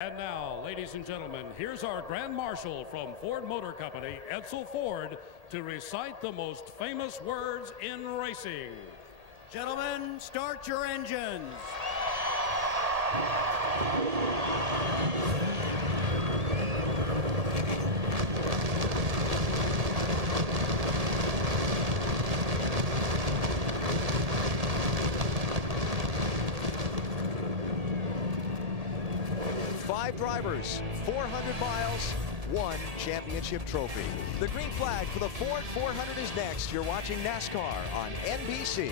And now, ladies and gentlemen, here's our Grand Marshal from Ford Motor Company, Edsel Ford, to recite the most famous words in racing. Gentlemen, start your engines. Five drivers, 400 miles, one championship trophy. The green flag for the Ford 400 is next. You're watching NASCAR on NBC.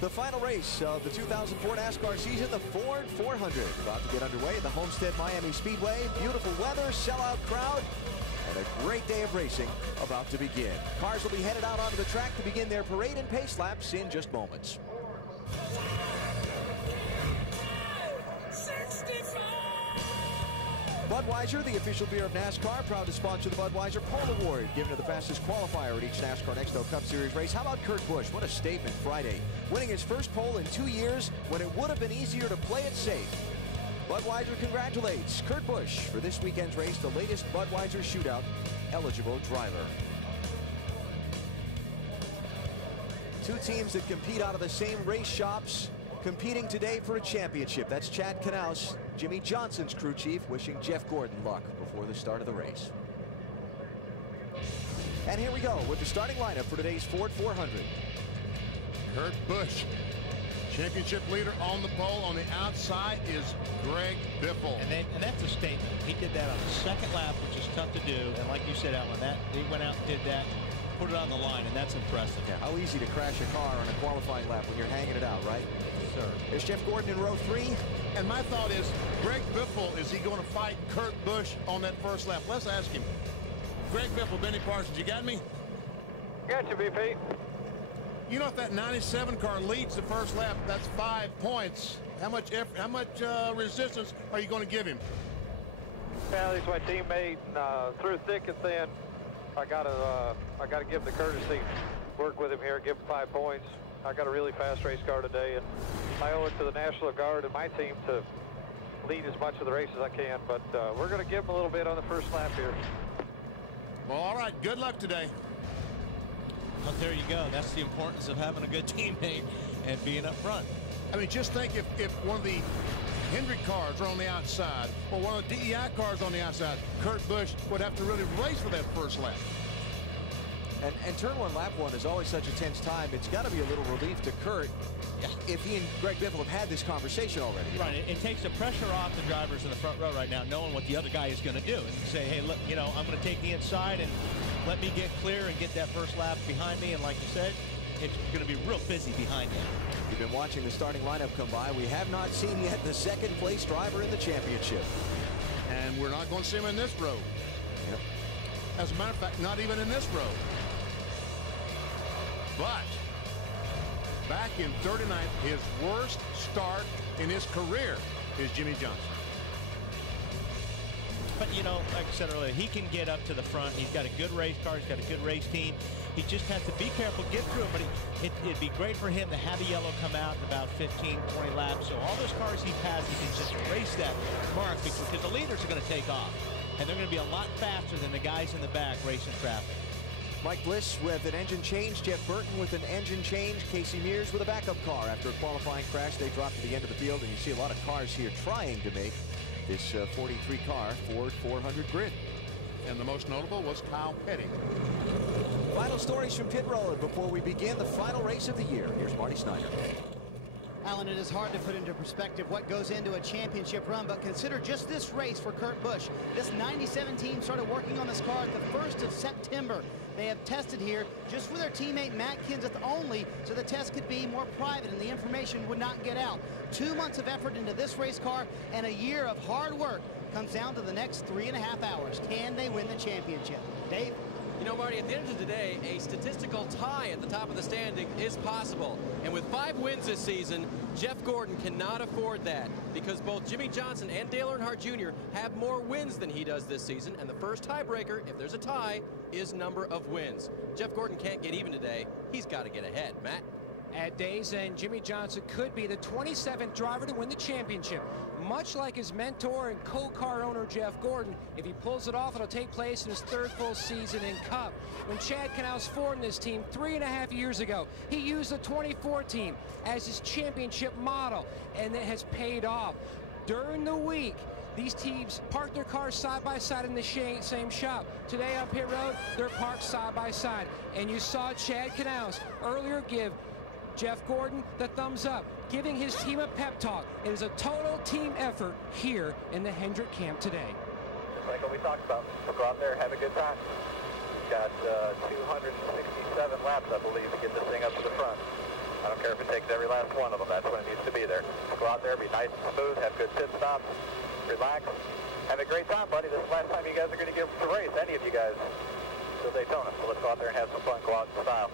The final race of the 2004 NASCAR season, the Ford 400, about to get underway at the Homestead-Miami Speedway. Beautiful weather, sellout crowd, and a great day of racing about to begin. Cars will be headed out onto the track to begin their parade and pace laps in just moments. Budweiser, the official beer of NASCAR, proud to sponsor the Budweiser Pole Award, given to the fastest qualifier at each NASCAR NASCAR Cup Series race. How about Kurt Busch? What a statement Friday, winning his first pole in 2 years when it would have been easier to play it safe. Budweiser congratulates Kurt Busch for this weekend's race, the latest Budweiser Shootout eligible driver. Two teams that compete out of the same race shops, competing today for a championship. That's Chad Knaus, Jimmy Johnson's crew chief, wishing Jeff Gordon luck before the start of the race. And here we go with the starting lineup for today's Ford 400. Kurt Busch, championship leader on the pole. On the outside is Greg Biffle. And that's a statement. He did that on the second lap, which is tough to do. And like you said, Alan, he went out and did that. put it on the line, and that's impressive. Yeah, how easy to crash a car on a qualifying lap when you're hanging it out, right? Sir. There's Jeff Gordon in row 3. And my thought is, Greg Biffle, is he going to fight Kurt Busch on that first lap? Let's ask him. Greg Biffle, Benny Parsons. You got me? Got you, BP. You know, if that 97 car leads the first lap, that's 5 points. How much resistance are you going to give him? Well, he's my teammate, and through thick and thin, I gotta give the courtesy, work with him here, give him 5 points. I got a really fast race car today, and I owe it to the National Guard and my team to lead as much of the race as I can, but we're going to give him a little bit on the first lap here. Well, all right, good luck today. Well, there you go. That's the importance of having a good teammate and being up front. I mean, just think if one of the Hendrick cars are on the outside or one of the DEI cars on the outside, Kurt Busch would have to really race for that first lap. And turn one, lap one is always such a tense time. It's got to be a little relief to Kurt if he and Greg Biffle have had this conversation already. Right. It takes the pressure off the drivers in the front row right now, knowing what the other guy is going to do, and say, hey, look, you know, I'm going to take the inside and let me get clear and get that first lap behind me. And like you said, it's going to be real busy behind you. You've been watching the starting lineup come by. We have not seen yet the second place driver in the championship. And we're not going to see him in this row. Yep. As a matter of fact, not even in this row. But back in 39th, his worst start in his career is Jimmie Johnson. But, you know, like I said earlier, he can get up to the front. He's got a good race car. He's got a good race team. He just has to be careful, get through it. But it'd be great for him to have a yellow come out in about 15, 20 laps. So all those cars he passes, he can just race that mark because the leaders are going to take off. And they're going to be a lot faster than the guys in the back racing traffic. Mike Bliss with an engine change, Jeff Burton with an engine change, Casey Mears with a backup car. After a qualifying crash, they dropped to the end of the field, and you see a lot of cars here trying to make this 43 car Ford 400 grid. And the most notable was Kyle Petty. Final stories from pit road before we begin the final race of the year. Here's Marty Snyder. Alan, it is hard to put into perspective what goes into a championship run, but consider just this race for Kurt Busch. This 97 team started working on this car at the 1st of September. They have tested here just for their teammate Matt Kenseth only, so the test could be more private and the information would not get out. 2 months of effort into this race car and a year of hard work comes down to the next 3.5 hours. Can they win the championship? Dave? You know, Marty, at the end of the day, a statistical tie at the top of the standing is possible. And with 5 wins this season, Jeff Gordon cannot afford that because both Jimmie Johnson and Dale Earnhardt Jr. have more wins than he does this season. And the first tiebreaker, if there's a tie, is number of wins. Jeff Gordon can't get even today. He's got to get ahead. Matt? At day's end, Jimmie Johnson could be the 27th driver to win the championship. Much like his mentor and co-car owner Jeff Gordon, if he pulls it off, it'll take place in his 3rd full season in Cup. When Chad Knaus formed this team 3.5 years ago, he used the 24 team as his championship model, and it has paid off. During the week, these teams park their cars side by side in the same shop. Today on pit road, they're parked side by side. And you saw Chad Knaus earlier give Jeff Gordon the thumbs up, giving his team a pep talk. It is a total team effort here in the Hendrick camp today. Just like what we talked about, we'll go out there, have a good time. We've got 267 laps, I believe, to get this thing up to the front. I don't care if it takes every last one of them. That's when it needs to be there. Go out there, be nice and smooth, have good pit stops, relax, have a great time, buddy. This is the last time you guys are going to get to race, any of you guys, till Daytona. So let's go out there and have some fun, go out in style.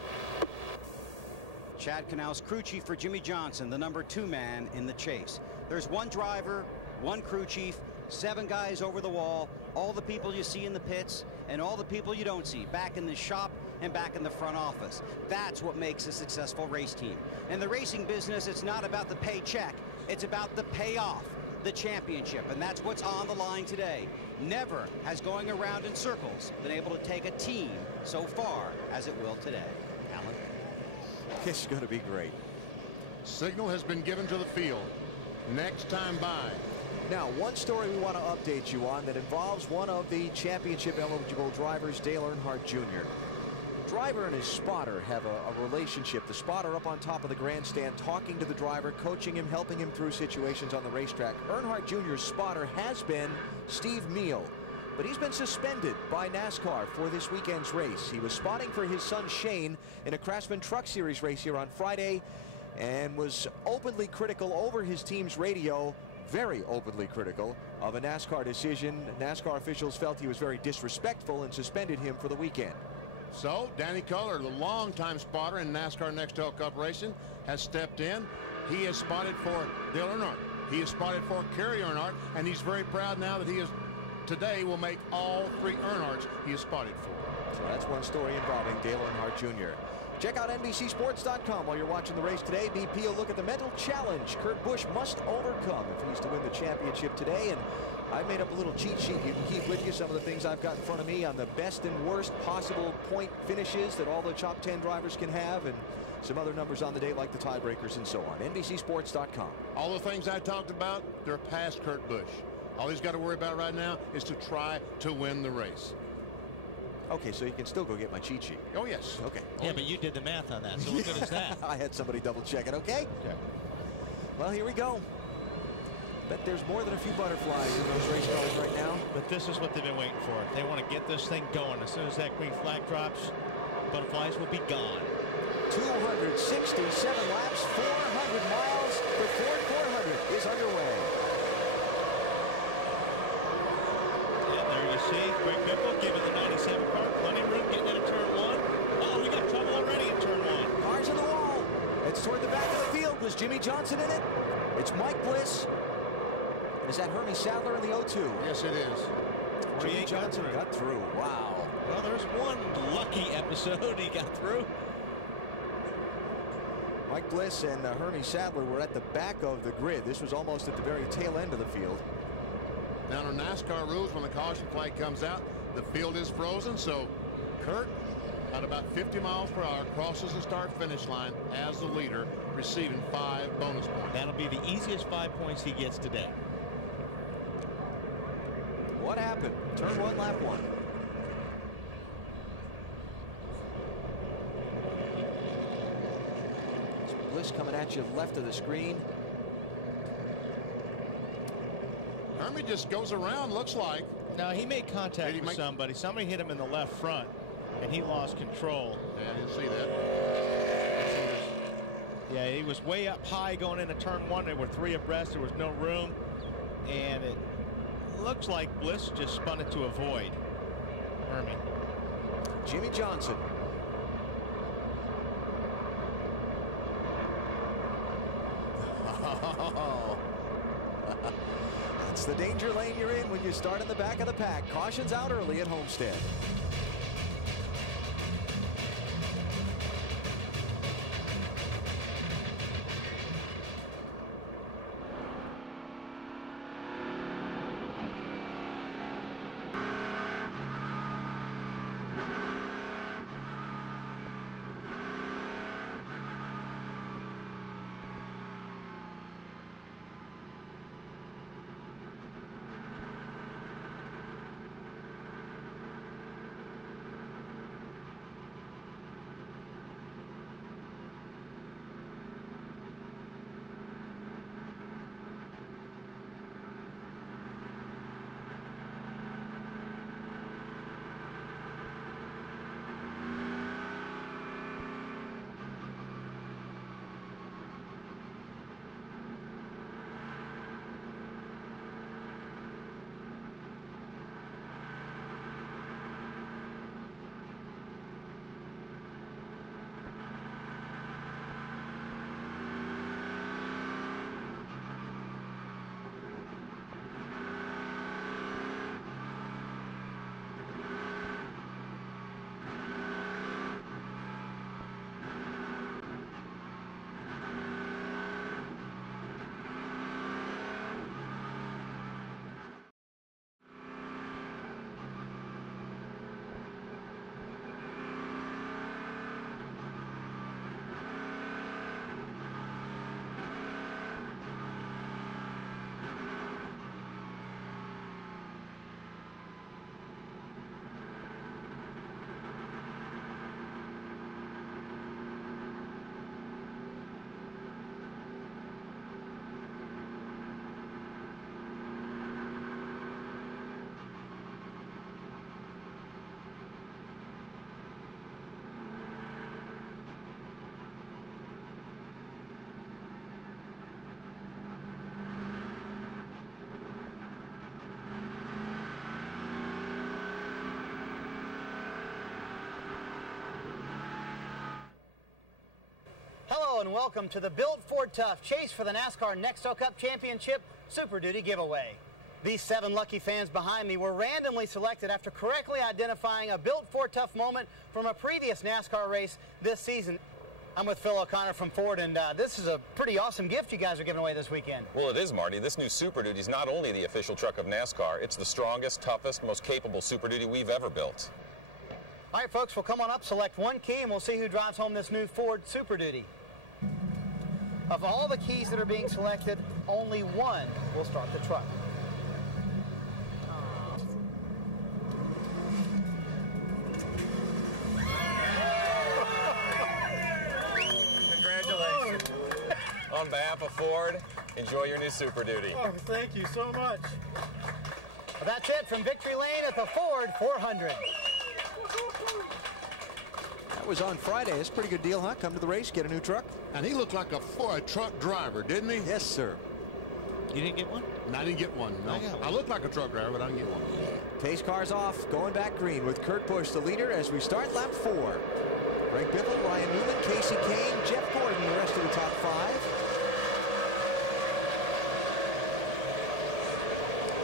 Chad Knaus, crew chief for Jimmie Johnson, the number 2 man in the chase. There's 1 driver, 1 crew chief, 7 guys over the wall, all the people you see in the pits, and all the people you don't see, back in the shop and back in the front office. That's what makes a successful race team. In the racing business, it's not about the paycheck, it's about the payoff, the championship, and that's what's on the line today. Never has going around in circles been able to take a team so far as it will today. Alan? This is going to be great. Signal has been given to the field. Next time by. Now, one story we want to update you on that involves one of the championship-eligible drivers, Dale Earnhardt Jr. Driver and his spotter have a relationship. The spotter up on top of the grandstand talking to the driver, coaching him, helping him through situations on the racetrack. Earnhardt Jr.'s spotter has been Steve Meal, but he's been suspended by NASCAR for this weekend's race. He was spotting for his son Shane in a Craftsman Truck Series race here on Friday and was openly critical over his team's radio, very openly critical, of a NASCAR decision. NASCAR officials felt he was very disrespectful and suspended him for the weekend. So Danny Culler, the longtime spotter in NASCAR Nextel Cup racing, has stepped in. He is spotted for Dale Earnhardt. He is spotted for Kerry Earnhardt, and he's very proud now that he is today will make all 3 Earnhardts he is spotted for. So that's one story involving Dale Earnhardt Jr. Check out NBCSports.com while you're watching the race today. BP will look at the mental challenge Kurt Busch must overcome if he's to win the championship today. And I've made up a little cheat sheet you can keep with you. Some of the things I've got in front of me on the best and worst possible point finishes that all the top 10 drivers can have, and some other numbers on the day like the tiebreakers and so on. NBCSports.com. All the things I talked about, they're past Kurt Busch. All he's got to worry about right now is to try to win the race. Okay, so you can still go get my cheat sheet. Oh, yes. Okay. Yeah, but you did the math on that, so what good is that? I had somebody double check it, okay? Okay. Well, here we go. Bet there's more than a few butterflies in those race cars right now. But this is what they've been waiting for. They want to get this thing going. As soon as that green flag drops, butterflies will be gone. 267 laps, 400 miles. The Ford 400 is underway. And there you see Greg Biffle giving the 97 car plenty of room, getting into turn 1. Oh, we got trouble already in turn 1. Cars in the wall. It's toward the back of the field. Was Jimmy Johnson in it? It's Mike Bliss. Is that Hermie Sadler in the O2? Yes, it is. Jimmy Johnson got through. Wow. Well, there's one lucky episode he got through. Mike Bliss and Hermie Sadler were at the back of the grid. This was almost at the very tail end of the field. Now, under NASCAR rules, when the caution flag comes out, the field is frozen. So Kurt, at about 50 miles per hour, crosses the start-finish line as the leader, receiving 5 bonus points. That'll be the easiest 5 points he gets today. What happened? Turn 1, lap 1. It's Bliss coming at you left of the screen. Hermie just goes around, looks like. No, he made contact with somebody. Somebody hit him in the left front, and he lost control. Yeah, I didn't see that. Yeah, he was way up high going into turn 1. There were 3 abreast. There was no room, and it looks like Bliss just spun it to avoid Hermie. Jimmy Johnson. That's the danger lane you're in when you start in the back of the pack. Caution's out early at Homestead. Hello and welcome to the Built Ford Tough Chase for the NASCAR Nextel Cup Championship Super Duty giveaway. These 7 lucky fans behind me were randomly selected after correctly identifying a Built Ford Tough moment from a previous NASCAR race this season. I'm with Phil O'Connor from Ford, and this is a pretty awesome gift you guys are giving away this weekend. Well, it is, Marty. This new Super Duty is not only the official truck of NASCAR, it's the strongest, toughest, most capable Super Duty we've ever built. All right, folks, we'll come on up, select one key, and we'll see who drives home this new Ford Super Duty. Of all the keys that are being selected, only one will start the truck. Congratulations. On behalf of Ford, enjoy your new Super Duty. Oh, thank you so much. Well, that's it from Victory Lane at the Ford 400. That was on Friday. That's a pretty good deal, huh? Come to the race, get a new truck. And he looked like a truck driver, didn't he? Yes, sir. You didn't get one? No, I didn't get one. No. I look like a truck driver, but I didn't get one. Pace car's off, going back green with Kurt Busch, the leader, as we start lap 4. Greg Biffle, Ryan Newman, Casey Kane, Jeff Gordon, the rest of the top 5.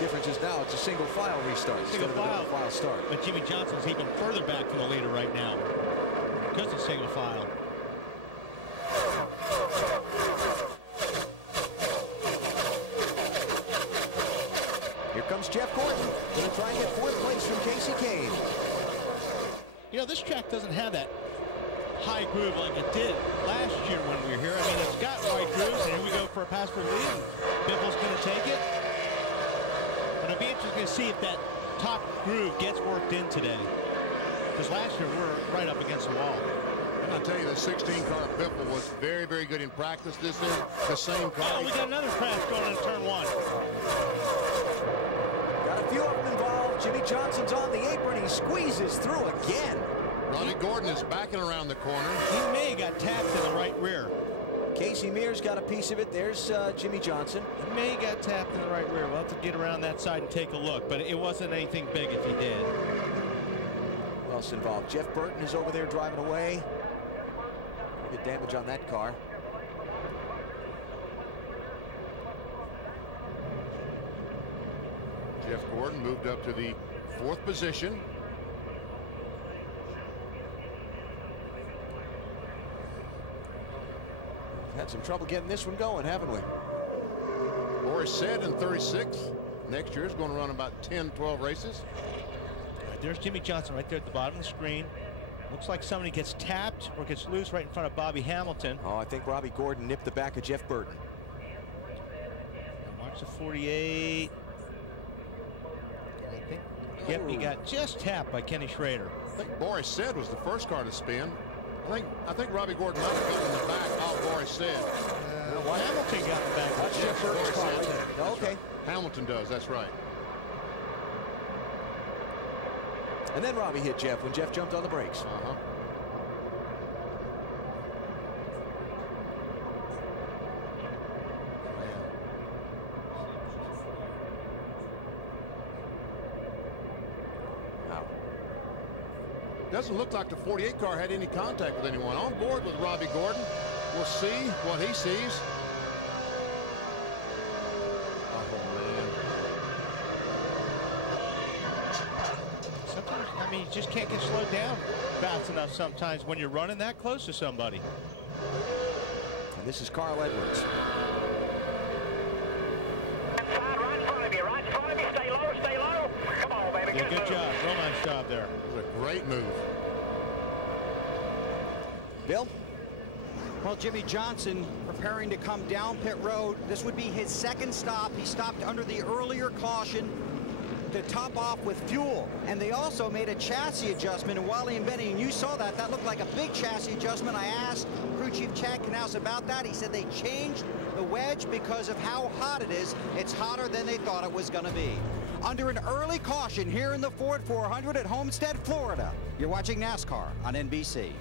Difference is now it's a single file restart. Single file start. But Jimmy Johnson's even further back from the leader right now because it's single file. Here comes Jeff Gordon. Going to try and get 4th place from Casey Kane. You know, this track doesn't have that high groove like it did last year when we were here. I mean, it's got wide grooves, and here we go for a pass for the lead. Biffle's going to take it. And it'll be interesting to see if that top groove gets worked in today. Because last year we were right up against the wall. And I'll tell you, the 16 car Biffle was very, very good in practice. This is the same car. Oh, we got another crash going into turn 1. Got a few of them involved. Jimmy Johnson's on the apron. He squeezes through again. Ronnie Gordon is backing around the corner. He may have got tapped in the right rear. Casey Mears got a piece of it. There's Jimmy Johnson. He may have got tapped in the right rear. We'll have to get around that side and take a look, but it wasn't anything big if he did. Who else involved? Jeff Burton is over there driving away. Pretty good damage on that car. Jeff Gordon moved up to the 4th position. Had some trouble getting this one going, haven't we? Boris said in 36th. Next year is going to run about 10, 12 races. Right, there's Jimmy Johnson right there at the bottom of the screen. Looks like somebody gets tapped or gets loose right in front of Bobby Hamilton. Oh, I think Robbie Gordon nipped the back of Jeff Burton. Now watch the 48. I think, yep, he got just tapped by Kenny Schrader. I think Boris said was the first car to spin. I think Robbie Gordon might have gotten in the back off Boris said. Hamilton got the back. Watch Jeff Burton's car right there. That's Okay. Right. Hamilton does, that's right. And then Robbie hit Jeff when Jeff jumped on the brakes. Uh-huh. Wow. Doesn't look like the 48 car had any contact with anyone. On board with Robbie Gordon. We'll see what he sees. Sometimes, I mean, you just can't get slowed down fast enough sometimes when you're running that close to somebody. And this is Carl Edwards. Right in front of you, right in front of you. Stay low, stay low. Come on, baby. Yeah, good job. Real nice job there. It was a great move. Bill? Well, Jimmy Johnson preparing to come down pit road. This would be his 2nd stop. He stopped under the earlier caution to top off with fuel. And they also made a chassis adjustment. And Wally and Benny, and you saw that, that looked like a big chassis adjustment. I asked Crew Chief Chad Knaus about that. He said they changed the wedge because of how hot it is. It's hotter than they thought it was going to be. Under an early caution here in the Ford 400 at Homestead, Florida. You're watching NASCAR on NBC.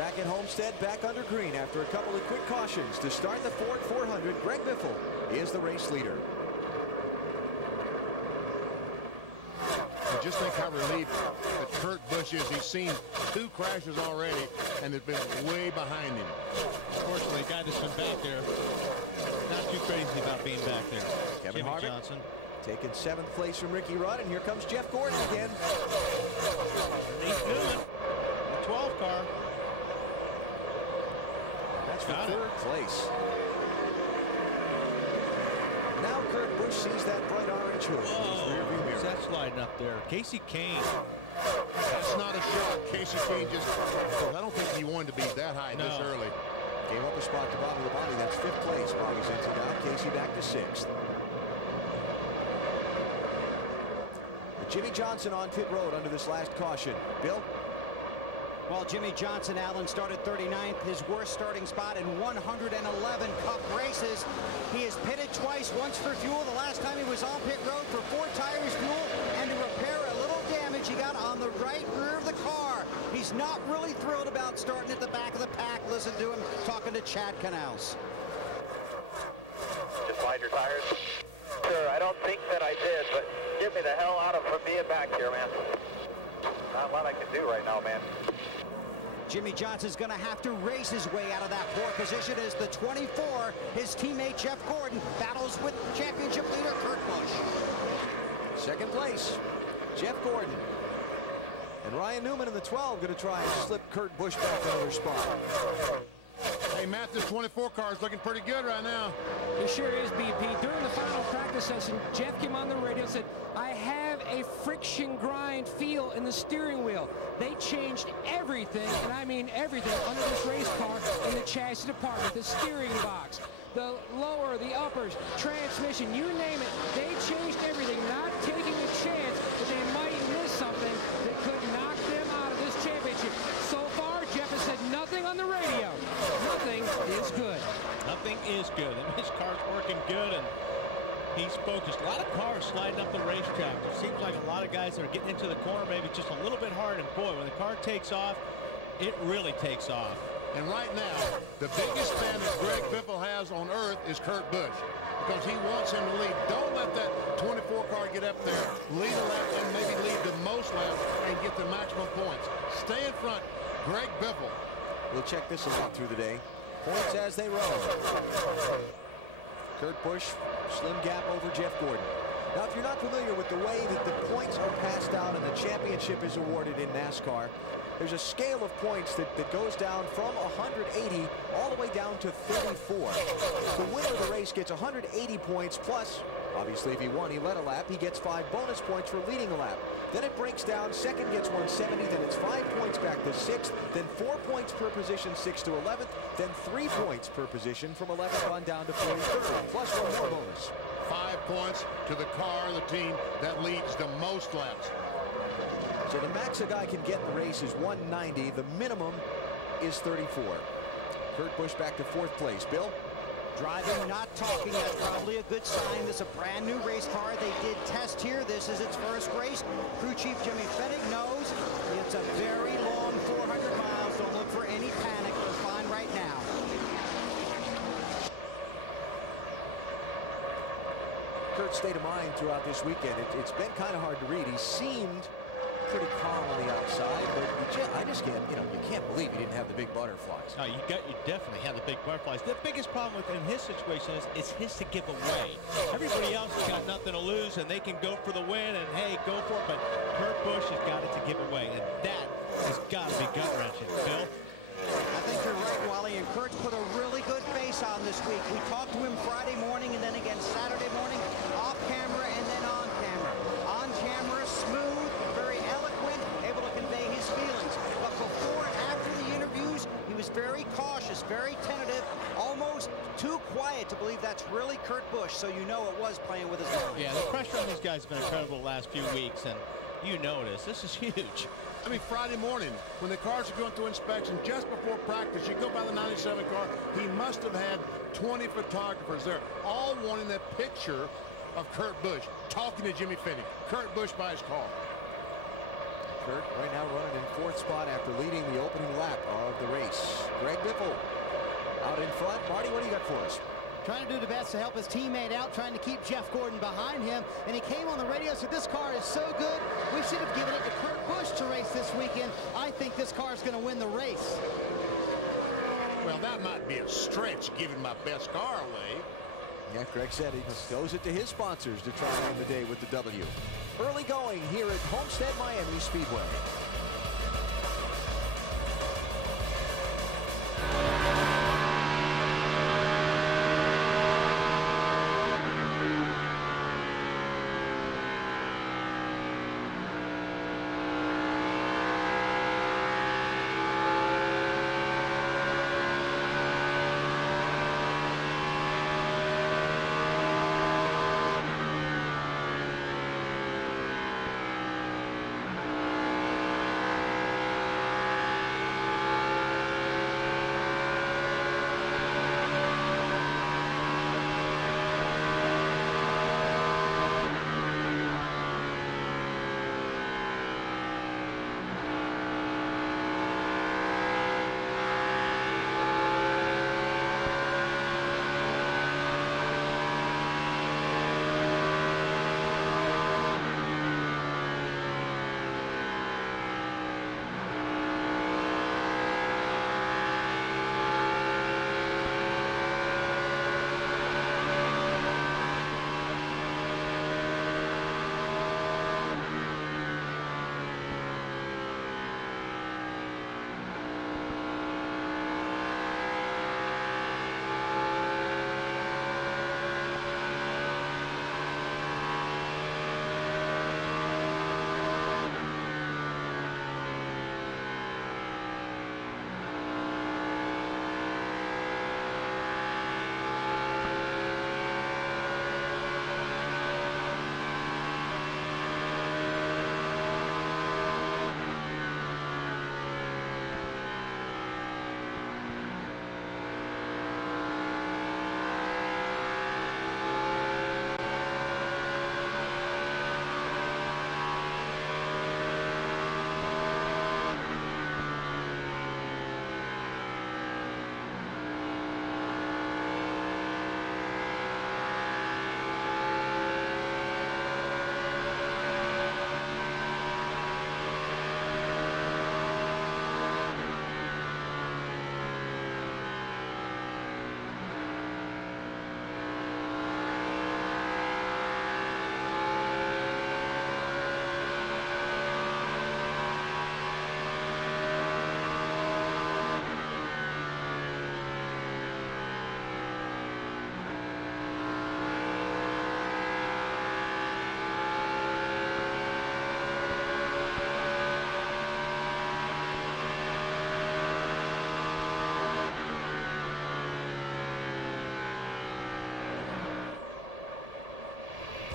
Back at Homestead, back under green after a couple of quick cautions. To start the Ford 400, Greg Biffle is the race leader. And just think how relieved that Kurt Busch is. He's seen 2 crashes already and has been way behind him. Unfortunately, the guy that's been back there, not too crazy about being back there. Kevin Jimmy Harvick Johnson. taking 7th place from Ricky Rudd, and here comes Jeff Gordon again. He's Newman, the 12 car. That's for 3rd place. Now Kurt Busch sees that bright orange hood in his rearview mirror. That's sliding up there. Casey Kane. That's not a shot. Casey Kane just, I don't think he wanted to be that high this early. Gave up a spot to Bobby Labonte. That's 5th place. Bobby's into down. Casey back to 6th. Jimmy Johnson on pit road under this last caution. Bill? Well, Jimmy Johnson, Alan, started 39th, his worst starting spot in 111 Cup races. He has pitted twice, once for fuel. The last time he was on pit road for 4 tires fuel and to repair a little damage he got on the right rear of the car. He's not really thrilled about starting at the back of the pack. Listen to him talking to Chad Canals. Just slide your tires? Sure, I don't think that I did, but get me the hell out of from being back here, man. Not a lot I can do right now, man. Jimmy Johnson's going to have to race his way out of that poor position as the 24, his teammate Jeff Gordon, battles with championship leader Kurt Busch. 2nd place, Jeff Gordon. And Ryan Newman in the 12 going to try and slip Kurt Busch back another spot. Hey, Matt, this 24 car is looking pretty good right now. It sure is, BP. During the final practice session, Jeff came on the radio and said, I have a friction grind feel in the steering wheel. They changed everything, and I mean everything, under this race car in the chassis department, the steering box, the lower, the uppers, transmission, you name it. They changed everything, not taking a chance that they might miss something that could knock them out of this championship. So far, Jeff has said nothing on the radio. Nothing is good. Nothing is good. And his car's working good, and he's focused. A lot of cars sliding up the racetrack. It seems like a lot of guys that are getting into the corner maybe just a little bit hard, and boy, when the car takes off, it really takes off. And right now, the biggest fan that Greg Biffle has on earth is Kurt Busch, because he wants him to lead. Don't let that 24 car get up there, lead a lap, and maybe lead the most laps and get the maximum points. Stay in front, Greg Biffle. We'll check this a lot through the day. Points as they roll. Kurt Busch, slim gap over Jeff Gordon. Now, if you're not familiar with the way that the points are passed down and the championship is awarded in NASCAR, there's a scale of points that goes down from 180 all the way down to 34. The winner of the race gets 180 points plus, obviously, if he won, he led a lap, he gets 5 bonus points for leading a lap. Then it breaks down. Second gets 170, then it's 5 points back to 6th, then 4 points per position 6th to 11th, then 3 points per position from 11th on down to 43rd, plus 1 more bonus. 5 points to the car, the team that leads the most laps. So the max a guy can get in the race is 190. The minimum is 34. Kurt Busch back to 4th place. Bill? Driving, not talking, that's probably a good sign. This is a brand new race car. They did test here. This is its first race. Crew Chief Jimmy Fennig knows it's a very long 400 miles. Don't look for any panic. We're fine right now. Kurt's state of mind throughout this weekend, it's been kind of hard to read. He seemed pretty calm on the outside, but I just can't, you can't believe he didn't have the big butterflies. No, you definitely have the big butterflies. The biggest problem in his situation is it's his to give away. Everybody else has got nothing to lose, and they can go for the win, and hey, go for it. But Kurt Busch has got it to give away, and that has got to be gut-wrenching. Bill? I think you're right, Wally, and Kurt's put a really good face on this week. We talked to him Friday morning and then again Saturday morning, off camera and then on camera. On camera, smooth, very eloquent, able to convey his feelings. But before and after the interviews, he was very cautious, very tentative, almost too quiet to believe that's really Kurt Busch, so you know it was playing with his mind. Yeah, the pressure on these guys has been incredible the last few weeks, and you notice this is huge. I mean, Friday morning, when the cars are going through inspection, just before practice, you go by the 97 car, he must have had 20 photographers there, all wanting that picture of Kurt Busch, talking to Jimmy Fennig. Kurt Busch by his car. Kurt. Right now running in 4th spot after leading the opening lap of the race. Greg Biffle out in front. Marty, what do you got for us? Trying to do the best to help his teammate out, trying to keep Jeff Gordon behind him. And he came on the radio, said this car is so good, we should have given it to Kurt Busch to race this weekend. I think this car is going to win the race. Well, that might be a stretch, giving my best car away. Yeah, Greg said he owes it to his sponsors to try and end the day with the W. Early going here at Homestead-Miami Speedway.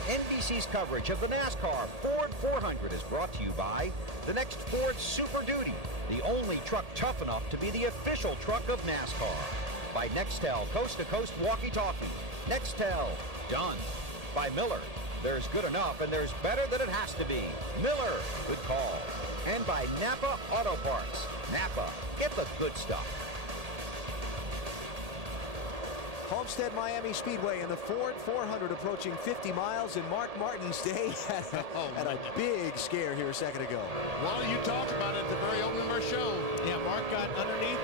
NBC's coverage of the NASCAR Ford 400 is brought to you by the next Ford Super Duty, the only truck tough enough to be the official truck of NASCAR. By Nextel coast-to-coast walkie-talkie. Nextel, done. By Miller, there's good enough and there's better than it has to be. Miller, good call. And by Napa Auto Parts. Napa, get the good stuff. Homestead-Miami Speedway and the Ford 400 approaching 50 miles, and Mark Martin's day had a big scare here a second ago. Well, you talked about it at the very opening of our show. Yeah, Mark got underneath.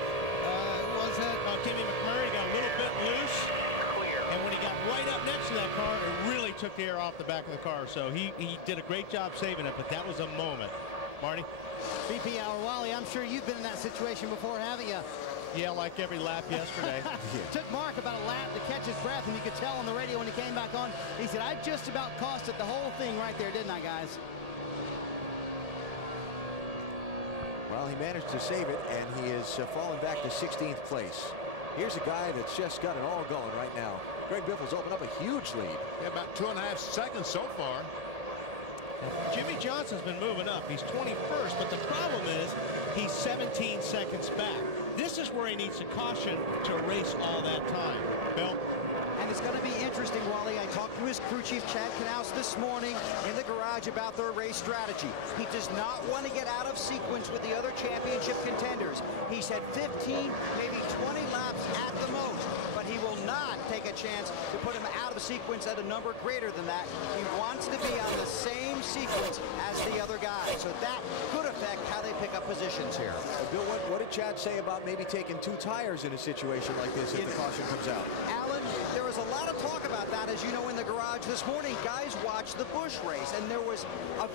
Was that Timmy McMurray got a little bit loose, and when he got right up next to that car, it really took the air off the back of the car. So he did a great job saving it, but that was a moment. Marty? BP Hour, Wally, I'm sure you've been in that situation before, haven't you? Yeah, like every lap yesterday. Took Mark about a lap to catch his breath, and you could tell on the radio when he came back on. He said, I just about cost it the whole thing right there, didn't I, guys? Well, he managed to save it, and he is fallen back to 16th place. Here's a guy that's just got it all going right now. Greg Biffle's opened up a huge lead. Yeah, about 2.5 seconds so far. Jimmy Johnson's been moving up. He's 21st, but the problem is he's 17 seconds back. This is where he needs to caution to race all that time. Bill? And it's going to be interesting, Wally. I talked to his crew chief, Chad Knaus, this morning in the garage about their race strategy. He does not want to get out of sequence with the other championship contenders. He said 15, maybe 20 laps at the most, but he will not take a chance to put him out of sequence at a number greater than that. He wants to be on the same sequence as the other guys, so that could affect how they pick up positions here. Bill, what did Chad say about maybe taking 2 tires in a situation like this if the caution comes out? Alan, there was a lot of talk about that, as you know, in the garage this morning. Guys watched the Busch race, and there was a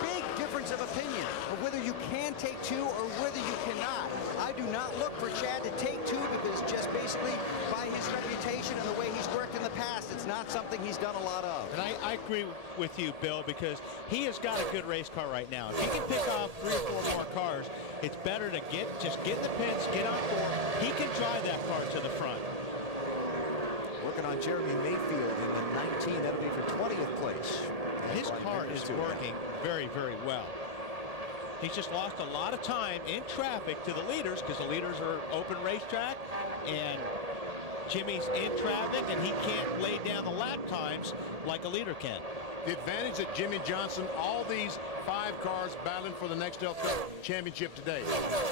big difference of opinion of whether you can take 2 or whether you cannot. I do not look for Chad to take 2 because just basically by his reputation and the way he's worked in the past, it's not something he's done a lot of. And I agree with you, Bill, because he has got a good race car right now. If he can pick off 3 or 4 more cars, it's better to just get in the pits, get on board. He can drive that car to the front. Working on Jeremy Mayfield in the 19. That'll be for 20th place. His car is working very, very well. He's just lost a lot of time in traffic to the leaders because the leaders are open racetrack, and Jimmy's in traffic, and he can't lay down the lap times like a leader can. The advantage that Jimmy Johnson, all these 5 cars battling for the Nextel Cup championship today.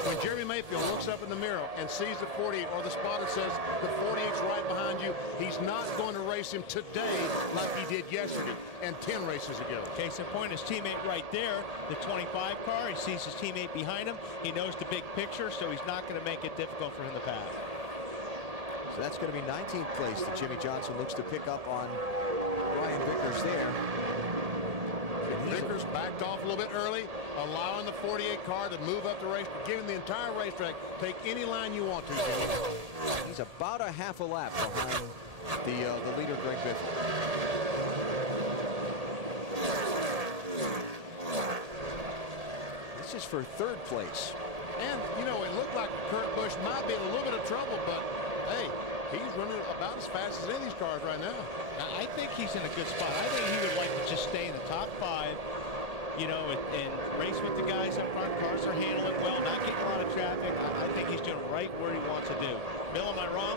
When Jeremy Mayfield looks up in the mirror and sees the 48, or the spotter says the 48's right behind you, he's not going to race him today like he did yesterday and 10 races ago. Case in point, his teammate right there, the 25 car, he sees his teammate behind him. He knows the big picture, so he's not going to make it difficult for him to pass. So that's going to be 19th place that Jimmy Johnson looks to pick up on Brian Vickers there. Vickers backed off a little bit early, allowing the 48 car to move up the race, giving the entire racetrack, take any line you want to, Jimmy. He's about a half a lap behind the leader, Greg Biffle. This is for 3rd place. And, you know, it looked like Kurt Busch might be in a little bit of trouble, but, hey, he's running about as fast as any of these cars right now. I think he's in a good spot. I think he would like to just stay in the top 5, you know, and race with the guys up front. Cars are handling well, not getting a lot of traffic. I think he's doing right where he wants to do. Bill, am I wrong?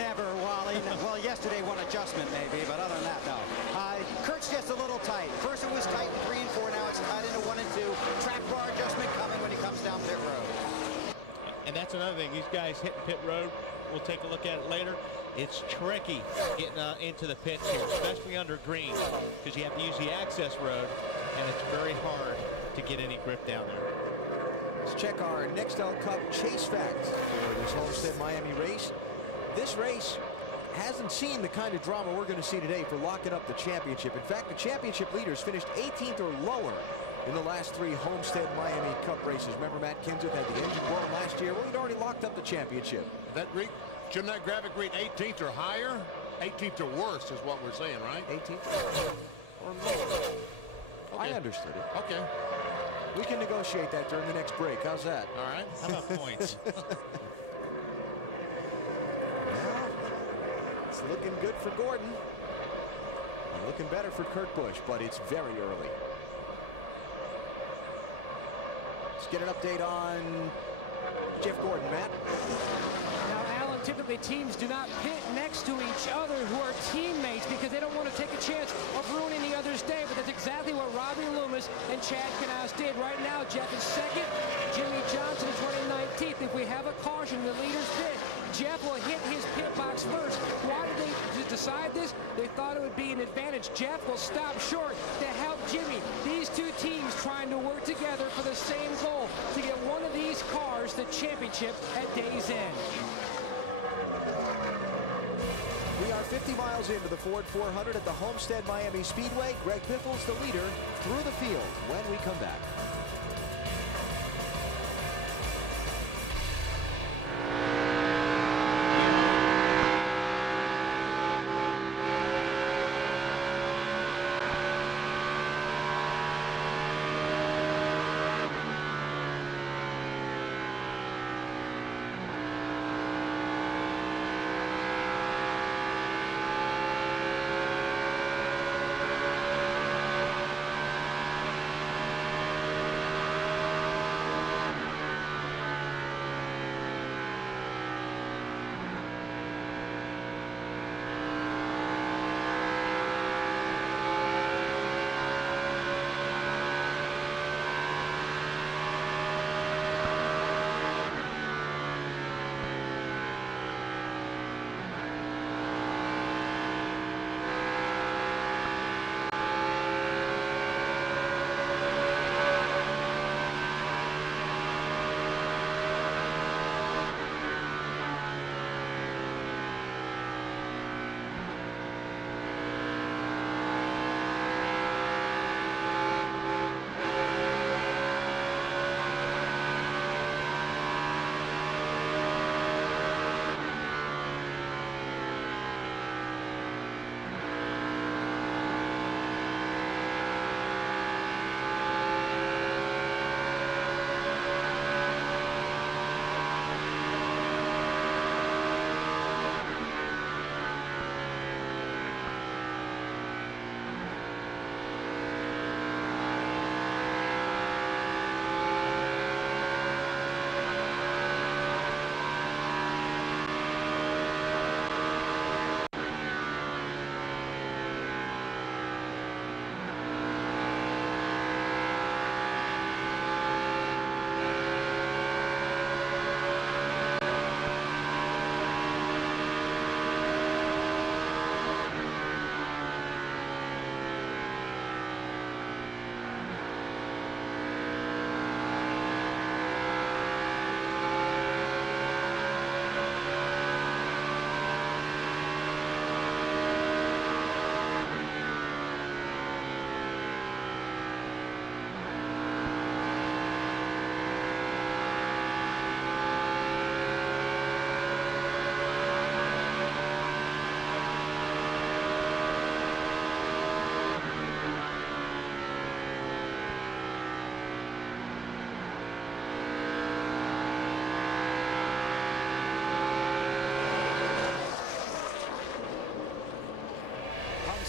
Never, Wally. Well, yesterday one adjustment maybe, but other than that, no. Kurt's just a little tight. First it was tight in 3 and 4, now it's tight into 1 and 2. Track bar adjustment coming when he comes down pit road. And that's another thing. These guys hitting pit road, we'll take a look at it later. It's tricky getting into the pits here, especially under green, because you have to use the access road, and it's very hard to get any grip down there. Let's check our Nextel Cup chase facts for this Homestead-Miami race. This race hasn't seen the kind of drama we're going to see today for locking up the championship. In fact, the championship leaders finished 18th or lower in the last 3 Homestead-Miami Cup races. Remember, Matt Kenseth had the engine blown last year. Well, he'd already locked up the championship. Shouldn't that graphic read 18th or higher? 18th or worse is what we're saying, right? 18th or lower. Okay. I understood it. Okay. We can negotiate that during the next break. How's that? All right. How about points? Well, it's looking good for Gordon. And looking better for Kurt Busch, but it's very early. Let's get an update on Jeff Gordon, Matt. Typically teams do not pit next to each other who are teammates because they don't want to take a chance of ruining the other's day, but that's exactly what Robbie Loomis and Chad Knaus did. Right now, Jeff is 2nd, Jimmy Johnson is running 19th. If we have a caution in the leader's pit, Jeff will hit his pit box first. Why did they decide this? They thought it would be an advantage. Jeff will stop short to help Jimmy. These 2 teams trying to work together for the same goal, to get one of these cars the championship at day's end. We are 50 miles into the Ford 400 at the Homestead-Miami Speedway. Greg Biffle's the leader through the field when we come back.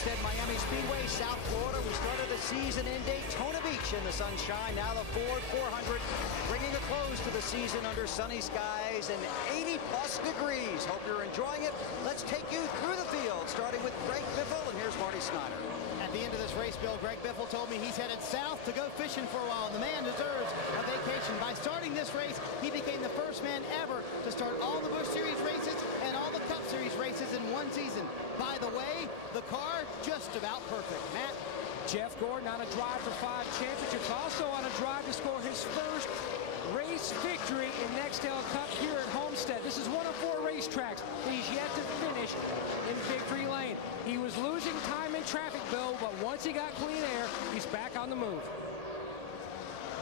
Homestead-Miami Speedway, South Florida. We started the season in Daytona Beach in the sunshine. Now the Ford 400 bringing a close to the season under sunny skies and 80-plus degrees. Hope you're enjoying it. Let's take you through the field, starting with Greg Biffle, and here's Marty Snyder. At the end of this race, Bill, Greg Biffle told me he's headed south to go fishing for a while, and the man deserves a vacation. By starting this race, he became the first man ever to start all the Busch Series races and all the Cup Series races in one season. By the way, the car just about perfect. Matt? Jeff Gordon on a drive for 5 championships, also on a drive to score his first race victory in Nextel Cup here at Homestead. This is one of 4 racetracks that he's yet to finish in victory lane. He was losing time in traffic, Bill, but once he got clean air, he's back on the move.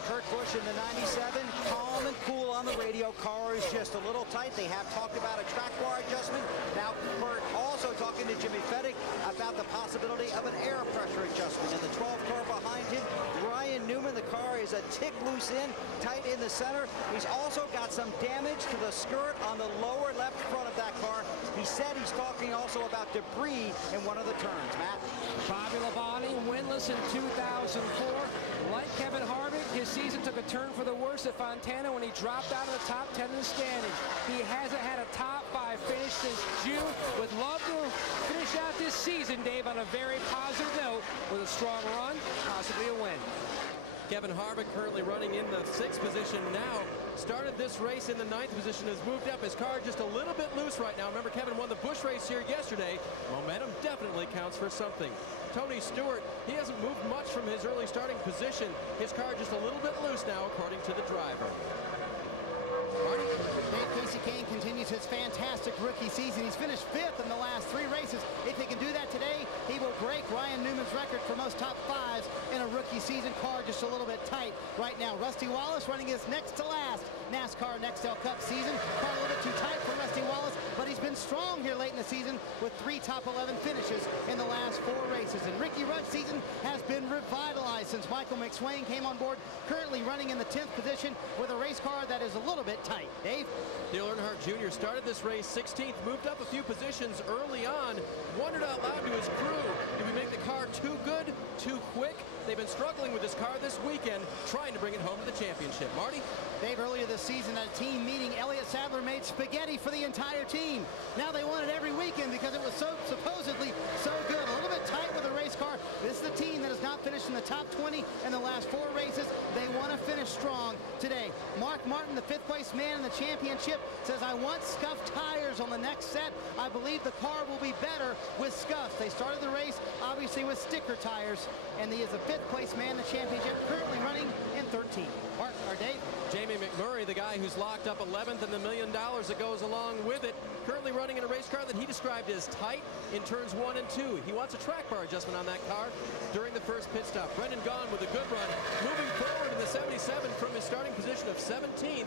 Kurt Busch in the 97, calm and cool on the radio. Car is just a little tight. They have talked about a track bar adjustment. Now Kurt also talking to Jimmy Fennick about the possibility of an air pressure adjustment. In the 12 car behind him, Ryan Newman, the car is a tick loose in, tight in the center. He's also got some damage to the skirt on the lower left front of that car. He said he's talking also about debris in one of the turns. Matt? Bobby Labonte, winless in 2004. Like Kevin Harvick, his season took a turn for the worse at Fontana when he dropped out of the top 10 in the standings. He hasn't had a top 5 finish since June. Would love to finish out this season, Dave, on a very positive note with a strong run, possibly a win. Kevin Harvick currently running in the 6th position now. Started this race in the 9th position, has moved up. His car just a little bit loose right now. Remember, Kevin won the Busch race here yesterday. Momentum definitely counts for something. Tony Stewart, he hasn't moved much from his early starting position. His car just a little bit loose now, according to the driver. Marty? Dave Casey Kane continues his fantastic rookie season. He's finished 5th in the last 3 races. If he can do that today, he will break Ryan Newman's record for most top 5s in a rookie season. Car just a little bit tight right now. Rusty Wallace running his next to last NASCAR Nextel Cup season. Car a little bit too tight for Rusty Wallace, but he's been strong here late in the season with 3 top 11 finishes in the last 4 races. And Ricky Rudd's season has been revitalized since Michael McSwain came on board, currently running in the 10th position with a race car that is a little bit tight. Dave? Dale Earnhardt Jr. started this race 16th, moved up a few positions early on, wondered out loud to his crew, did we make the car too good, too quick? They've been struggling with this car this weekend, trying to bring it home to the championship. Marty? Dave, earlier this season at a team meeting, Elliott Sadler made spaghetti for the entire team. Now they want it every weekend because it was so supposedly so good. A little bit tight with the race car. This is the team that has not finished in the top 20 in the last 4 races. They want to finish strong today. Mark Martin, the 5th place man in the championship, says, I want scuffed tires on the next set. I believe the car will be better with scuffs. They started the race, obviously, with sticker tires, and he is the 5th place man in the championship, currently running in 13th. Mark, or Dave? Jamie McMurray, the guy who's locked up 11th and the $1 million that goes along with it, currently running in a race car that he described as tight in turns 1 and 2. He wants a track bar adjustment on that car during the first pit stop. Brendan Gaughan with a good run, moving forward in the 77 from his starting position of 17th.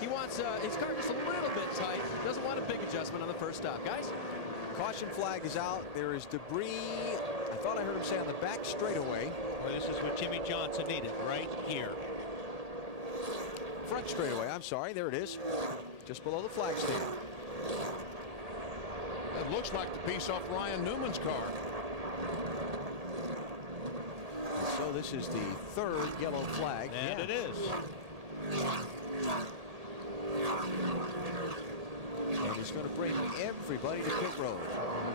He wants his car just a little bit tight, doesn't want a big adjustment on the first stop. Guys? Caution flag is out. There is debris. I thought I heard him say on the back straightaway. Well, this is what Jimmy Johnson needed right here. Front straightaway, I'm sorry. There it is. Just below the flag stand. That looks like the piece off Ryan Newman's car. And so this is the 3rd yellow flag. And it is. And he's going to bring everybody to pit road.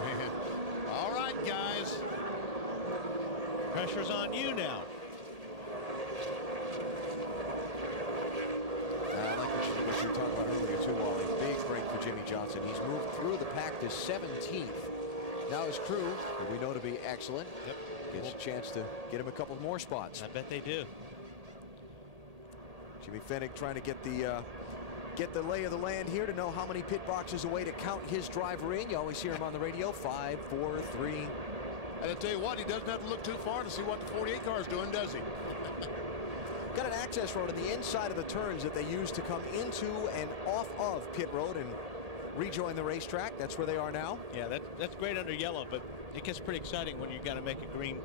Man. All right, guys. Pressure's on you now. I like what you were talking about earlier, too, Wally. Big break for Jimmy Johnson. He's moved through the pack to 17th. Now his crew, who we know to be excellent, gets a chance to get him a couple more spots. I bet they do. Jimmy Fennick trying to get the lay of the land here to know how many pit boxes away to count his driver in. You always hear him on the radio, 5, 4, 3. And I tell you what, he doesn't have to look too far to see what the 48 car is doing, does he? Got an access road on the inside of the turns that they use to come into and off of pit road and rejoin the racetrack. That's where they are now. Yeah, that's great under yellow, but it gets pretty exciting when you got to make a green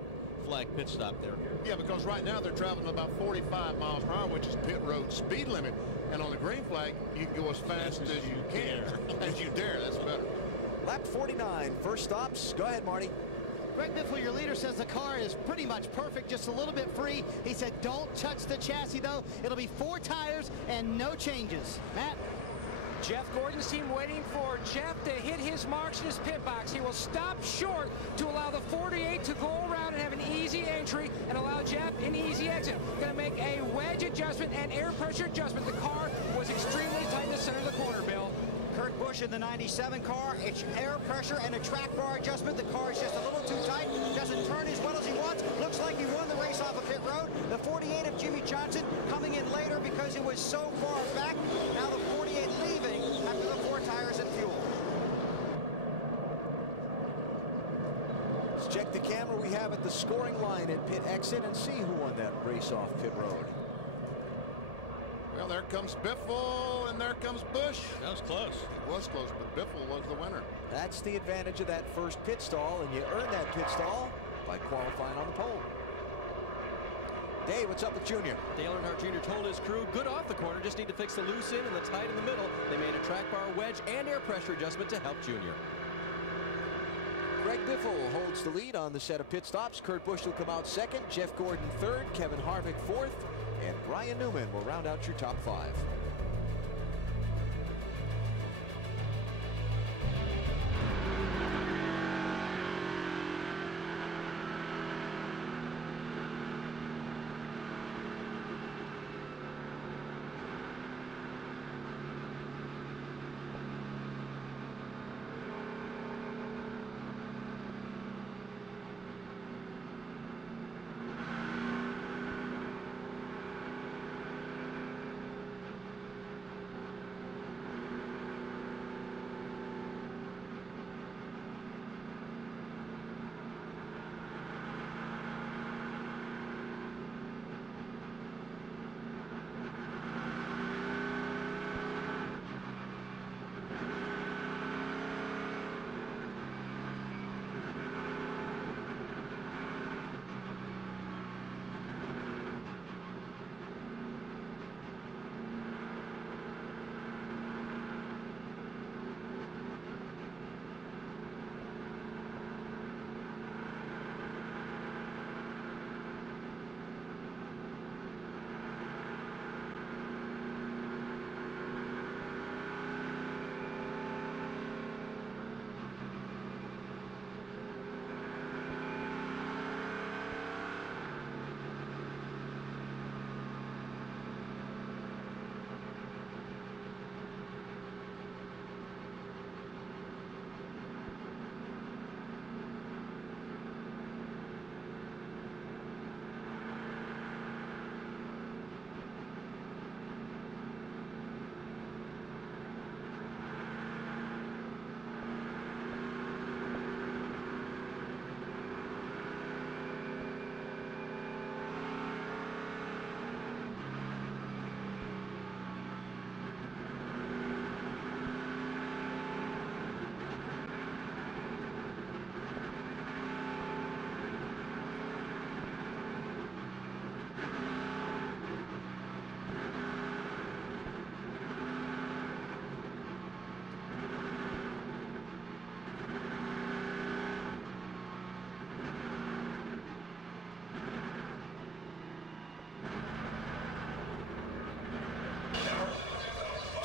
flag pit stop there. Yeah, because right now they're traveling about 45 miles per hour, which is pit road speed limit. And on the green flag, you can go as fast as you can. As you dare, that's better. Lap 49, first stops. Go ahead, Marty. Greg Biffle, your leader, says the car is pretty much perfect, just a little bit free. He said don't touch the chassis, though. It'll be 4 tires and no changes. Matt? Jeff Gordon's team waiting for Jeff to hit his marks in his pit box. He will stop short to allow the 48 to go around and have an easy entry and allow Jeff an easy exit. Going to make a wedge adjustment and air pressure adjustment. The car was extremely tight in the center of the corner, Bill. Kurt Busch in the 97 car. It's air pressure and a track bar adjustment. The car is just a little too tight. Doesn't turn as well as he wants. Looks like he won the race off of pit road. The 48 of Jimmy Johnson coming in later because it was so far back. Now the 48 leaving after the 4 tires and fuel. Let's check the camera we have at the scoring line at pit exit and see who won that race off pit road. Well, there comes Biffle, and there comes Busch. That was close. It was close, but Biffle was the winner. That's the advantage of that first pit stall, and you earn that pit stall by qualifying on the pole. Dave, what's up with Junior? Dale Earnhardt Jr. told his crew, good off the corner, just need to fix the loose end and the tight in the middle. They made a track bar wedge and air pressure adjustment to help Junior. Greg Biffle holds the lead on the set of pit stops. Kurt Busch will come out second, Jeff Gordon third, Kevin Harvick fourth, and Brian Newman will round out your top 5.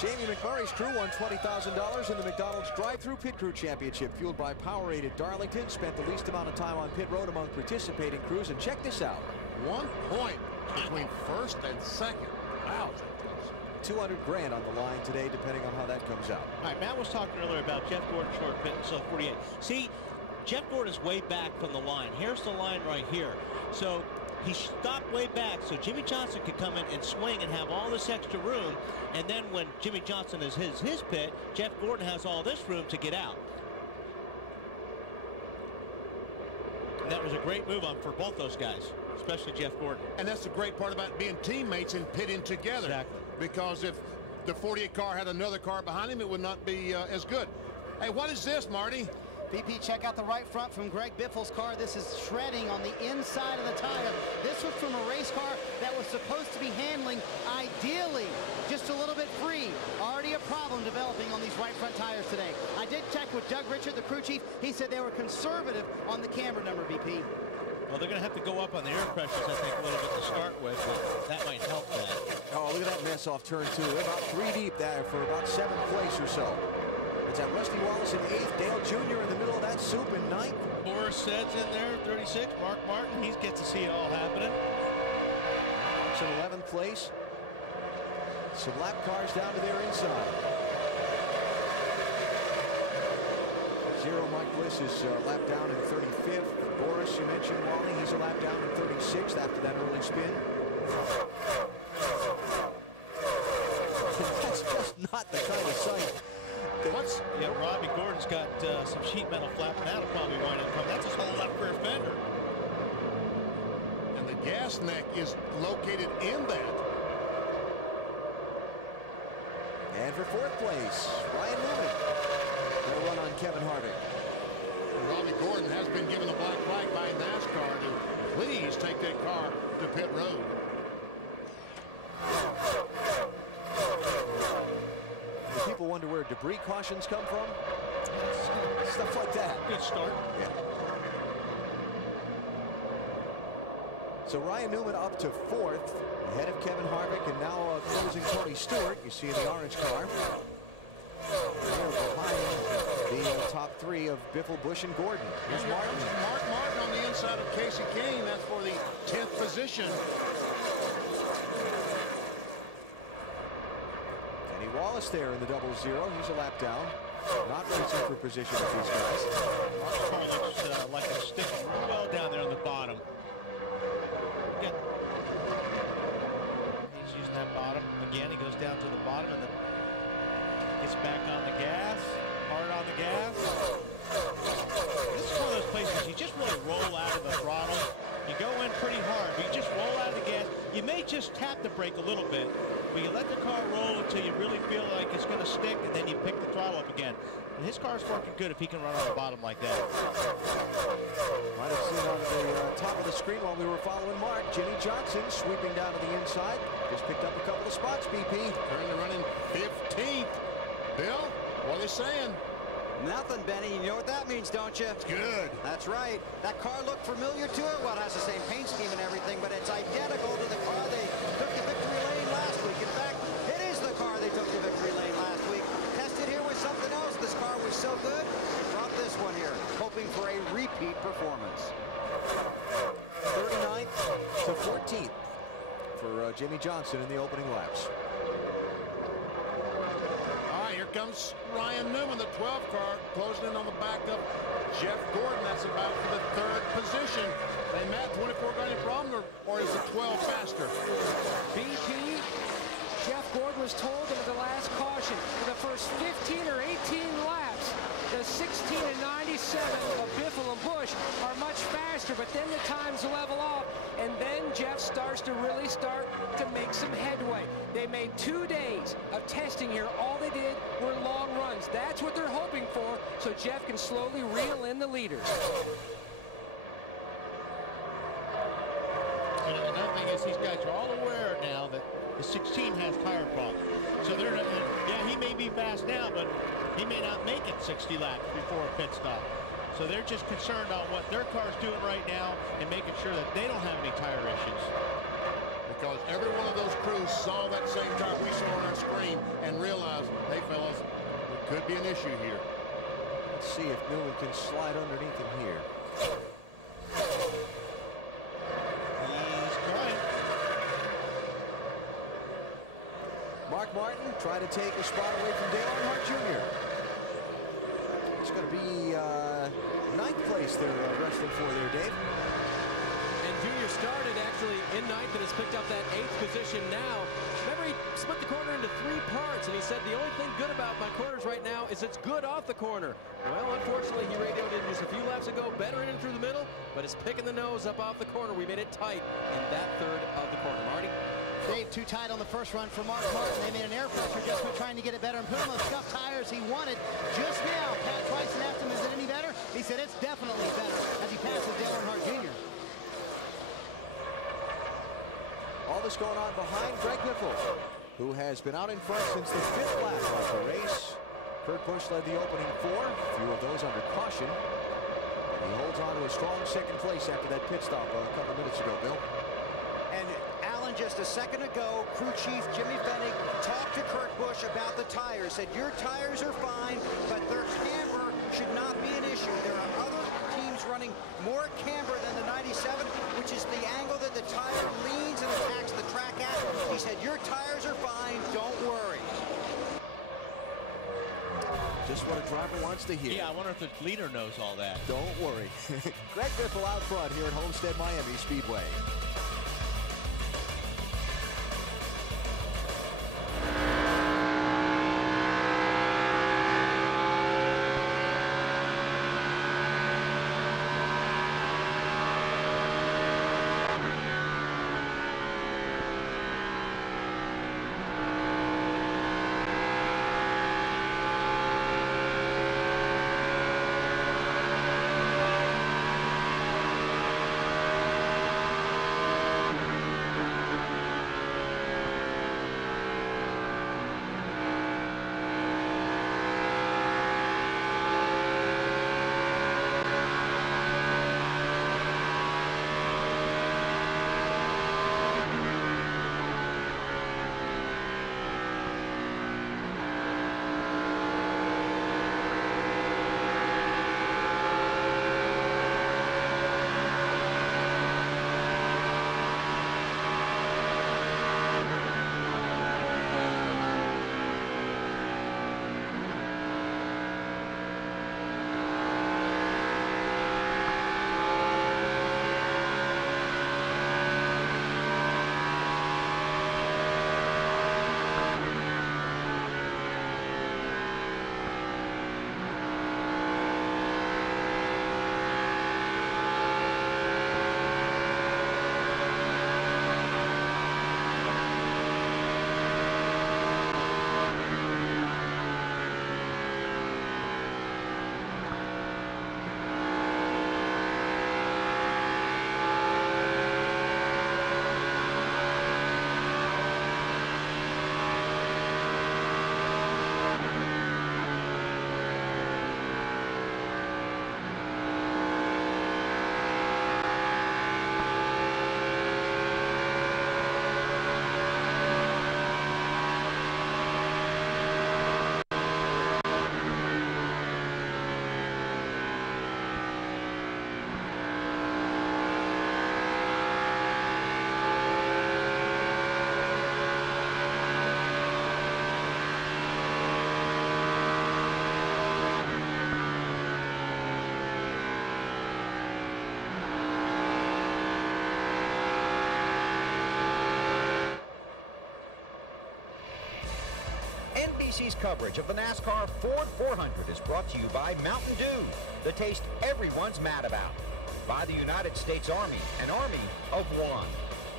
Jamie McMurray's crew won $20,000 in the McDonald's drive-thru pit crew championship, fueled by Powerade at Darlington. Spent the least amount of time on pit road among participating crews, and check this out. 1 point between first and second. Wow. 200 grand on the line today, depending on how that comes out. All right, Matt was talking earlier about Jeff Gordon short pit and so 48. See, Jeff Gordon is way back from the line. Here's the line right here. So he stopped way back so Jimmy Johnson could come in and swing and have all this extra room. And then when Jimmy Johnson is his pit, Jeff Gordon has all this room to get out. And that was a great move on for both those guys, especially Jeff Gordon. And that's the great part about being teammates and pitting together. Exactly. Because if the 48 car had another car behind him, it would not be as good. Hey, what is this, Marty? BP, check out the right front from Greg Biffle's car. This is shredding on the inside of the tire. This was from a race car that was supposed to be handling, ideally, just just a little bit free. Already a problem developing on these right front tires today. I did check with Doug Richard, the crew chief. He said they were conservative on the camber number, VP. Well, they're going to have to go up on the air pressures, I think, a little bit to start with, but that might help that. Oh, look at that mess off turn 2. They're about 3 deep there for about 7th place or so. It's at Rusty Wallace in 8th, Dale Jr. in the middle of that soup in 9th. Boris Sed's in there, 36. Mark Martin, he gets to see it all happening. Mark's in 11th place. Some lap cars down to their inside. 0 Mike Bliss is lap down in 35th. Boris, you mentioned, Wally, he's a lap down in 36th after that early spin. That's just not the kind of sight. Yeah, Robbie Gordon's got some sheet metal flapping. That'll probably wind up coming. That's his whole left rear fender. And the gas neck is located in that. And for 4th place, Ryan Newman. Gonna run on Kevin Harvick. Robbie Gordon has been given a black flag by NASCAR to please take that car to pit road. People wonder where debris cautions come from. Stuff like that. Good start. Yeah. So Ryan Newman up to 4th, ahead of Kevin Harvick, and now closing Tony Stewart. You see in the orange car. They're behind the top 3 of Biffle, Busch, and Gordon. Here's Martin. Mark Martin on the inside of Casey Kane. That's for the 10th position. Wallace there in the 0-0. He's a lap down. Not racing for position with these guys. Mark's car looks like it's sticking real well down there on the bottom. Again, he's using that bottom. Again, he goes down to the bottom and then gets back on the gas. Hard on the gas. This is one of those places you just really roll out of the throttle. You go in pretty hard, but you just roll out of the gas. You may just tap the brake a little bit, but you let the car roll until you really feel like it's going to stick, and then you pick the throttle up again. And his car's working good if he can run on the bottom like that. Might have seen on the top of the screen while we were following Mark, Jimmy Johnson sweeping down to the inside. Just picked up a couple of spots, BP. Currently running 15th. Bill, what are they saying? Nothing, Benny. You know what that means, don't you? It's good. That's right. That car looked familiar to it. Well, it has the same paint scheme and everything, but it's identical to the car they took to victory lane last week. In fact, it is the car they took to victory lane last week. Tested here with something else. This car was so good, they brought this one here, hoping for a repeat performance. 39th to 14th for Jimmy Johnson in the opening laps. Here comes Ryan Newman, the 12 car, closing in on the back of Jeff Gordon. That's about for the 3rd position. They met 24 got any problem, or is the 12 faster? BP, Jeff Gordon was told in the last caution for the first 15 or 18 laps, the 16 and 97 of Biffle and Busch are much faster, but then the times level off, and then Jeff starts to really to make some headway. They made 2 days of testing here. All they did were long runs. That's what they're hoping for, so Jeff can slowly reel in the leaders. And another thing is these guys are all aware now that the 16 has tire problems. So they're not, yeah, he may be fast now, but he may not make it 60 laps before a pit stop. So they're just concerned on what their car's doing right now and making sure that they don't have any tire issues. Because every one of those crews saw that same car we saw on our screen and realized, hey, fellas, there could be an issue here. Let's see if Newman can slide underneath him here. He's trying. Mark Martin trying to take a spot away from Dale Earnhardt Jr. It's going to be 9th place they're wrestling for there, Dave. And Junior started actually in 9th and has picked up that 8th position now. Remember, he split the corner into 3 parts, and he said the only thing good about my corners right now is it's good off the corner. Well, unfortunately, he radioed in just a few laps ago, better in and through the middle, but it's picking the nose up off the corner. We made it tight in that 3rd of the corner. Marty? Dave, too tight on the first run for Mark Martin. They made an air pressure adjustment trying to get it better and put on those scuffed tires he wanted just now. Pat Twyson asked him, is it any better? He said it's definitely better as he passes Dale Earnhardt Jr. All this going on behind Greg Biffle. who has been out in front since the 5th lap of the race. Kurt Busch led the opening 4, a few of those under caution. He holds on to a strong second place after that pit stop a couple minutes ago, Bill. And Alan, just a second ago, crew chief Jimmy Fennig talked to Kurt Busch about the tires, said your tires are fine, but their camber should not be an issue. There are other teams running more camber than the 97, which is the angle that the tire leans and attacks the track at. He said your tires are fine, don't worry. Just what a driver wants to hear. Yeah, I wonder if the leader knows all that. Don't worry. Greg Biffle out front here at Homestead-Miami Speedway. NBC's coverage of the NASCAR Ford 400 is brought to you by Mountain Dew, the taste everyone's mad about. By the United States Army, an army of one.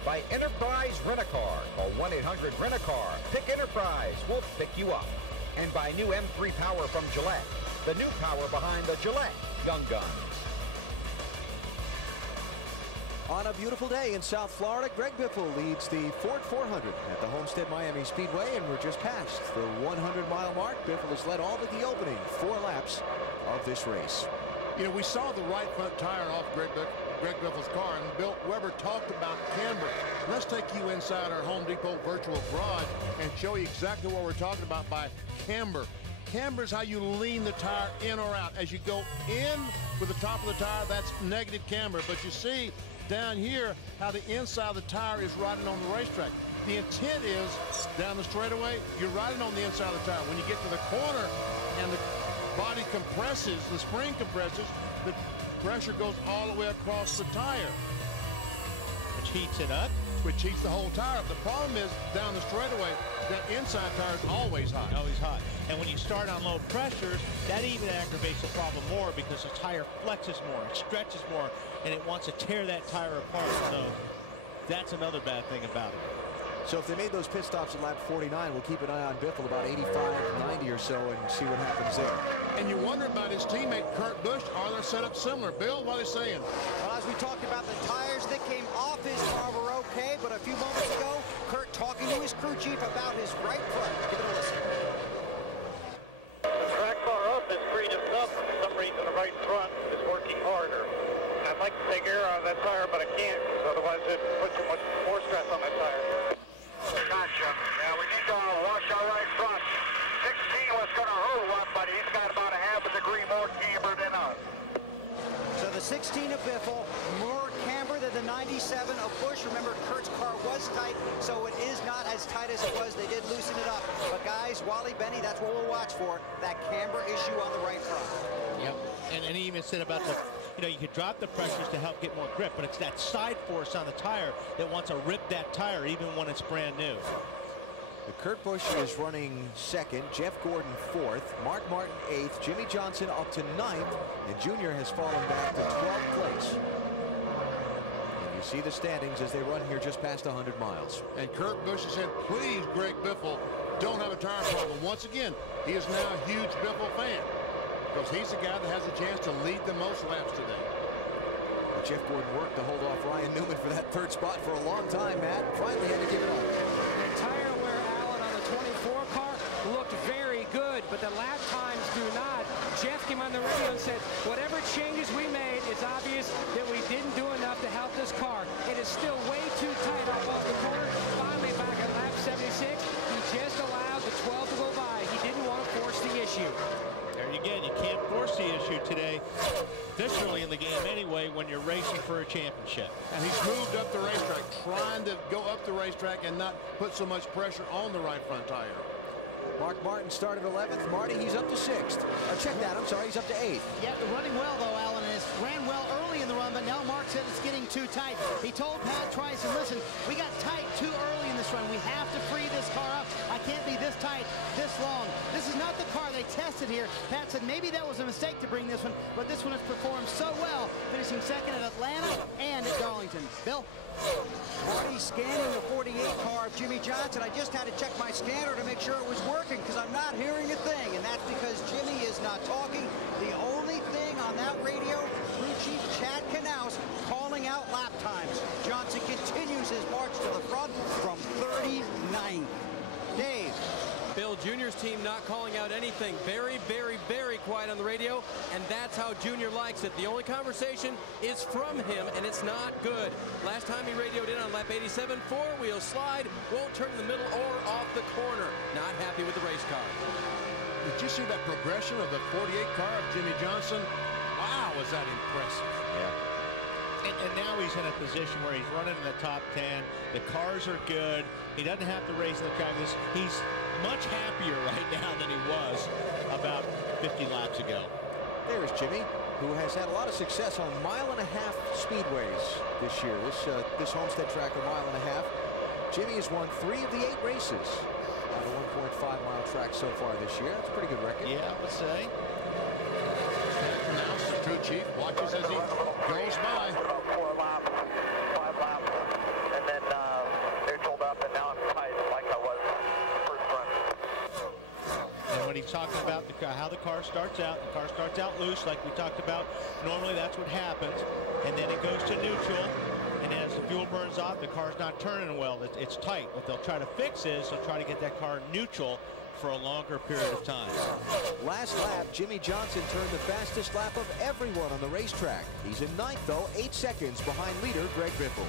By Enterprise Rent-A-Car, call 1-800-RENT-A-CAR. Pick Enterprise, we'll pick you up. And by new M3 Power from Gillette, the new power behind the Gillette Young Guns. On a beautiful day in South Florida, Greg Biffle leads the Ford 400 at the Homestead-Miami Speedway, and we're just past the 100-mile mark. Biffle has led all but the opening 4 laps of this race. You know, we saw the right front tire off Greg Biffle's car, and Bill Weber talked about camber. Let's take you inside our Home Depot virtual garage and show you exactly what we're talking about by camber. Camber is how you lean the tire in or out. As you go in with the top of the tire, that's negative camber. But you see down here how the inside of the tire is riding on the racetrack. The intent is down the straightaway, you're riding on the inside of the tire. When you get to the corner and the body compresses, the spring compresses, the pressure goes all the way across the tire. Which heats it up. Which heats the whole tire up. The problem is down the straightaway, that inside tire is always hot. Always hot. And when you start on low pressures, that even aggravates the problem more because the tire flexes more, it stretches more, and it wants to tear that tire apart. So that's another bad thing about it. So if they made those pit stops at lap 49, we'll keep an eye on Biffle about 85, 90 or so and see what happens there. And you wonder about his teammate Kurt Busch. Are they set up similar? Bill, what are they saying? Well, as we talked about, the tires that came off his car were okay, but a few moments ago, Kurt talking to his crew chief about his right front. Give it a listen. The track bar up is freed up. For some reason, the right front is working harder. I'd like to take air out of that tire, but I can't, because otherwise it puts too much more stress on that tire. Gotcha. Now we need to wash our right front. 16 was going to hurt one, but he's got about a half a degree more camber than us. So the 16 of Biffle, more camber than the 97 of Busch. Remember, Kurt's car was tight, so it is not as tight as it was. They did loosen it up. But guys, Wally Benny, that's what we'll watch for, that camber issue on the right front. Yep, and he even said about the, you could drop the pressures to help get more grip, but it's that side force on the tire that wants to rip that tire even when it's brand new. Kurt Busch is running second, Jeff Gordon fourth, Mark Martin eighth, Jimmy Johnson up to ninth, and Junior has fallen back to 12th place. And you see the standings as they run here just past 100 miles. And Kurt Busch has said, please, Greg Biffle, don't have a tire problem. Once again, he is now a huge Biffle fan, because he's the guy that has a chance to lead the most laps today. But Jeff Gordon worked to hold off Ryan Newman for that third spot for a long time, Matt. Finally had to give it up. The tire wear, Alan, on the 24 car looked very good, but the lap times do not. Jeff came on the radio and said, whatever changes we made, it's obvious that we didn't do enough to help this car. It is still way too tight off the corner. Finally, back at lap 76, he just allowed the 12 to go by. He didn't want to force the issue. There you go. You can't force the issue today, this early in the game anyway, when you're racing for a championship. And he's moved up the racetrack, trying to go up the racetrack and not put so much pressure on the right front tire. Mark Martin started 11th. Marty, he's up to 6th. Check that. I'm sorry. He's up to 8th. Yeah, running well, though, Alan. And it's ran well early in the run, but now Mark said it's getting too tight. He told Pat Trice, listen, we got tight too early in this run. We have to free this car up. I can't be this tight this long. This is not the car they tested here. Pat said maybe that was a mistake to bring this one, but this one has performed so well, finishing second at Atlanta and at Darlington. Bill? Marty scanning the 48 car of Jimmy Johnson. I just had to check my scanner to make sure it was working, because I'm not hearing a thing, and that's because Jimmy is not talking. The only thing on that radio, crew chief Chad Knaus calling out lap times. Johnson continues his march to the front from 39th. Dave. Bill, Junior's team not calling out anything. Very, very, very quiet on the radio, and that's how Junior likes it. The only conversation is from him, and it's not good. Last time he radioed in on lap 87, four-wheel slide, won't turn in the middle or off the corner. Not happy with the race car. Did you see that progression of the 48 car of Jimmy Johnson? Wow, was that impressive. Yeah. And now he's in a position where he's running in the top 10. The cars are good. He doesn't have to race in the track. He's much happier right now than he was about 50 laps ago. There's Jimmy, who has had a lot of success on 1.5 mile speedways this year. This Homestead track, a 1.5 mile. Jimmy has won 3 of the 8 races on a 1.5 mile track so far this year. That's a pretty good record. Yeah, I would say. Chad Knaus, the crew chief, watches as he goes by. About 4 laps, 5 laps, and then neutraled up, and now I'm tight like I was first run. And when he's talking about how the car starts out loose, like we talked about. Normally that's what happens, and then it goes to neutral, and as the fuel burns off, the car's not turning well. It's tight. What they'll try to fix is they'll try to get that car neutral for a longer period of time. Last lap, Jimmy Johnson turned the fastest lap of everyone on the racetrack. He's in 9th, though, 8 seconds behind leader Greg Biffle.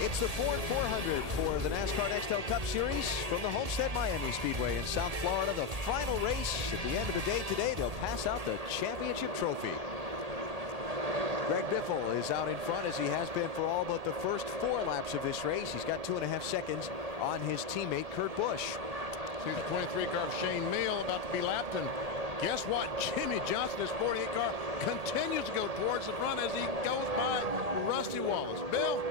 It's the Ford 400 for the NASCAR Nextel Cup Series from the Homestead-Miami Speedway in South Florida. The final race at the end of the day today. They'll pass out the championship trophy. Greg Biffle is out in front, as he has been for all but the first 4 laps of this race. He's got 2.5 seconds on his teammate Kurt Busch. See the 23 car of Shane Meal about to be lapped, and guess what? Jimmy Johnson, his 48 car, continues to go towards the front as he goes by Rusty Wallace. Bill?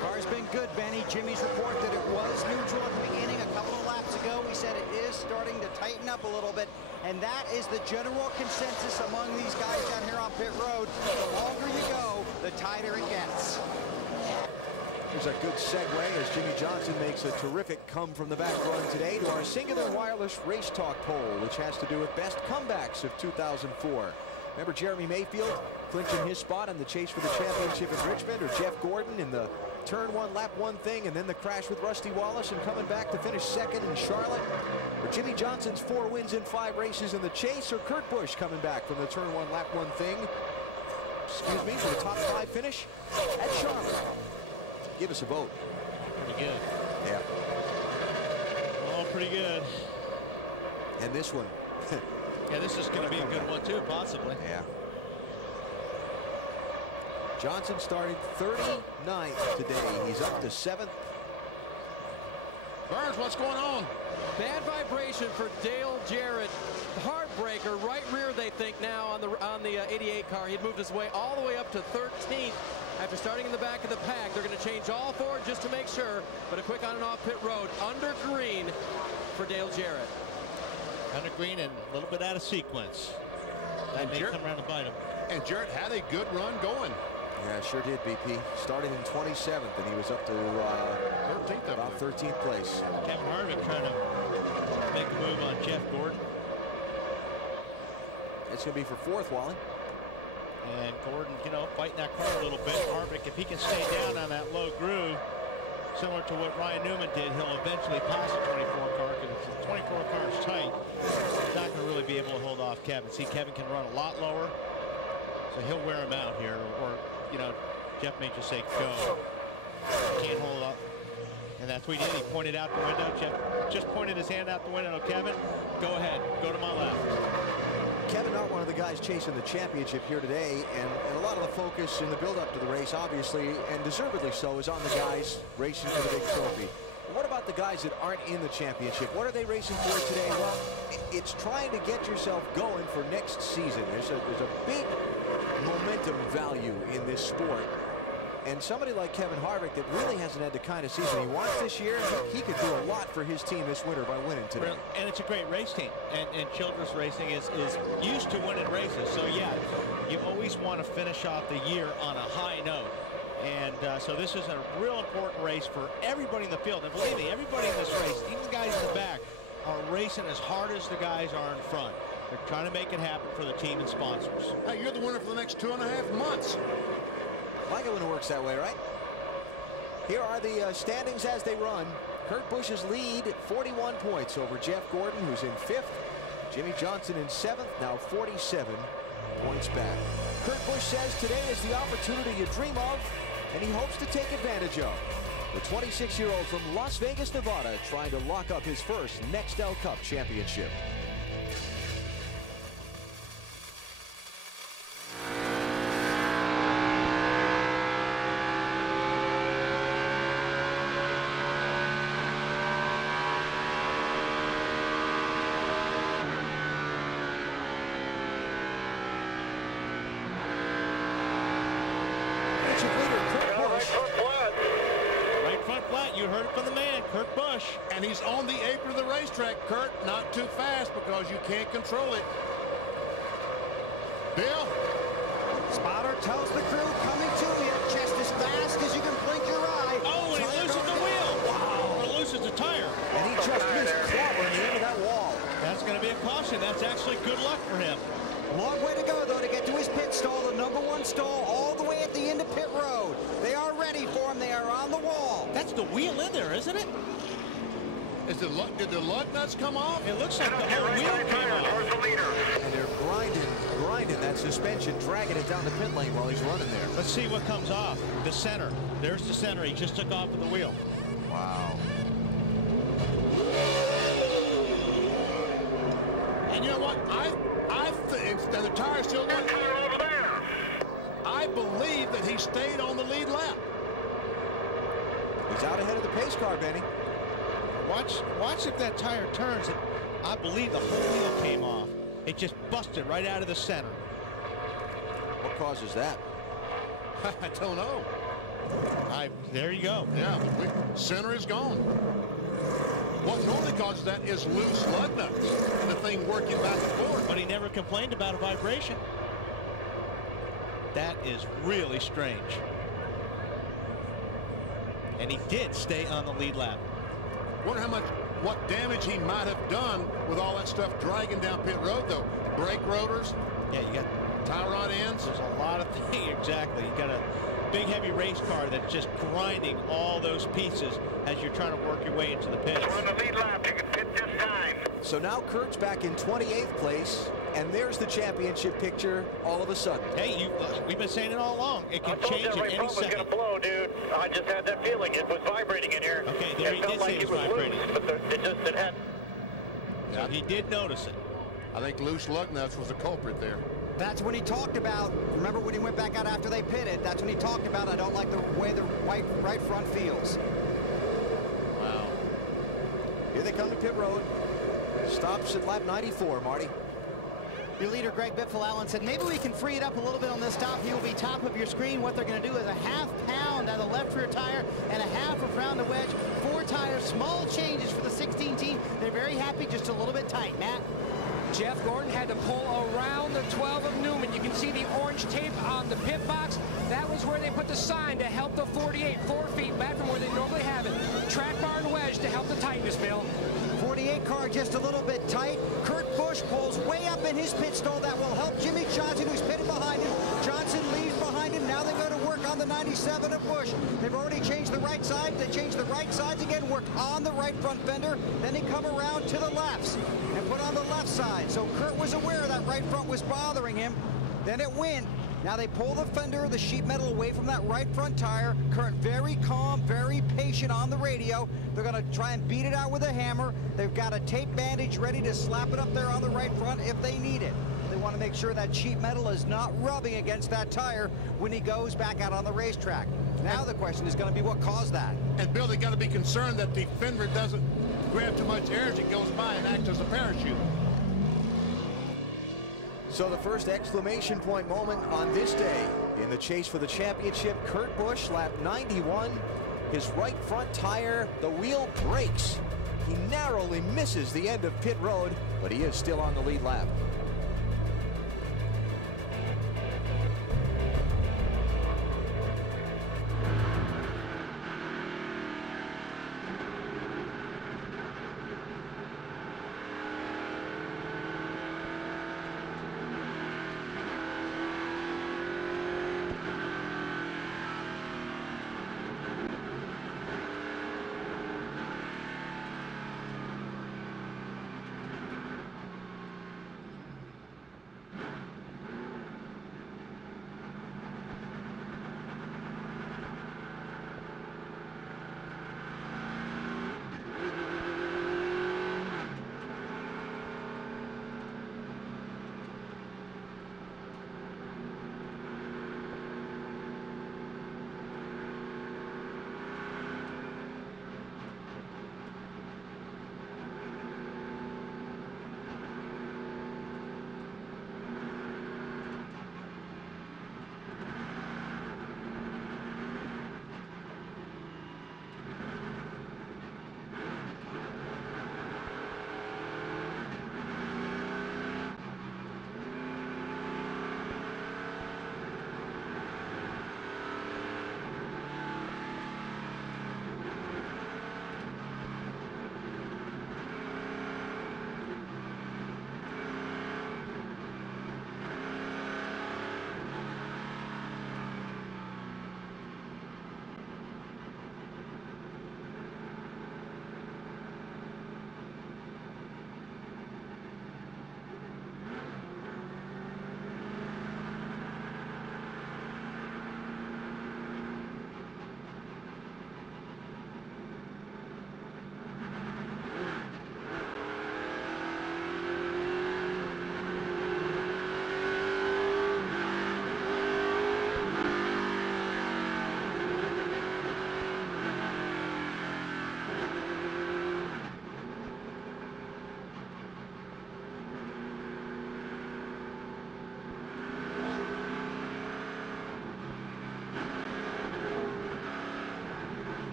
Car's been good, Benny. Jimmy's report that it was neutral at the beginning a couple of laps ago. We said it is starting to tighten up a little bit, and that is the general consensus among these guys down here on pit road. The longer you go, the tighter it gets. Here's a good segue as Jimmy Johnson makes a terrific come from the back run today to our singular wireless race talk poll, which has to do with best comebacks of 2004. Remember Jeremy Mayfield clinching his spot in the chase for the championship in Richmond, or Jeff Gordon in the turn 1 lap 1 thing, and then the crash with Rusty Wallace and coming back to finish second in Charlotte? Or Jimmy Johnson's 4 wins in 5 races in the chase, or Kurt Busch coming back from the turn 1 lap 1 thing, for the top 5 finish at Charlotte? Give us a vote. Pretty good. Yeah. All pretty good. And this one. Yeah, this is going to be a good one too, possibly. Yeah. Johnson started 39th today. He's up to 7th. Burns, what's going on? Bad vibration for Dale Jarrett. Heartbreaker, right rear, they think now on the 88 car. He'd moved his way all the way up to 13th. After starting in the back of the pack, they're going to change all 4 just to make sure. But a quick on and off pit road under green for Dale Jarrett. Under green and a little bit out of sequence. That may come around to bite him. And Jarrett had a good run going. Yeah, sure did, BP. Started in 27th, and he was up to 13th, about 13th place. Kevin Harvick trying to make a move on Jeff Gordon. It's going to be for 4th, Wally. And Gordon, you know, fighting that car a little bit. Harvick, if he can stay down on that low groove, similar to what Ryan Newman did, he'll eventually pass the 24 car, because if the 24 car is tight, he's not going to really be able to hold off Kevin. See, Kevin can run a lot lower, so he'll wear him out here. Or, you know, Jeff may just say, go. Can't hold up. And that's what he did. He pointed out the window. Jeff just pointed his hand out the window. Kevin, go ahead. Go to my left. Kevin, not one of the guys chasing the championship here today, and a lot of the focus in the build-up to the race, obviously, and deservedly so, is on the guys racing for the big trophy. But what about the guys that aren't in the championship? What are they racing for today? Well, it's trying to get yourself going for next season. There's a big momentum value in this sport. And somebody like Kevin Harvick that really hasn't had the kind of season he wants this year, he could do a lot for his team this winter by winning today. And it's a great race team. And Childress Racing is used to winning races. So, yeah, you always want to finish off the year on a high note. And so this is a real important race for everybody in the field. And believe me, everybody in this race, even the guys in the back, are racing as hard as the guys are in front. They're trying to make it happen for the team and sponsors. Hey, you're the winner for the next 2.5 months. Like it when it works that way, right? Here are the standings as they run. Kurt Busch's lead, 41 points over Jeff Gordon, who's in 5th. Jimmy Johnson in 7th, now 47 points back. Kurt Busch says today is the opportunity you dream of, and he hopes to take advantage of. The 26-year-old from Las Vegas, Nevada, trying to lock up his first Nextel Cup championship. You heard it from the man, Kurt Busch. And he's on the apron of the racetrack, Kurt. Not too fast because you can't control it. Bill? Spotter tells the crew, coming to you just as fast as you can blink your eye. Oh, and he loses the wheel. Wow. Or loses the tire. And he just missed clobbering the end of that wall. That's going to be a caution. That's actually good luck for him. Long way to go, though, to get to his pit stall, the #1 stall, all the way at the end of pit road. They are ready for him. They are on the wall. That's the wheel in there, isn't it? Did the lug nuts come off? It looks like the whole wheel came off. And they're grinding that suspension, dragging it down the pit lane while he's running there. Let's see what comes off. The center. There's the center. He just took off with the wheel. Wow. And you know what? I think the tire's still going. I believe that he stayed on the lead lap. He's out ahead of the pace car, Benny. Watch if that tire turns. I believe the whole wheel came off. It just busted right out of the center. What causes that? I don't know. There you go. Yeah, center is gone. What normally causes that is loose lug nuts and the thing working back and forth. But he never complained about a vibration. That is really strange. And he did stay on the lead lap. Wonder what damage he might have done with all that stuff dragging down pit road, though. Brake rotors. Yeah, you got tie rod ends. There's a lot of things. Exactly. You got a big, heavy race car that's just grinding all those pieces as you're trying to work your way into the pit. We're on the lead lap. You can pit this time. So now Kurt's back in 28th place, and there's the championship picture all of a sudden. Hey, we've been saying it all along. It can change at any second. Was going to blow, dude. I just had that feeling. It was vibrating in here. Okay, there he did say it was vibrating. Loose, but it had. So he did notice it. I think loose lug nuts was the culprit there. That's when he talked about, remember when he went back out after they pitted, that's when he talked about, I don't like the way the right front feels. Wow. Here they come to pit road. Stops at lap 94, Marty. Your leader, Greg Biffle Allen, said maybe we can free it up a little bit on this stop. He will be top of your screen. What they're going to do is a half pound out of the left rear tire and a half around the wedge. 4 tires, small changes for the 16 team. They're very happy, just a little bit tight. Matt? Jeff Gordon had to pull around the 12 of Newman. You can see the orange tape on the pit box. That was where they put the sign to help the 48, 4 feet back from where they normally have it. Track bar and wedge to help the tightness, Bill. 48 car just a little bit tight. Kurt Busch pulls way up in his pit stall. That will help Jimmy Johnson, who's pitted behind him. Johnson leaves behind him. Now they go to work on the 97 of Busch. They've already changed the right side. They changed the right sides again, work on the right front fender. Then they come around to the lefts and put on the left side. So Kurt was aware that right front was bothering him. Then it went. Now they pull the fender, the sheet metal away from that right front tire. Kurt very calm, very patient on the radio. They're going to try and beat it out with a hammer. They've got a tape bandage ready to slap it up there on the right front if they need it. They want to make sure that sheet metal is not rubbing against that tire when he goes back out on the racetrack. Now the question is going to be what caused that. And Bill, they got to be concerned that the fender doesn't grab too much air as it goes by and act as a parachute. So the first exclamation point moment on this day in the chase for the championship. Kurt Busch, lap 91. His right front tire, the wheel breaks. He narrowly misses the end of pit road, but he is still on the lead lap.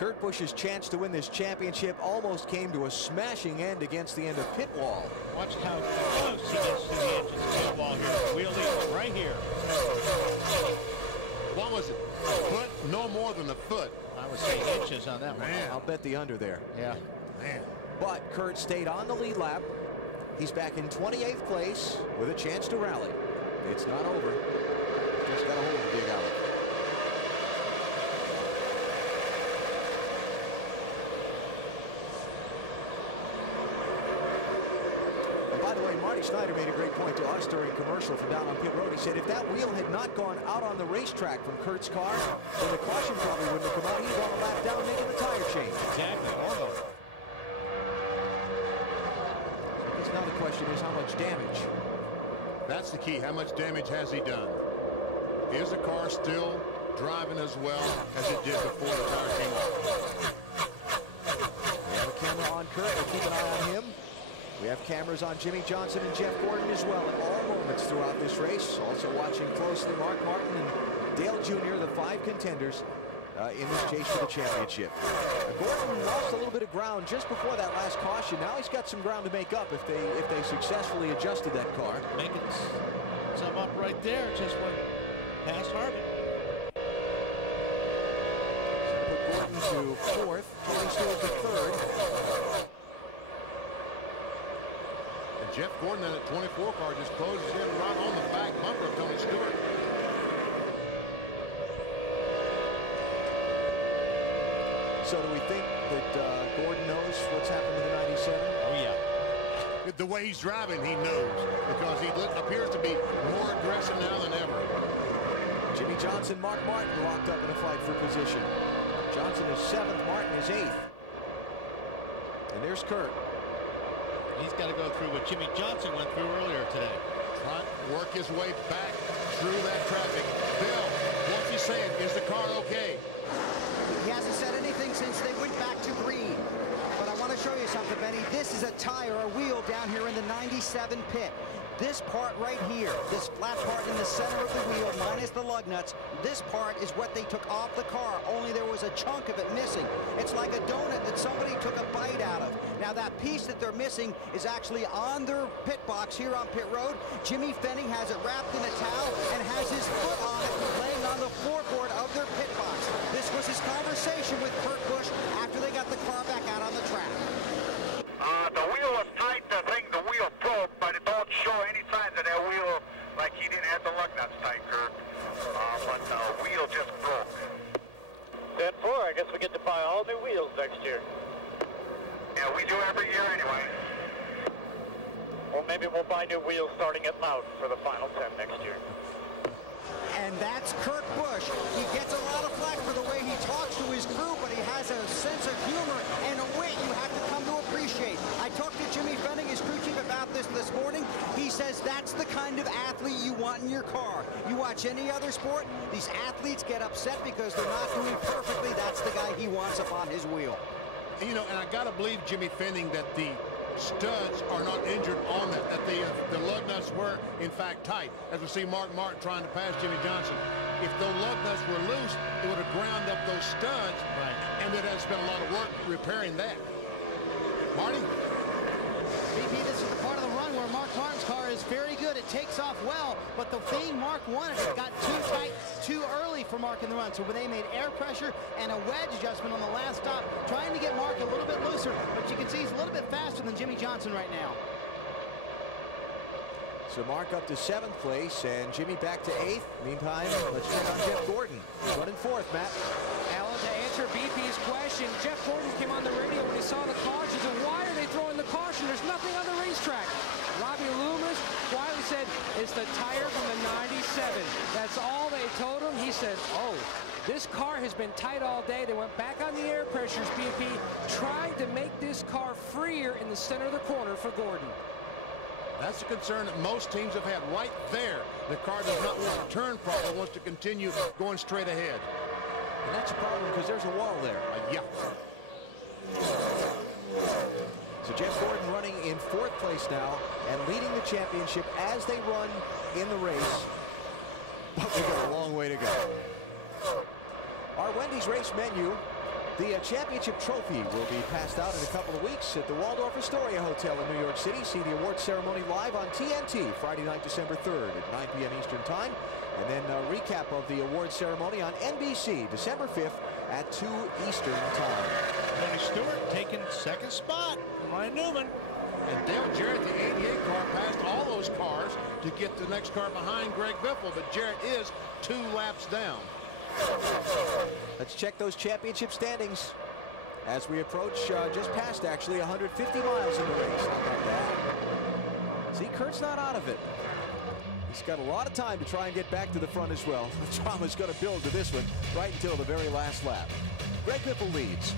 Kurt Busch's chance to win this championship almost came to a smashing end against the end of pit wall. Watch how close he gets to the edge of the pit wall here. Wheel lead right here. What was it? A foot? No more than a foot. I would say inches on that one. Man. I'll bet the under there. Yeah. Man. But Kurt stayed on the lead lap. He's back in 28th place with a chance to rally. It's not over. Just got a hole to dig out of. And by the way, Marty Snyder made a great point to us during commercial from down on pit road. He said if that wheel had not gone out on the racetrack from Kurt's car, then the caution probably wouldn't have come out. He'd gone a lap down making the tire change. Exactly. Almost. Now the question is how much damage. That's the key. How much damage has he done? Is the car still driving as well as it did before the tire came off? We have a camera on Kurt. We'll keep an eye on him. We have cameras on Jimmie Johnson and Jeff Gordon as well at all moments throughout this race. Also watching closely Mark Martin and Dale Jr., the 5 contenders in this chase for the championship. Gordon lost a little bit of ground just before that last caution. Now he's got some ground to make up if they successfully adjusted that car. Making some up right there. Just went past Harvick. So put Gordon to 4th. Tony Stewart to 3rd. And Jeff Gordon in that 24 car just closes in right on the back bumper of Tony Stewart. So do we think that Gordon knows what's happened to the 97? Oh, yeah. The way he's driving, he knows, because he appears to be more aggressive now than ever. Jimmie Johnson, Mark Martin locked up in a fight for position. Johnson is 7th, Martin is 8th. And there's Kurt. He's got to go through what Jimmie Johnson went through earlier today. Trying to work his way back through that traffic. Bill, what's he saying? Is the car okay? He hasn't said anything since they went back to green. But I want to show you something, Benny. This is a tire, a wheel down here in the 97 pit. This part right here, this flat part in the center of the wheel, minus the lug nuts, this part is what they took off the car, only there was a chunk of it missing. It's like a donut that somebody took a bite out of. Now that piece that they're missing is actually on their pit box here on pit road. Jimmy Fenning has it wrapped in a towel and has his foot on it, laying on the floorboard of their pit box. This was his conversation with Kurt Busch after they got the car back out on the track. The wheel was tight. The wheel broke, but it don't show any signs of that wheel, like he didn't have the lug nuts tight, Kurt. But the wheel just broke. 10-4, I guess we get to buy all new wheels next year. Yeah, we do every year anyway. Or maybe we'll buy new wheels starting at Loudon for the final 10 next year. And that's Kurt Busch. He gets a lot of flack for the way he talks to his crew, but he has a sense of humor and a wit you have to come to appreciate. I talked to Jimmy Fenning, his crew chief, about this morning. He says that's the kind of athlete you want in your car. You watch any other sport, these athletes get upset because they're not doing perfectly. That's the guy he wants up on his wheel. You know, and I got to believe Jimmy Fenning that the studs are not injured on that, the lug nuts were in fact tight, as we see Mark Martin trying to pass Jimmie Johnson. If those lug nuts were loose, it would have ground up those studs, right, and they'd have spent a lot of work repairing that. Marty? BP, this is the part of the run where Mark Martin's car is very good. It takes off well, but the thing Mark wanted, it got too tight too early for Mark in the run. So when they made air pressure and a wedge adjustment on the last stop, trying to get Mark a little bit looser, but you can see he's a little bit faster than Jimmie Johnson right now. So Mark up to 7th place and Jimmy back to 8th. Meantime, let's check on Jeff Gordon. He's running 4th, Matt. Alan, to answer BP's question, Jeff Gordon came on the radio when he saw the caution. He said, why are they throwing the caution? There's nothing on the racetrack. Robbie Loomis quietly said, it's the tire from the 97. That's all they told him. He said, oh, this car has been tight all day. They went back on the air pressures, BP, tried to make this car freer in the center of the corner for Gordon. That's a concern that most teams have had right there. The car does not want to turn properly, wants to continue going straight ahead. And that's a problem because there's a wall there. Yeah. So Jeff Gordon running in 4th place now and leading the championship as they run in the race. But we got a long way to go. Our Wendy's race menu The championship trophy will be passed out in a couple of weeks at the Waldorf Astoria Hotel in New York City. See the award ceremony live on TNT Friday night, December 3rd at 9 p.m. Eastern Time. And then a recap of the award ceremony on NBC December 5th at 2 Eastern Time. Tony Stewart taking second spot from Ryan Newman. And Dale Jarrett, the 88 car, passed all those cars to get the next car behind Greg Biffle, but Jarrett is 2 laps down. Let's check those championship standings as we approach just past, actually, 150 miles in the race. How about that? See, Kurt's not out of it. He's got a lot of time to try and get back to the front as well. The drama's going to build to this one right until the very last lap. Greg Biffle leads.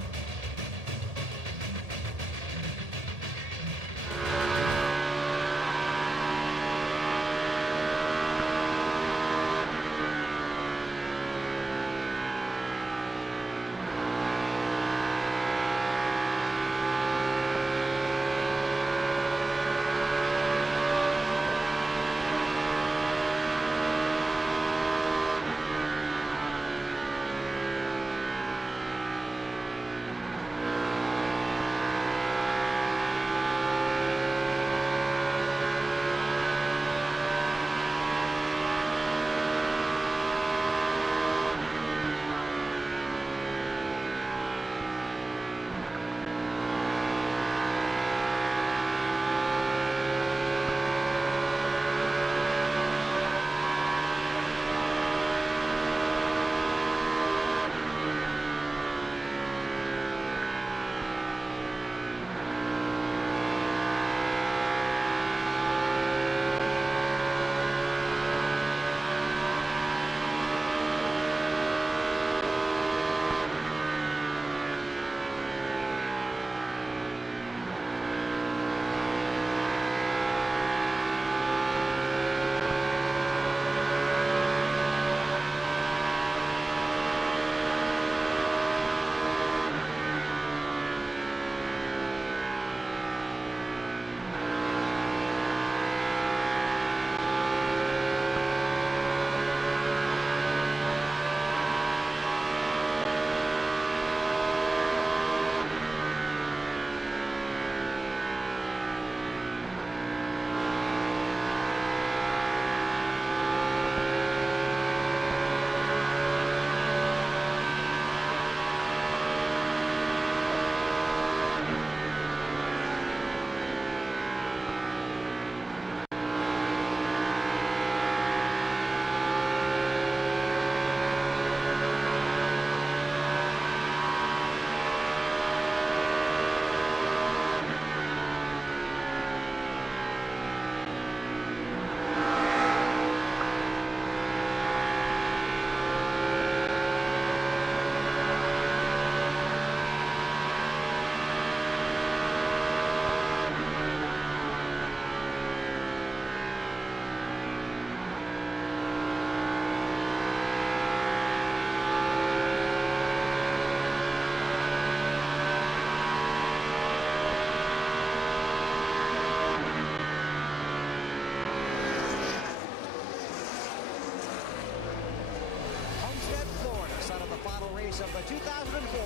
Of the 2004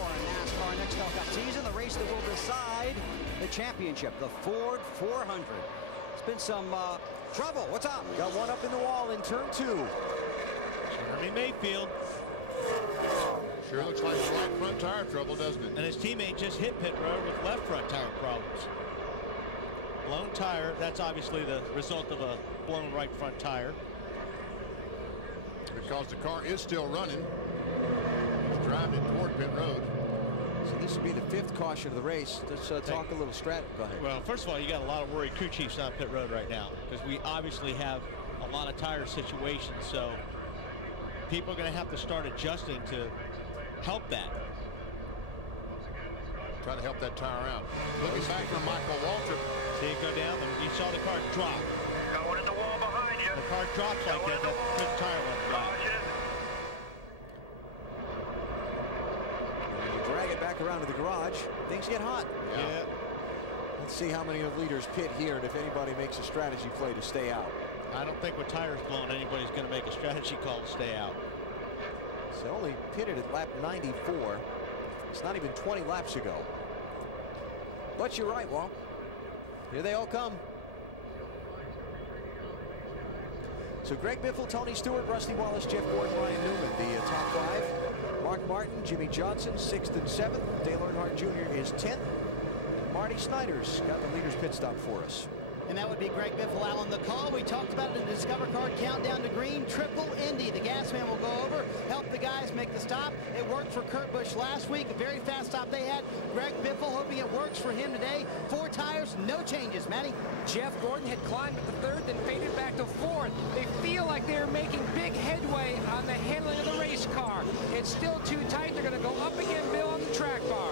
NASCAR Cup season, the race that will decide the championship, the Ford 400. It's been some trouble. What's up? Got one up in the wall in turn 2. Jeremy Mayfield. Sure looks like right front tire trouble, doesn't it? And his teammate just hit pit road with left front tire problems. Blown tire, that's obviously the result of a blown right front tire. Because the car is still running. Driving toward pit road. So this would be the 5th caution of the race. Let's talk a little strat. Go ahead. Well, first of all, you got a lot of worried crew chiefs on pit road right now because we obviously have a lot of tire situations. So people are going to have to start adjusting to help that. Try to help that tire out. Looking back from Michael Waltrip. See it go down. You saw the car drop. Got one in the wall behind you. The car drops like that. That good tire went flat. Drag it back around to the garage. Things get hot. Yeah. Let's see how many of leaders pit here and if anybody makes a strategy play to stay out. I don't think with tires blown anybody's going to make a strategy call to stay out. So only pitted at lap 94. It's not even 20 laps ago. But you're right, Walt. Here they all come. So Greg Biffle, Tony Stewart, Rusty Wallace, Jeff Gordon, Ryan Newman, the top 5. Mark Martin, Jimmy Johnson, 6th and 7th. Dale Earnhardt Jr. is 10th. Marty Snyder's got the leader's pit stop for us. And that would be Greg Biffle out on the call. We talked about it in the Discover Card Countdown to Green. Triple Indy. The gas man will go over, help the guys make the stop. It worked for Kurt Busch last week. A very fast stop they had. Greg Biffle hoping it works for him today. 4 tires, no changes. Matty? Jeff Gordon had climbed at the 3rd, then faded back to 4th. They feel like they're making big headway on the handling of the race car. It's still too tight. They're going to go up again, Bill, on the track bar.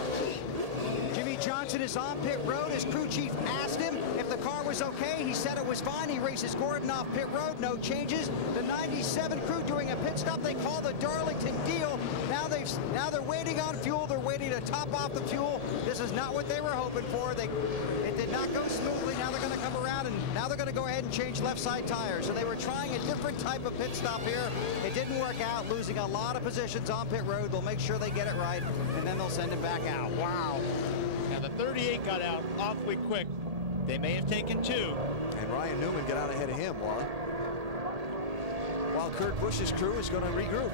Jimmy Johnson is on pit road. His crew chief asked him if the car was okay. He said it was fine. He races Gordon off pit road. No changes. The 97 crew doing a pit stop. They call the Darlington deal. Now they're waiting on fuel. They're waiting to top off the fuel. This is not what they were hoping for. It did not go smoothly. Now they're going to come around, and now they're going to go ahead and change left side tires. So they were trying a different type of pit stop here. It didn't work out, losing a lot of positions on pit road. They'll make sure they get it right, and then they'll send him back out. Wow. Now the 38 got out awfully quick. They may have taken 2. And Ryan Newman got out ahead of him, Wally. While Kurt Busch's crew is going to regroup.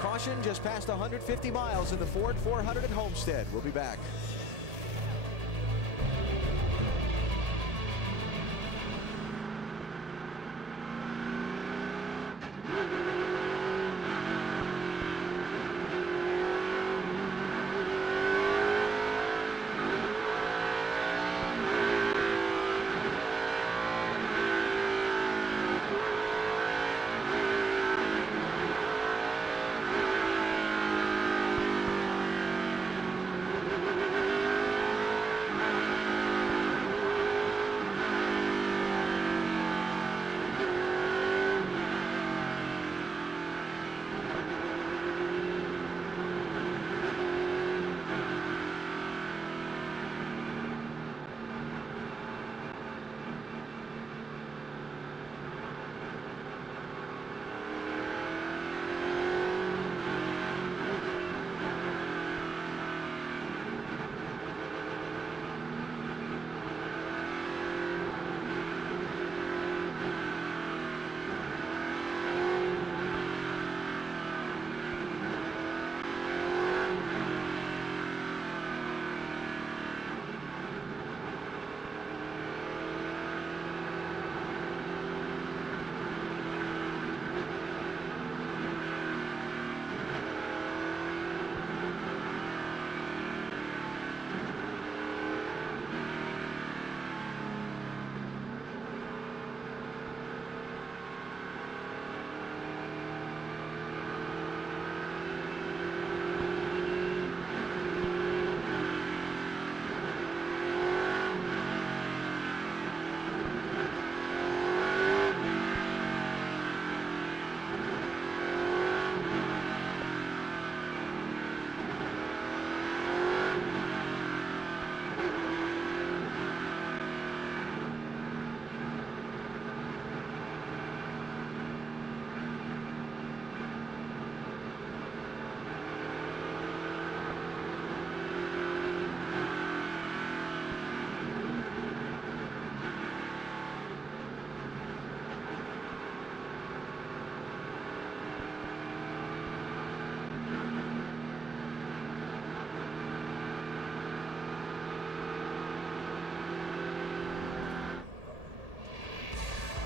Caution just past 150 miles in the Ford 400 at Homestead. We'll be back.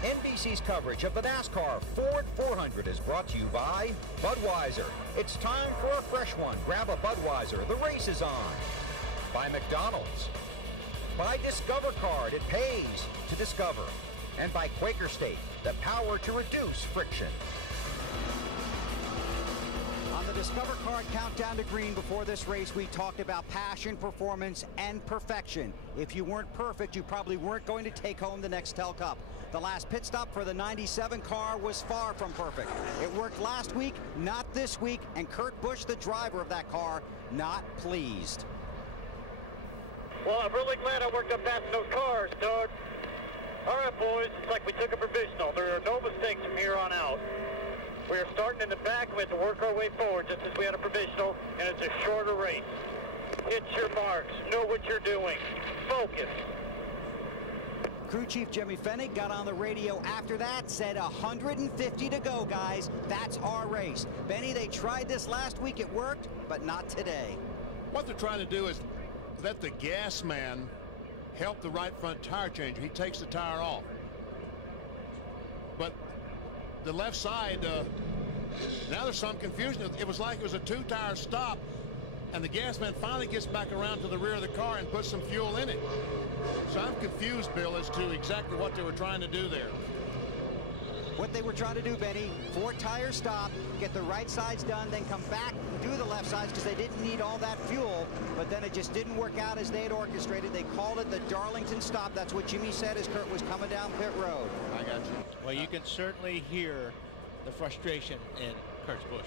NBC's coverage of the NASCAR Ford 400 is brought to you by Budweiser. It's time for a fresh one. Grab a Budweiser. The race is on. By McDonald's. By Discover Card. It pays to discover. And by Quaker State. The power to reduce friction. On the Discover Card Countdown to Green before this race, we talked about passion, performance, and perfection. If you weren't perfect, you probably weren't going to take home the Nextel Cup. The last pit stop for the 97 car was far from perfect. It worked last week, not this week, and Kurt Busch, the driver of that car, not pleased. Well, I'm really glad I worked up past those cars, Doug. All right, boys, it's like we took a provisional. There are no mistakes from here on out. We are starting in the back. We have to work our way forward just as we had a provisional, and it's a shorter race. what you're doing. Focus. Crew Chief Jimmy Fennig got on the radio after that, said 150 to go, guys. That's our race. Benny, they tried this last week. It worked, but not today. What they're trying to do is let the gas man help the right front tire changer. He takes the tire off. But the left side, now there's some confusion. It was like it was a two-tire stop, and the gas man finally gets back around to the rear of the car and puts some fuel in it. So I'm confused, Bill, as to exactly what they were trying to do there. What they were trying to do, Benny, 4-tire stop, get the right sides done, then come back and do the left sides because they didn't need all that fuel. But then it just didn't work out as they had orchestrated. They called it the Darlington stop. That's what Jimmy said as Kurt was coming down pit road. I got you. Well, you can certainly hear the frustration in Kurt Busch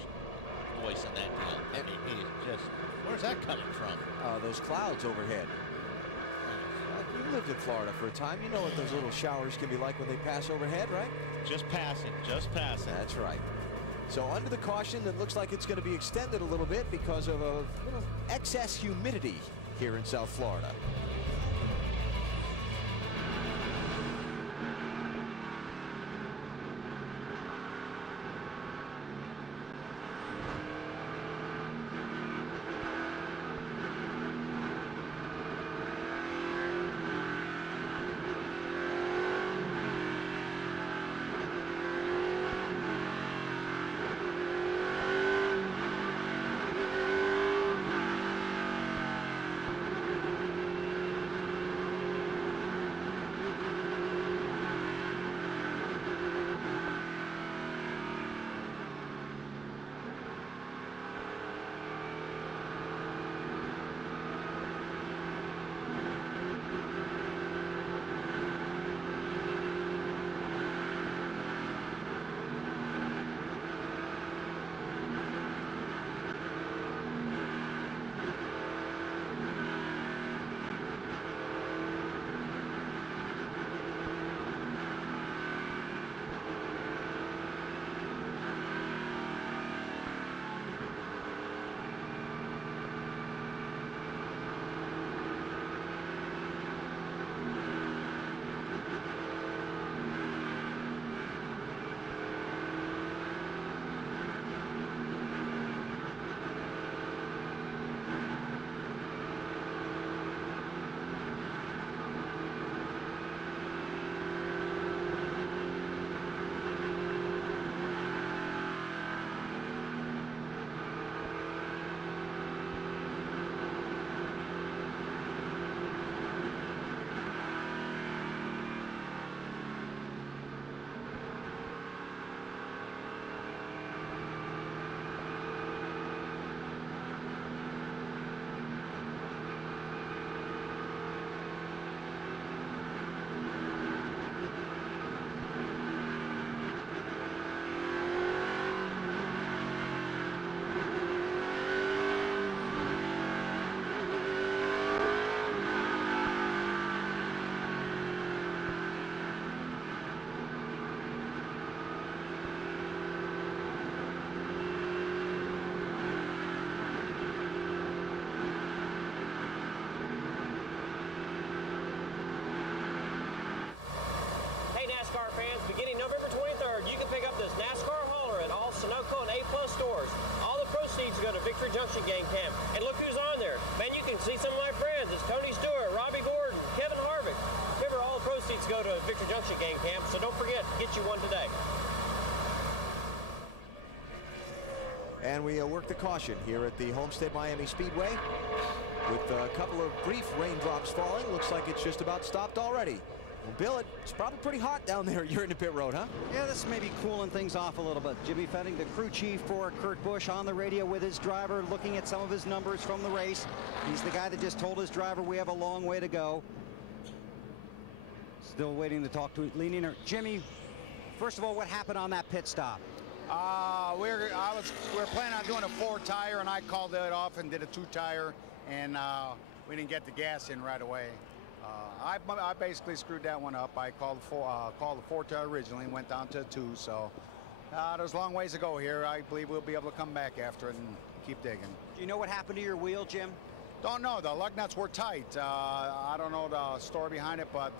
voice in that deal. I mean, he is just, where's that coming from? Those clouds overhead. You lived in Florida for a time. You know what those little showers can be like when they pass overhead, right? Just passing, just passing. That's right. So under the caution, it looks like it's going to be extended a little bit because of a little excess humidity here in South Florida. Beginning November 23rd, you can pick up this NASCAR hauler at all Sunoco and A+ stores. All the proceeds go to Victory Junction Gang Camp. And look who's on there. Man, you can see some of my friends. It's Tony Stewart, Robbie Gordon, Kevin Harvick. Remember, all the proceeds go to Victory Junction Gang Camp, so don't forget, get you one today. And we work the caution here at the Homestead-Miami Speedway with a couple of brief raindrops falling. Looks like it's just about stopped already. Well, Bill, it's probably pretty hot down there. You're in the pit road, huh? Yeah, this may be cooling things off a little bit. Jimmy Fennig, the crew chief for Kurt Busch, on the radio with his driver, looking at some of his numbers from the race. He's the guy that just told his driver we have a long way to go. Still waiting to talk to Leaning. Jimmy, first of all, what happened on that pit stop? We were planning on doing a 4-tire, and I called it off and did a 2-tire, and we didn't get the gas in right away. I basically screwed that one up. I called the 4-tire originally and went down to a 2. So there's a long ways to go here. I believe we'll be able to come back after it and keep digging. Do you know what happened to your wheel, Jim? Don't know. The lug nuts were tight. I don't know the story behind it, but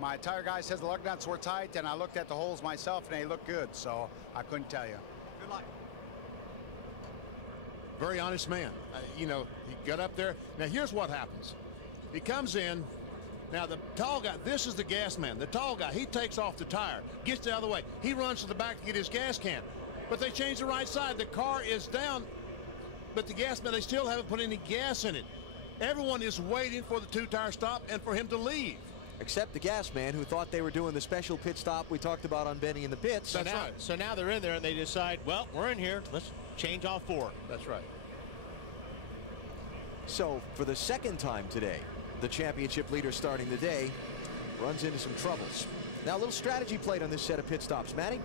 my tire guy says the lug nuts were tight, and I looked at the holes myself, and they looked good, so I couldn't tell you. Good luck. Very honest man. You know, he got up there. Now, here's what happens. He comes in. Now, the tall guy, this is the gas man. The tall guy, he takes off the tire, gets out of the way. He runs to the back to get his gas can. But they changed the right side. The car is down, but the gas man, they still haven't put any gas in it. Everyone is waiting for the two-tire stop and for him to leave. Except the gas man, who thought they were doing the special pit stop we talked about on Benny in the pits. So now they're in there and they decide, well, we're in here. Let's change all four. That's right. So for the second time today, the championship leader starting the day runs into some troubles. Now a little strategy played on this set of pit stops. Matty?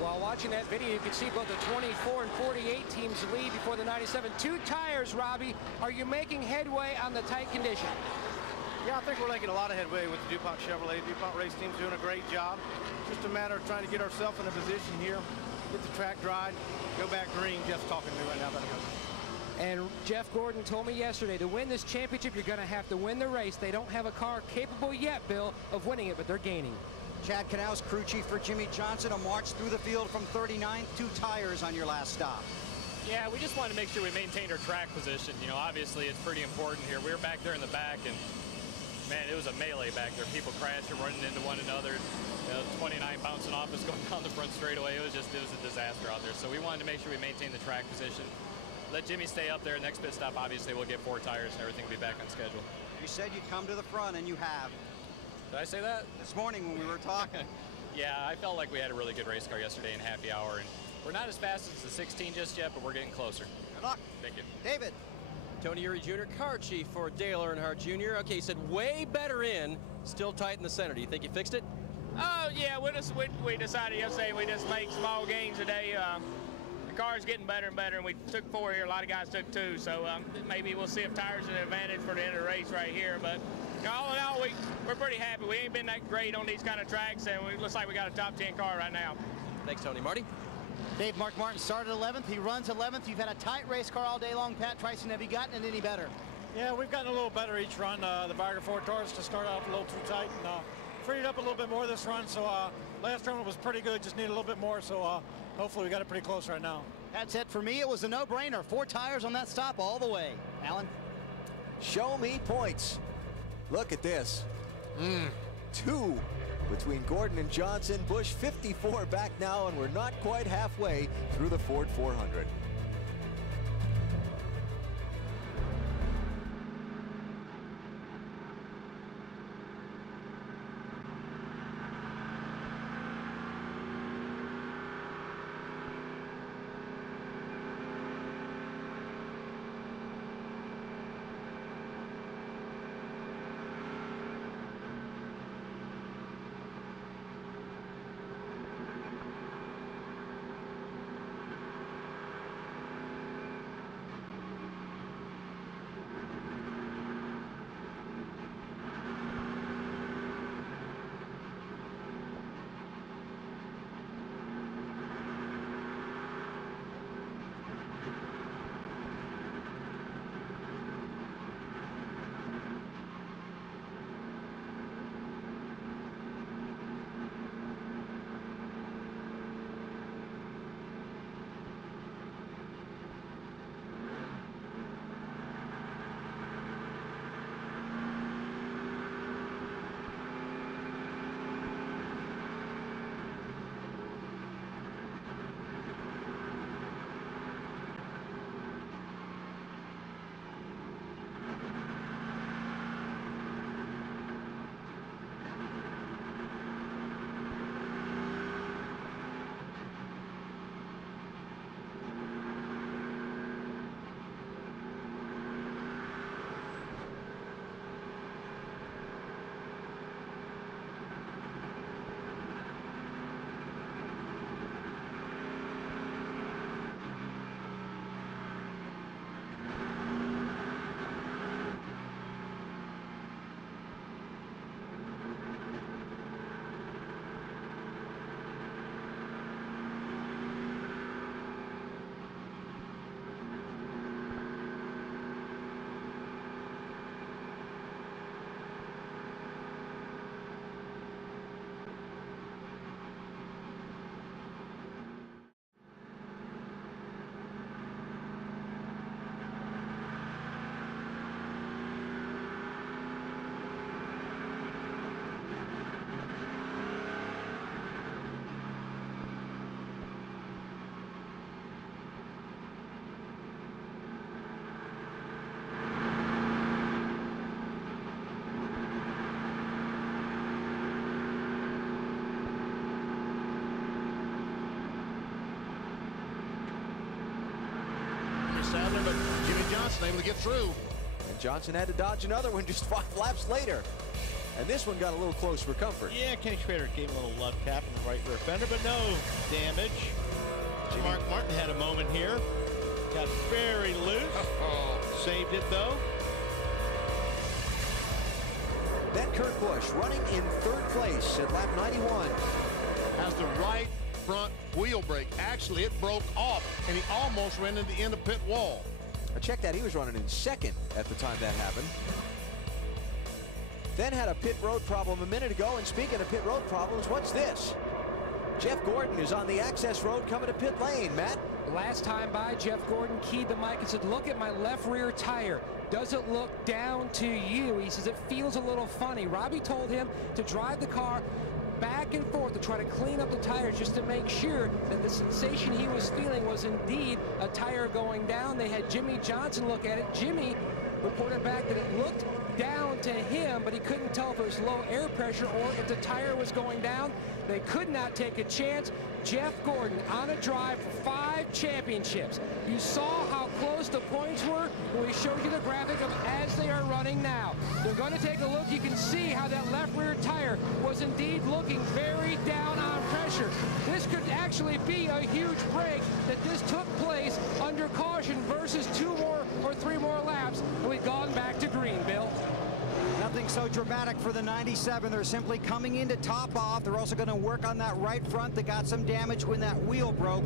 While watching that video, you can see both the 24 and 48 teams lead before the 97. Two tires, Robbie. Are you making headway on the tight condition? Yeah, I think we're making a lot of headway with the DuPont Chevrolet. DuPont race team's doing a great job. Just a matter of trying to get ourselves in a position here, get the track dried, go back green. Jeff's talking to me right now. And Jeff Gordon told me yesterday, to win this championship, you're going to have to win the race. They don't have a car capable yet, Bill, of winning it, but they're gaining. Chad Knaus, crew chief for Jimmy Johnson, a march through the field from 39th, 2 tires on your last stop. Yeah, we just wanted to make sure we maintained our track position. You know, obviously it's pretty important here. We were back there in the back, and man, it was a melee back there. People crashing, running into one another. 29 bouncing off us going down the front straightaway. It was a disaster out there. So we wanted to make sure we maintained the track position. Let Jimmy stay up there. Next pit stop, obviously, we'll get 4 tires and everything will be back on schedule. You said you'd come to the front, and you have. Did I say that? This morning when we were talking. Yeah, I felt like we had a really good race car yesterday in happy hour, and we're not as fast as the 16 just yet, but we're getting closer. Good luck. Thank you. David. Tony Eury Jr., car chief for Dale Earnhardt Jr. Okay, he said way better in, still tight in the center. Do you think you fixed it? Oh, yeah, we decided yesterday we just make small gains today. The car's getting better and better, and we took 4 here. A lot of guys took 2, so maybe we'll see if tires are an advantage for the end of the race right here. But all in all, we're pretty happy. We ain't been that great on these kind of tracks, and it looks like we got a top 10 car right now. Thanks, Tony. Marty? Dave, Mark Martin started 11th. He runs 11th. You've had a tight race car all day long. Pat Tryson, have you gotten it any better? Yeah, we've gotten a little better each run. The Bagger Ford Taurus to start off a little too tight, and freed up a little bit more this run. So last run was pretty good. Just need a little bit more. So hopefully we got it pretty close right now. That's it for me. It was a no-brainer. 4 tires on that stop all the way. Alan? Show me points. Look at this. 2 between Gordon and Johnson. Busch 54 back now, and we're not quite halfway through the Ford 400. Sadler, but Jimmy Johnson able to get through. And Johnson had to dodge another one just 5 laps later. And this one got a little close for comfort. Yeah, Kenny Schrader gave a little love tap in the right rear fender, but no damage. Mark Martin had a moment here. Got very loose. Saved it, though. Then Kurt Busch running in 3rd place at lap 91. Has the right front wheel brake. Actually, it broke off, and he almost ran into the end of pit wall. I checked that. He was running in 2nd at the time that happened. Then had a pit road problem a minute ago. And speaking of pit road problems, what's this? Jeff Gordon is on the access road coming to pit lane. Matt? Last time by, Jeff Gordon keyed the mic and said, look at my left rear tire. Does it look down to you? He says it feels a little funny. Robbie told him to drive the car back and forth to try to clean up the tires just to make sure that the sensation he was feeling was indeed a tire going down. They had Jimmy Johnson look at it. Jimmy reported back that it looked down to him, but he couldn't tell if it was low air pressure or if the tire was going down. They could not take a chance. Jeff Gordon on a drive for 5 championships. You saw how close the points were when we showed you the graphic of as they are running now. They're going to take a look. You can see how that left rear tire was indeed looking very down on pressure. This could actually be a huge break that this took place under caution versus 2 more or 3 more laps, and we've gone back to green, Bill. Nothing so dramatic for the 97. They're simply coming in to top off. They're also going to work on that right front that got some damage when that wheel broke.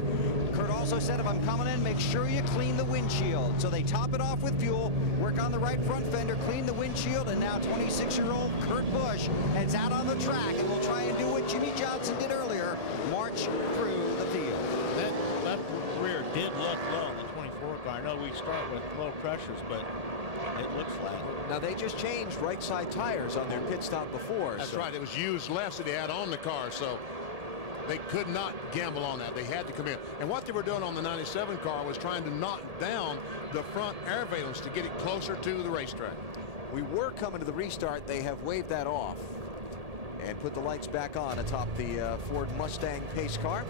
Kurt also said, if I'm coming in, make sure you clean the windshield. So they top it off with fuel, work on the right front fender, clean the windshield, and now 26-year-old Kurt Busch heads out on the track and will try and do what Jimmy Johnson did earlier, march through the field. That left rear did look low in the 24 car. I know we start with low pressures, but it looks flat. Now, they just changed right side tires on their pit stop before. That's right. It was used left that he had on the car, so they could not gamble on that. They had to come in. And what they were doing on the 97 car was trying to knock down the front air valence to get it closer to the racetrack. We were coming to the restart. They have waved that off and put the lights back on atop the Ford Mustang pace car.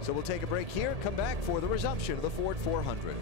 So we'll take a break here, come back for the resumption of the Ford 400.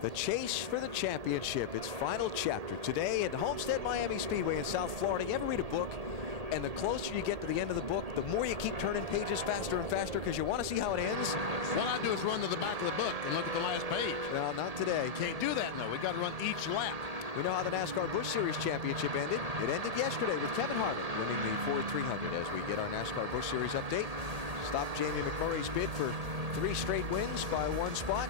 The chase for the championship, its final chapter today at Homestead-Miami Speedway in South Florida. You ever read a book, and the closer you get to the end of the book, the more you keep turning pages faster and faster because you want to see how it ends? What I do is run to the back of the book and look at the last page. No, not today. Can't do that, no. We got to run each lap. We know how the NASCAR Busch Series championship ended. It ended yesterday with Kevin Harvick winning the Ford 300 as we get our NASCAR Busch Series update. Stopped Jamie McMurray's bid for 3 straight wins by 1 spot.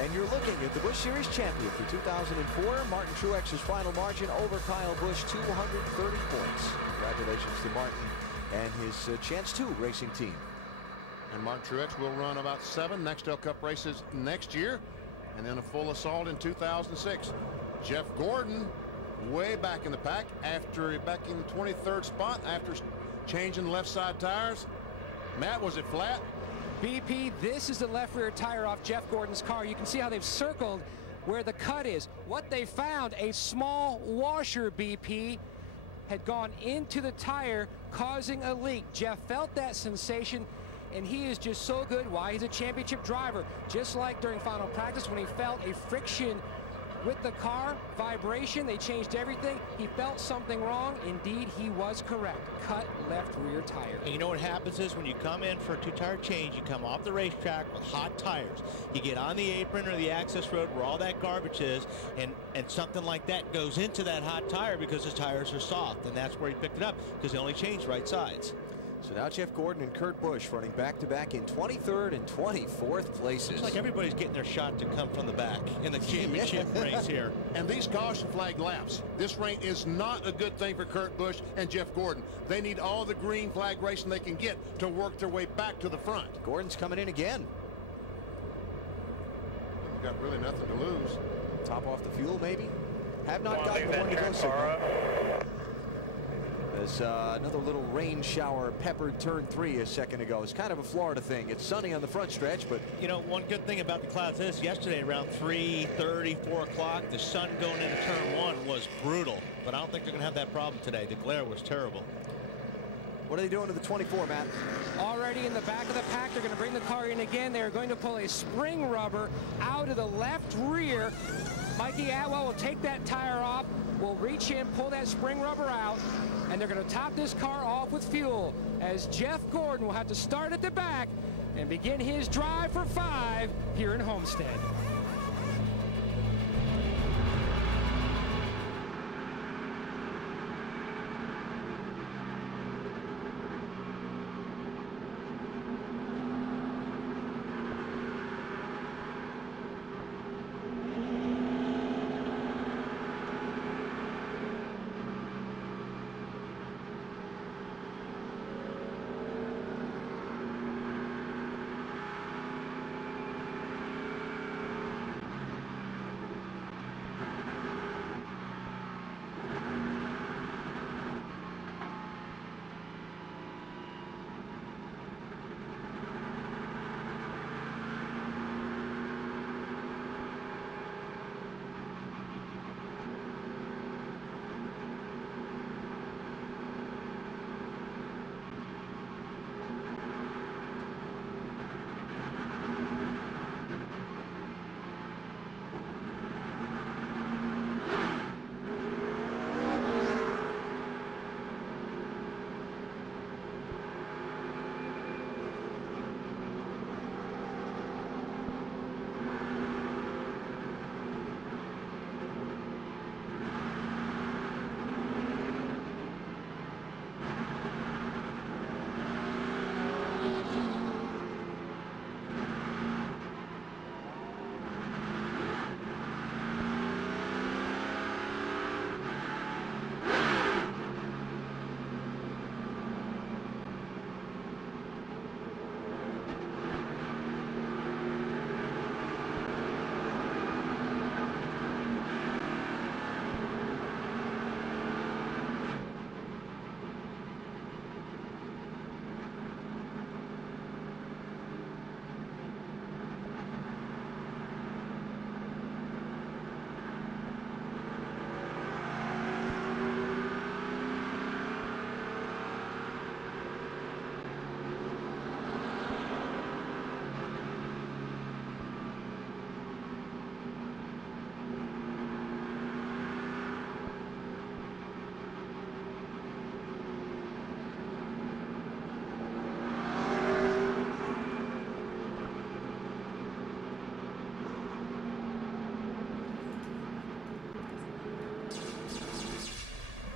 And you're looking at the Busch Series champion for 2004, Martin Truex's final margin over Kyle Busch, 230 points. Congratulations to Martin and his Chance 2 racing team. And Martin Truex will run about 7 Nextel Cup races next year, and then a full assault in 2006. Jeff Gordon way back in the pack back in the 23rd spot after changing left side tires. Matt, was it flat? BP, this is the left rear tire off Jeff Gordon's car. You can see how they've circled where the cut is. What they found, a small washer, BP, had gone into the tire, causing a leak. Jeff felt that sensation, and he is just so good. Why? He's a championship driver. Just like during final practice when he felt a friction with the car, vibration, they changed everything. He felt something wrong. Indeed, he was correct. Cut left rear tire. And you know what happens is when you come in for a 2-tire change, you come off the racetrack with hot tires. You get on the apron or the access road where all that garbage is, and something like that goes into that hot tire because the tires are soft, and that's where he picked it up because they only changed right sides. So now Jeff Gordon and Kurt Busch running back-to-back in 23rd and 24th places. Looks like everybody's getting their shot to come from the back in the championship race here. And these caution flag laps, this rain is not a good thing for Kurt Busch and Jeff Gordon. They need all the green flag racing they can get to work their way back to the front. Gordon's coming in again. We've got really nothing to lose. Top off the fuel, maybe? Have not gotten the one to go signal. There's another little rain shower peppered turn 3 a second ago. It's kind of a Florida thing. It's sunny on the front stretch, but you know, one good thing about the clouds is yesterday around 3:30, 4 o'clock, the sun going into turn 1 was brutal. But I don't think they're going to have that problem today. The glare was terrible. What are they doing to the 24, Matt? Already in the back of the pack, they're going to bring the car in again. They're going to pull a spring rubber out of the left rear. Mikey Atwell will take that tire off, will reach in, pull that spring rubber out, and they're going to top this car off with fuel as Jeff Gordon will have to start at the back and begin his drive for 5 here in Homestead.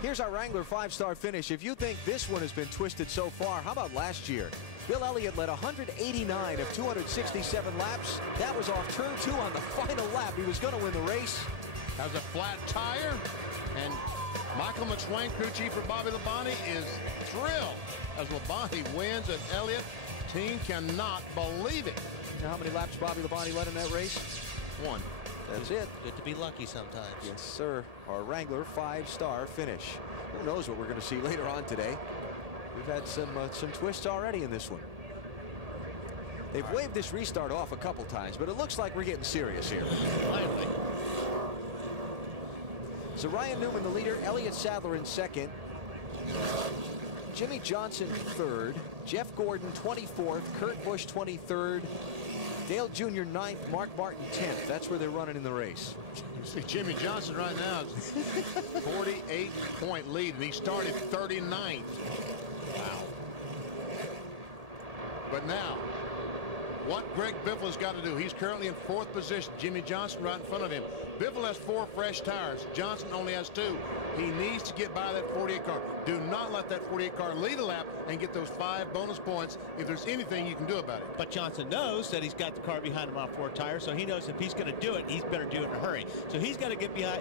Here's our Wrangler 5-star finish. If you think this one has been twisted so far, how about last year? Bill Elliott led 189 of 267 laps. That was off turn 2 on the final lap. He was going to win the race. Has a flat tire, and Michael McSwain, crew chief for Bobby Labonte, is thrilled as Labonte wins, and Elliott team cannot believe it. You know how many laps Bobby Labonte led in that race? 1. That's it. Good to be lucky sometimes. Yes, sir. Our Wrangler 5-star finish. Who knows what we're going to see later on today? We've had some twists already in this one. They've waved this restart off a couple times, but it looks like we're getting serious here. Finally. So Ryan Newman, the leader, Elliott Sadler in second, Jimmy Johnson third, Jeff Gordon 24th, Kurt Busch 23rd, Dale Jr. 9th, Mark Martin 10th. That's where they're running in the race. See, Jimmy Johnson right now is 48-point lead, and he started 39th. Wow. But now, what Greg Biffle has got to do, he's currently in 4th position. Jimmy Johnson right in front of him. Biffle has 4 fresh tires. Johnson only has 2. He needs to get by that 48 car. Do not let that 48 car lead a lap and get those 5 bonus points if there's anything you can do about it. But Johnson knows that he's got the car behind him on 4 tires, so he knows if he's going to do it, he's better do it in a hurry. So he's got to get by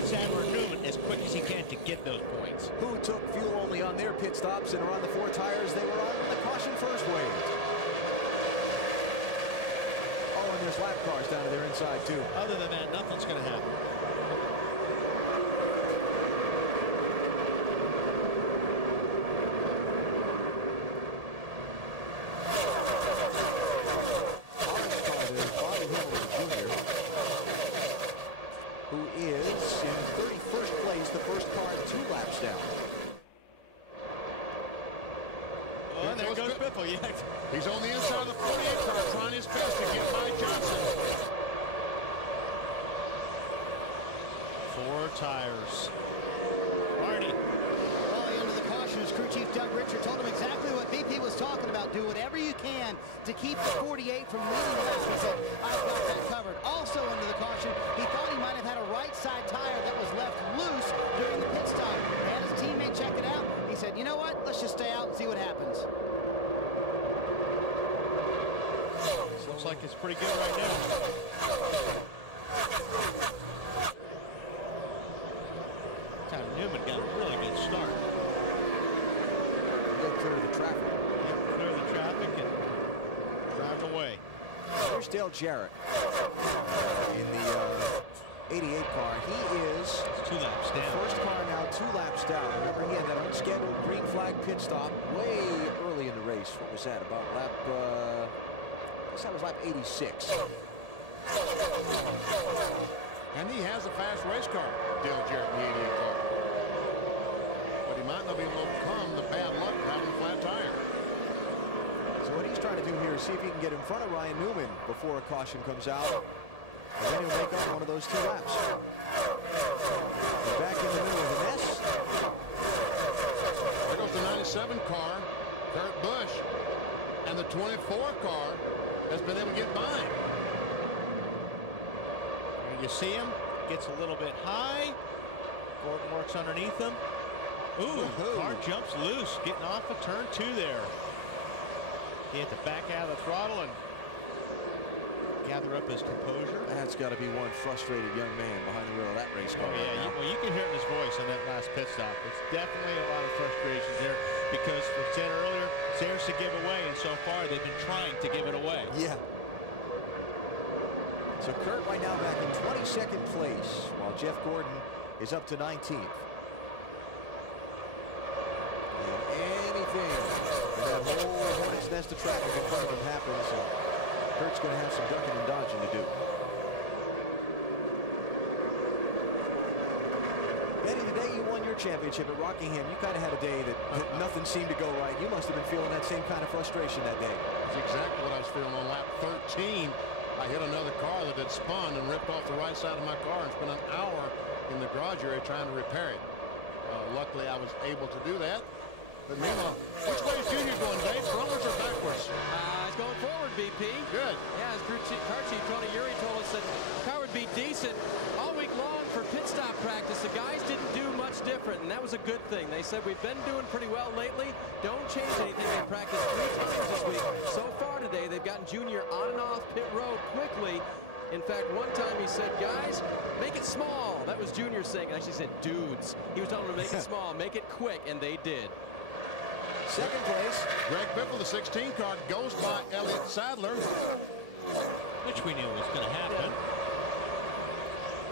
Sadler and Newman as quick as he can to get those points. Who took fuel only on their pit stops and are on the 4 tires they were on when the caution first waved? Oh, and there's lap cars down to their inside, too. Other than that, nothing's going to happen. Who is in 31st place, the first car 2 laps down. Oh, and there goes Biffle, yeah. He's on the inside of the 48 car, trying his best to get by Johnson. 4 tires. Marty. Falling under the caution as crew chief Doug Richard told him exactly what BP was talking about. Do whatever you can to keep the 48 from leading left. He said, I've got that covered. Also under the caution, he thought he might have had a right side tire that was left loose during the pit stop. He had his teammate check it out. He said, you know what? Let's just stay out and see what happens. Looks like it's pretty good right now. Tyler Newman got a really good start. Get clear of the traffic. Yep, clear the traffic and drive away. There's Dale Jarrett in the 88 car. He is 2 laps down. First car now 2 laps down. Remember, he had that unscheduled green flag pit stop way early in the race. What was that? About lap, I guess that was lap 86. And he has a fast race car, Dale Jarrett, in the 88 car. But he might not be able to overcome the bad luck of having a flat tire. So what he's trying to do here is see if he can get in front of Ryan Newman before a caution comes out. And then he'll make up one of those 2 laps. He's back in the middle of the mess. There goes the 97 car, Kurt Busch. And the 24 car has been able to get by him. And you see him, gets a little bit high. Gordon works underneath him. Ooh, car jumps loose, getting off of turn 2 there. He had to back out of the throttle and gather up his composure. That's got to be one frustrated young man behind the wheel of that race car. Oh, yeah, right well, you can hear it in his voice on that last pit stop. It's definitely a lot of frustration there because, we said earlier, it's theirs to give away, and so far they've been trying to give it away. Yeah. So Kurt right now back in 22nd place, while Jeff Gordon is up to 19th. And anything in that whole hornet's nest of traffic in front of him happens, Kurt's going to have some ducking and dodging to do. Eddie, the day you won your championship at Rockingham, you kind of had a day that nothing seemed to go right. You must have been feeling that same kind of frustration that day. That's exactly what I was feeling on lap 13. I hit another car that had spun and ripped off the right side of my car and spent an hour in the garage area trying to repair it. Luckily, I was able to do that. But meanwhile, which way is Junior going, Dave? Frontwards or backwards? He's going forward, BP. Good. Yeah, as car chief Tony Uri told us that the car would be decent all week long for pit stop practice. The guys didn't do much different. and that was a good thing. They said, we've been doing pretty well lately. Don't change anything. They practiced 3 times this week. So far today, they've gotten Junior on and off pit road quickly. In fact, one time he said, guys, make it small. That was Junior saying. Actually said, dudes. He was telling them to make it small, make it quick, and they did. Second place. Greg Biffle, the 16 car, goes by Elliott Sadler. Which we knew was going to happen.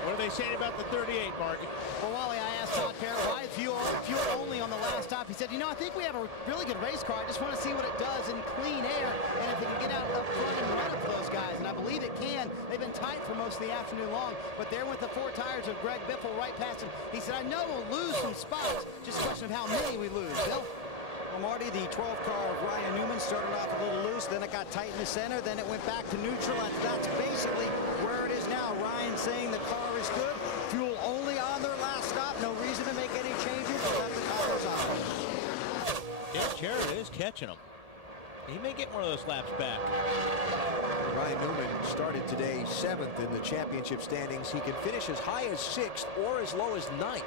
What are they saying about the 38, Mark? Well, Wally, I asked Todd Parrott why fuel only on the last stop. He said, you know, I think we have a really good race car. I just want to see what it does in clean air and if it can get out up front and run up to those guys. And I believe it can. They've been tight for most of the afternoon long, but there went the 4 tires of Greg Biffle right past him. He said, I know we'll lose some spots. Just a question of how many we lose. Bill? Well, Marty, the 12 car of Ryan Newman started off a little loose, then it got tight in the center, then it went back to neutral, and that's basically where it is now. Ryan saying the car is good, fuel only on their last stop, no reason to make any changes, but let the tires on. Yeah, Jarrett is catching him. He may get one of those laps back. Ryan Newman started today 7th in the championship standings. He can finish as high as 6th or as low as 9th.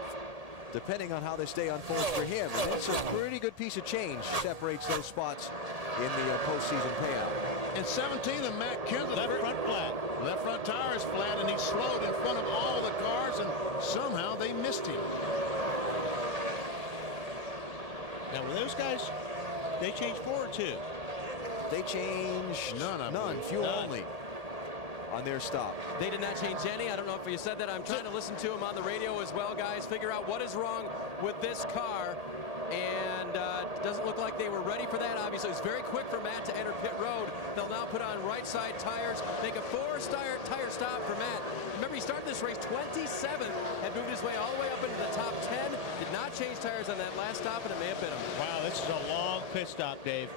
Depending on how this day unfolds for him. And it's a pretty good piece of change, separates those spots in the postseason payout. And 17 of Matt Kenseth. Left front flat. Left front tire is flat, and he slowed in front of all the cars, and somehow they missed him. Now, were those guys, they changed 4 or 2? They changed none. Fuel only on their stop. They did not change any. I don't know if you said that. I'm trying to listen to him on the radio as well, guys. Figure out what is wrong with this car. And it doesn't look like they were ready for that. Obviously, it's very quick for Matt to enter pit road. They'll now put on right side tires, make a 4-tire stop for Matt. Remember, he started this race 27th, had moved his way all the way up into the top 10, did not change tires on that last stop, and it may have been him. Wow, this is a long pit stop, Dave.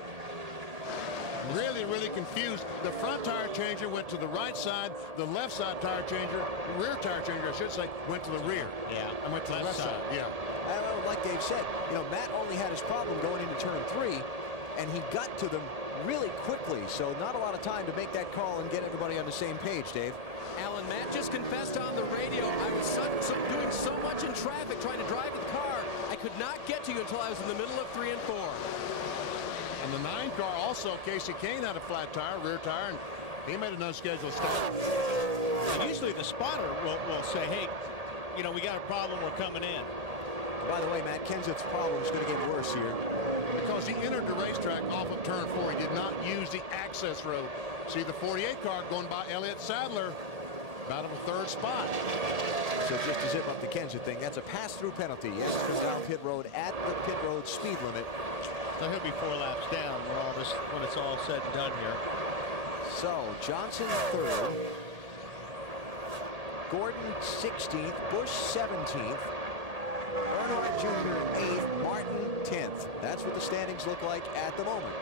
Really confused. The front tire changer went to the right side. The left side tire changer, rear tire changer, I should say, went to the rear. Yeah. I went to the left side. Yeah. Like Dave said, you know, Matt only had his problem going into turn 3, and he got to them really quickly. So not a lot of time to make that call and get everybody on the same page, Dave. Alan, Matt just confessed on the radio, I was doing so much in traffic trying to drive the car, I could not get to you until I was in the middle of 3 and 4. And the 9 car also, Casey Kane had a flat tire, rear tire, and he made an unscheduled stop. And usually the spotter will say, hey, you know, we got a problem, we're coming in. By the way, Matt Kenseth's problem is going to get worse here. Because he entered the racetrack off of turn 4. He did not use the access road. See the 48 car going by Elliott Sadler, about of a 3rd spot. So just to zip up the Kenseth thing, that's a pass-through penalty. Yes, to come down pit road at the pit road speed limit. So he'll be 4 laps down when it's all said and done here. So Johnson 3rd, Gordon 16th, Busch 17th, Earnhardt Jr. 8th, Martin 10th. That's what the standings look like at the moment.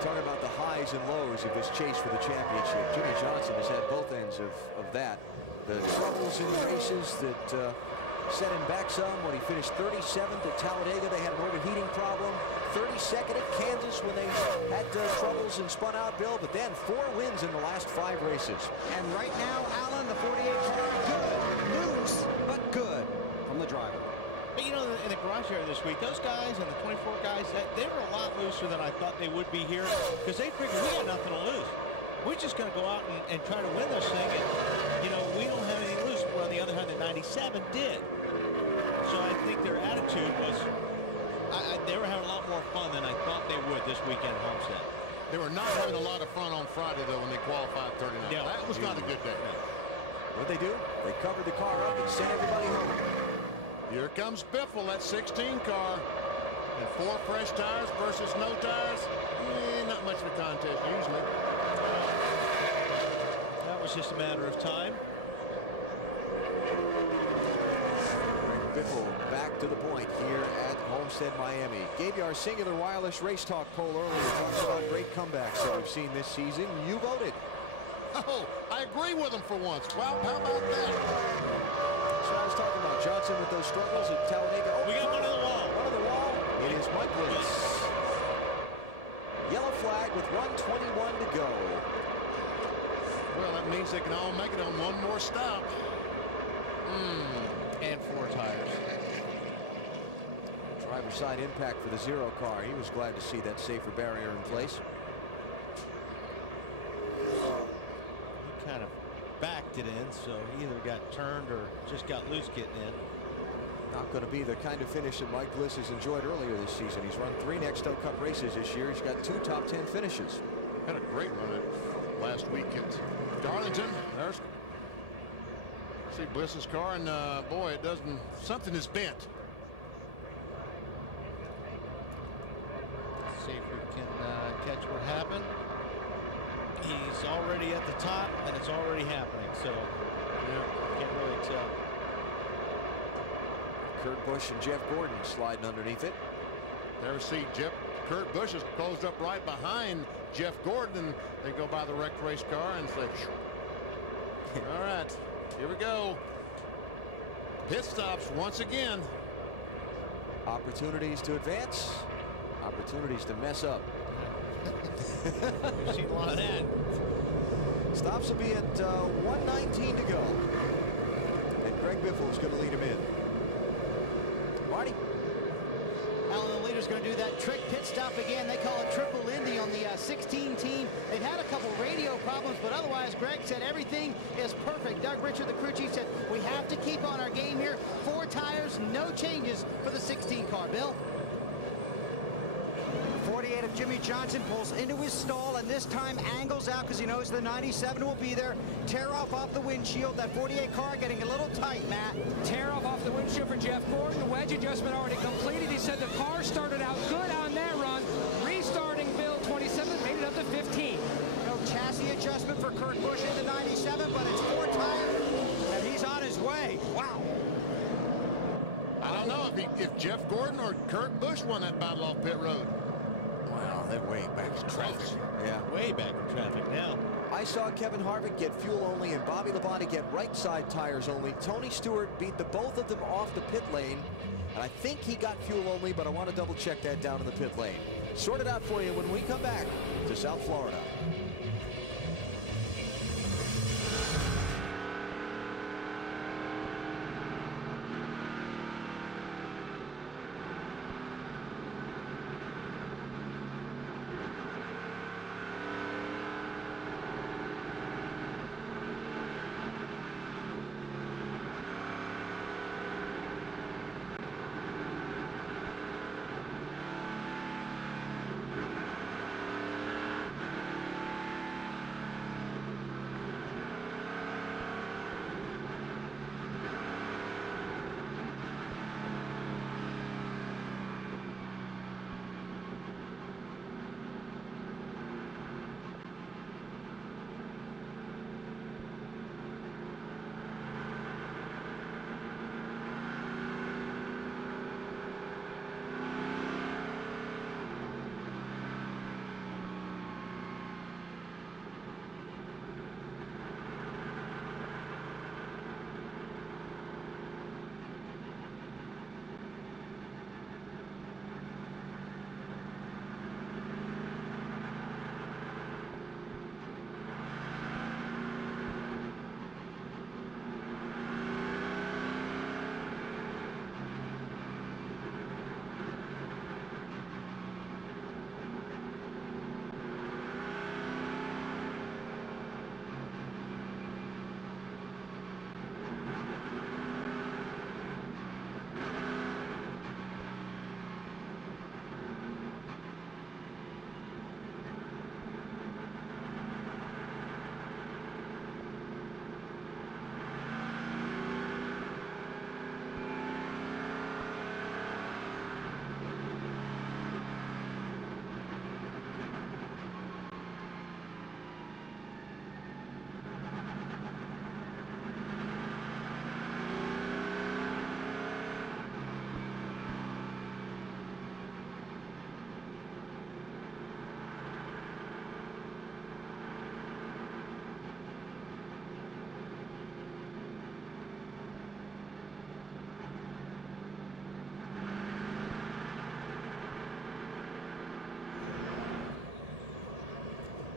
Talking about the highs and lows of this chase for the championship. Jimmy Johnson has had both ends of that. The troubles in races that set him back some when he finished 37th at Talladega. They had an overheating problem. 32nd at Kansas when they had troubles and spun out, Bill. But then 4 wins in the last 5 races. And right now, Alan, the 48 car, good. Loose, but good from the driver. But you know, in the garage area this week, those guys and the 24 guys, they were a lot looser than I thought they would be here. Because they figured we got nothing to lose. We're just going to go out and try to win this thing. And, you know, we don't have anything to lose. Well, on the other hand, the 97 did. So I think their attitude was, they were having a lot more fun than I thought they would this weekend at Homestead. They were not having a lot of fun on Friday, though, when they qualified 39. Yeah. That was not a good day. What'd they do? They covered the car up and sent everybody home. Here comes Biffle, that 16 car. And 4 fresh tires versus no tires. Not much of a contest, usually. That was just a matter of time. Biffle back to the point here at Homestead-Miami. Gave you our singular wireless race talk poll earlier, talking about great comebacks that we've seen this season. You voted. Oh, I agree with him for once. Well, how about that? That's what I was talking about. Johnson with those struggles at Talladega. Oh, we got one on the wall. One on the wall. It is Mike Woods. Yellow flag with 1:21 to go. Well, that means they can all make it on one more stop. And 4 tires. Driver's side impact for the 0 car. He was glad to see that safer barrier in place. He kind of backed it in, so he either got turned or just got loose getting in. Not going to be the kind of finish that Mike Bliss has enjoyed earlier this season. He's run 3 Nextel Cup races this year. He's got 2 top 10 finishes. Had a great run at last week at Darlington. There's see Bliss's car, and boy, it doesn't. Something is bent. See if we can catch what happened. He's already at the top, and it's already happening. So, can't really tell. Kurt Busch and Jeff Gordon sliding underneath it. There, see Kurt Busch is closed up right behind Jeff Gordon, and they go by the wrecked race car and say, all right, here we go. Pit stops once again. Opportunities to advance, opportunities to mess up. We've seen a lot of that. Stops will be at 1:19 to go. And Greg Biffle is going to lead him in. Marty. Alan, the leader's going to do that trick pit stop again. They call it Triple Indy on the 16 team. They've had a couple radio problems, but otherwise, Greg said everything is perfect. Doug Richard, the crew chief, said we have to keep on our game here. 4 tires, no changes for the 16 car. Bill? 48 of Jimmy Johnson pulls into his stall, and this time angles out because he knows the 97 will be there. Tear off the windshield. That 48 car getting a little tight, Matt. Tear off the windshield for Jeff Gordon. Wedge adjustment already completed. He said the car started out good on that run. Restarting Bill 27 made it up to 15. No chassis adjustment for Kurt Busch in the 97, but it's 4 tires, and he's on his way. Wow. I don't know if Jeff Gordon or Kurt Busch won that battle off pit road. Wow, they're way back in traffic. Yeah, way back in traffic now. I saw Kevin Harvick get fuel only and Bobby Labonte get right side tires only. Tony Stewart beat the both of them off the pit lane, and I think he got fuel only, but I want to double check that down in the pit lane. Sort it out for you when we come back to South Florida.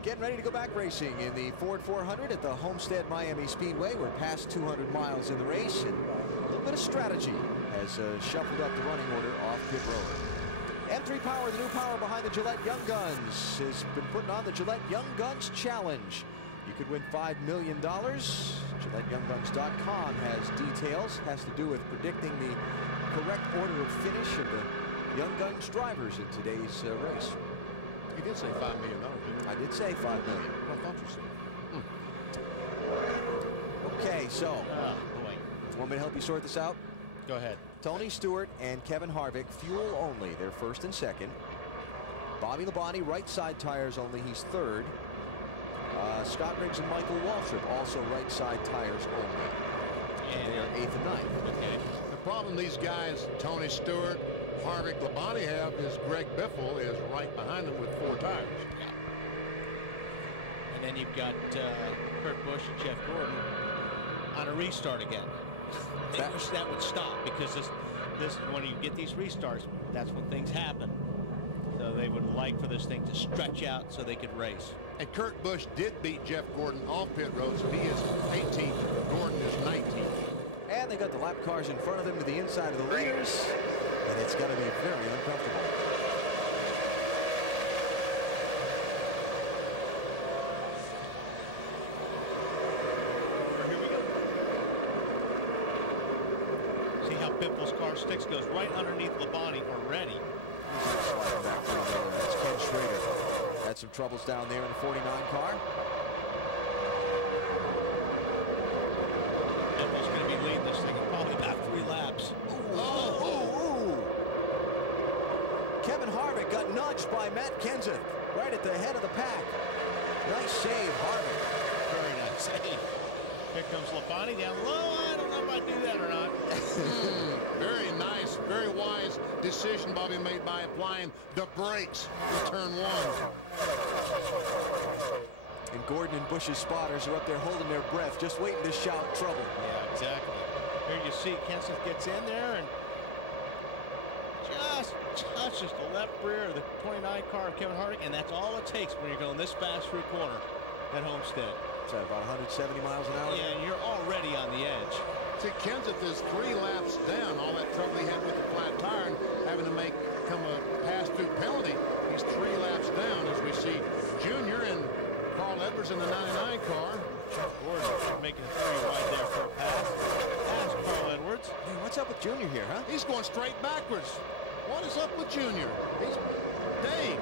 Getting ready to go back racing in the Ford 400 at the Homestead-Miami Speedway. We're past 200 miles in the race, and a little bit of strategy has shuffled up the running order off pit road. M3 Power, the new power behind the Gillette Young Guns, has been putting on the Gillette Young Guns Challenge. You could win $5 million. GilletteYoungGuns.com has details. Has to do with predicting the correct order of finish of the Young Guns drivers in today's race. You did say $5 million, didn't you? I did say $5 million. I thought you said. Okay, so boy. Want me to help you sort this out? Go ahead. Tony Stewart and Kevin Harvick, fuel only. They're first and second. Bobby Labonte, right side tires only. He's third. Scott Riggs and Michael Waltrip, also right side tires only. And they are eighth and ninth. Okay. The problem these guys, Tony Stewart, Harvick, Labonte have is Greg Biffle is right behind them with 4 tires. Yeah. And then you've got Kurt Busch and Jeff Gordon on a restart again. They wish that would stop, because this when you get these restarts, that's when things happen. So they would like for this thing to stretch out so they could race. And Kurt Busch did beat Jeff Gordon off pit road, so he is 18th. Gordon is 19th. And they got the lap cars in front of them to the inside of the leaders, and it's going to be very uncomfortable. Here we go. See how Biffle's car sticks, goes right underneath Labonte already. Sliding back through the middle. That's Ken Schrader. Had some troubles down there in the 49 car. Biffle's going to be leading this thing in probably about 3 laps. Ooh. Kevin Harvick got nudged by Matt Kenseth right at the head of the pack. Nice save, Harvick. Very nice save. Here comes Labonte down low. I don't know if I do that or not. Very nice, very wise decision Bobby made by applying the brakes in turn 1. And Gordon and Busch's spotters are up there holding their breath, just waiting to shout trouble. Yeah, exactly. Here you see Kenseth gets in there and just the left rear of the 29 car of Kevin Harvick, and that's all it takes when you're going this fast through corner at Homestead. Is that about 170 miles an hour? Yeah, and you're already on the edge. See, Kenseth is 3 laps down. All that trouble he had with the flat tire and having to come a pass-through penalty. He's 3 laps down as we see Junior and Carl Edwards in the 99 car. Gordon making it 3 wide there for a pass. That's Carl Edwards. Hey, what's up with Junior here, huh? He's going straight backwards. What is up with Junior? He's Dave.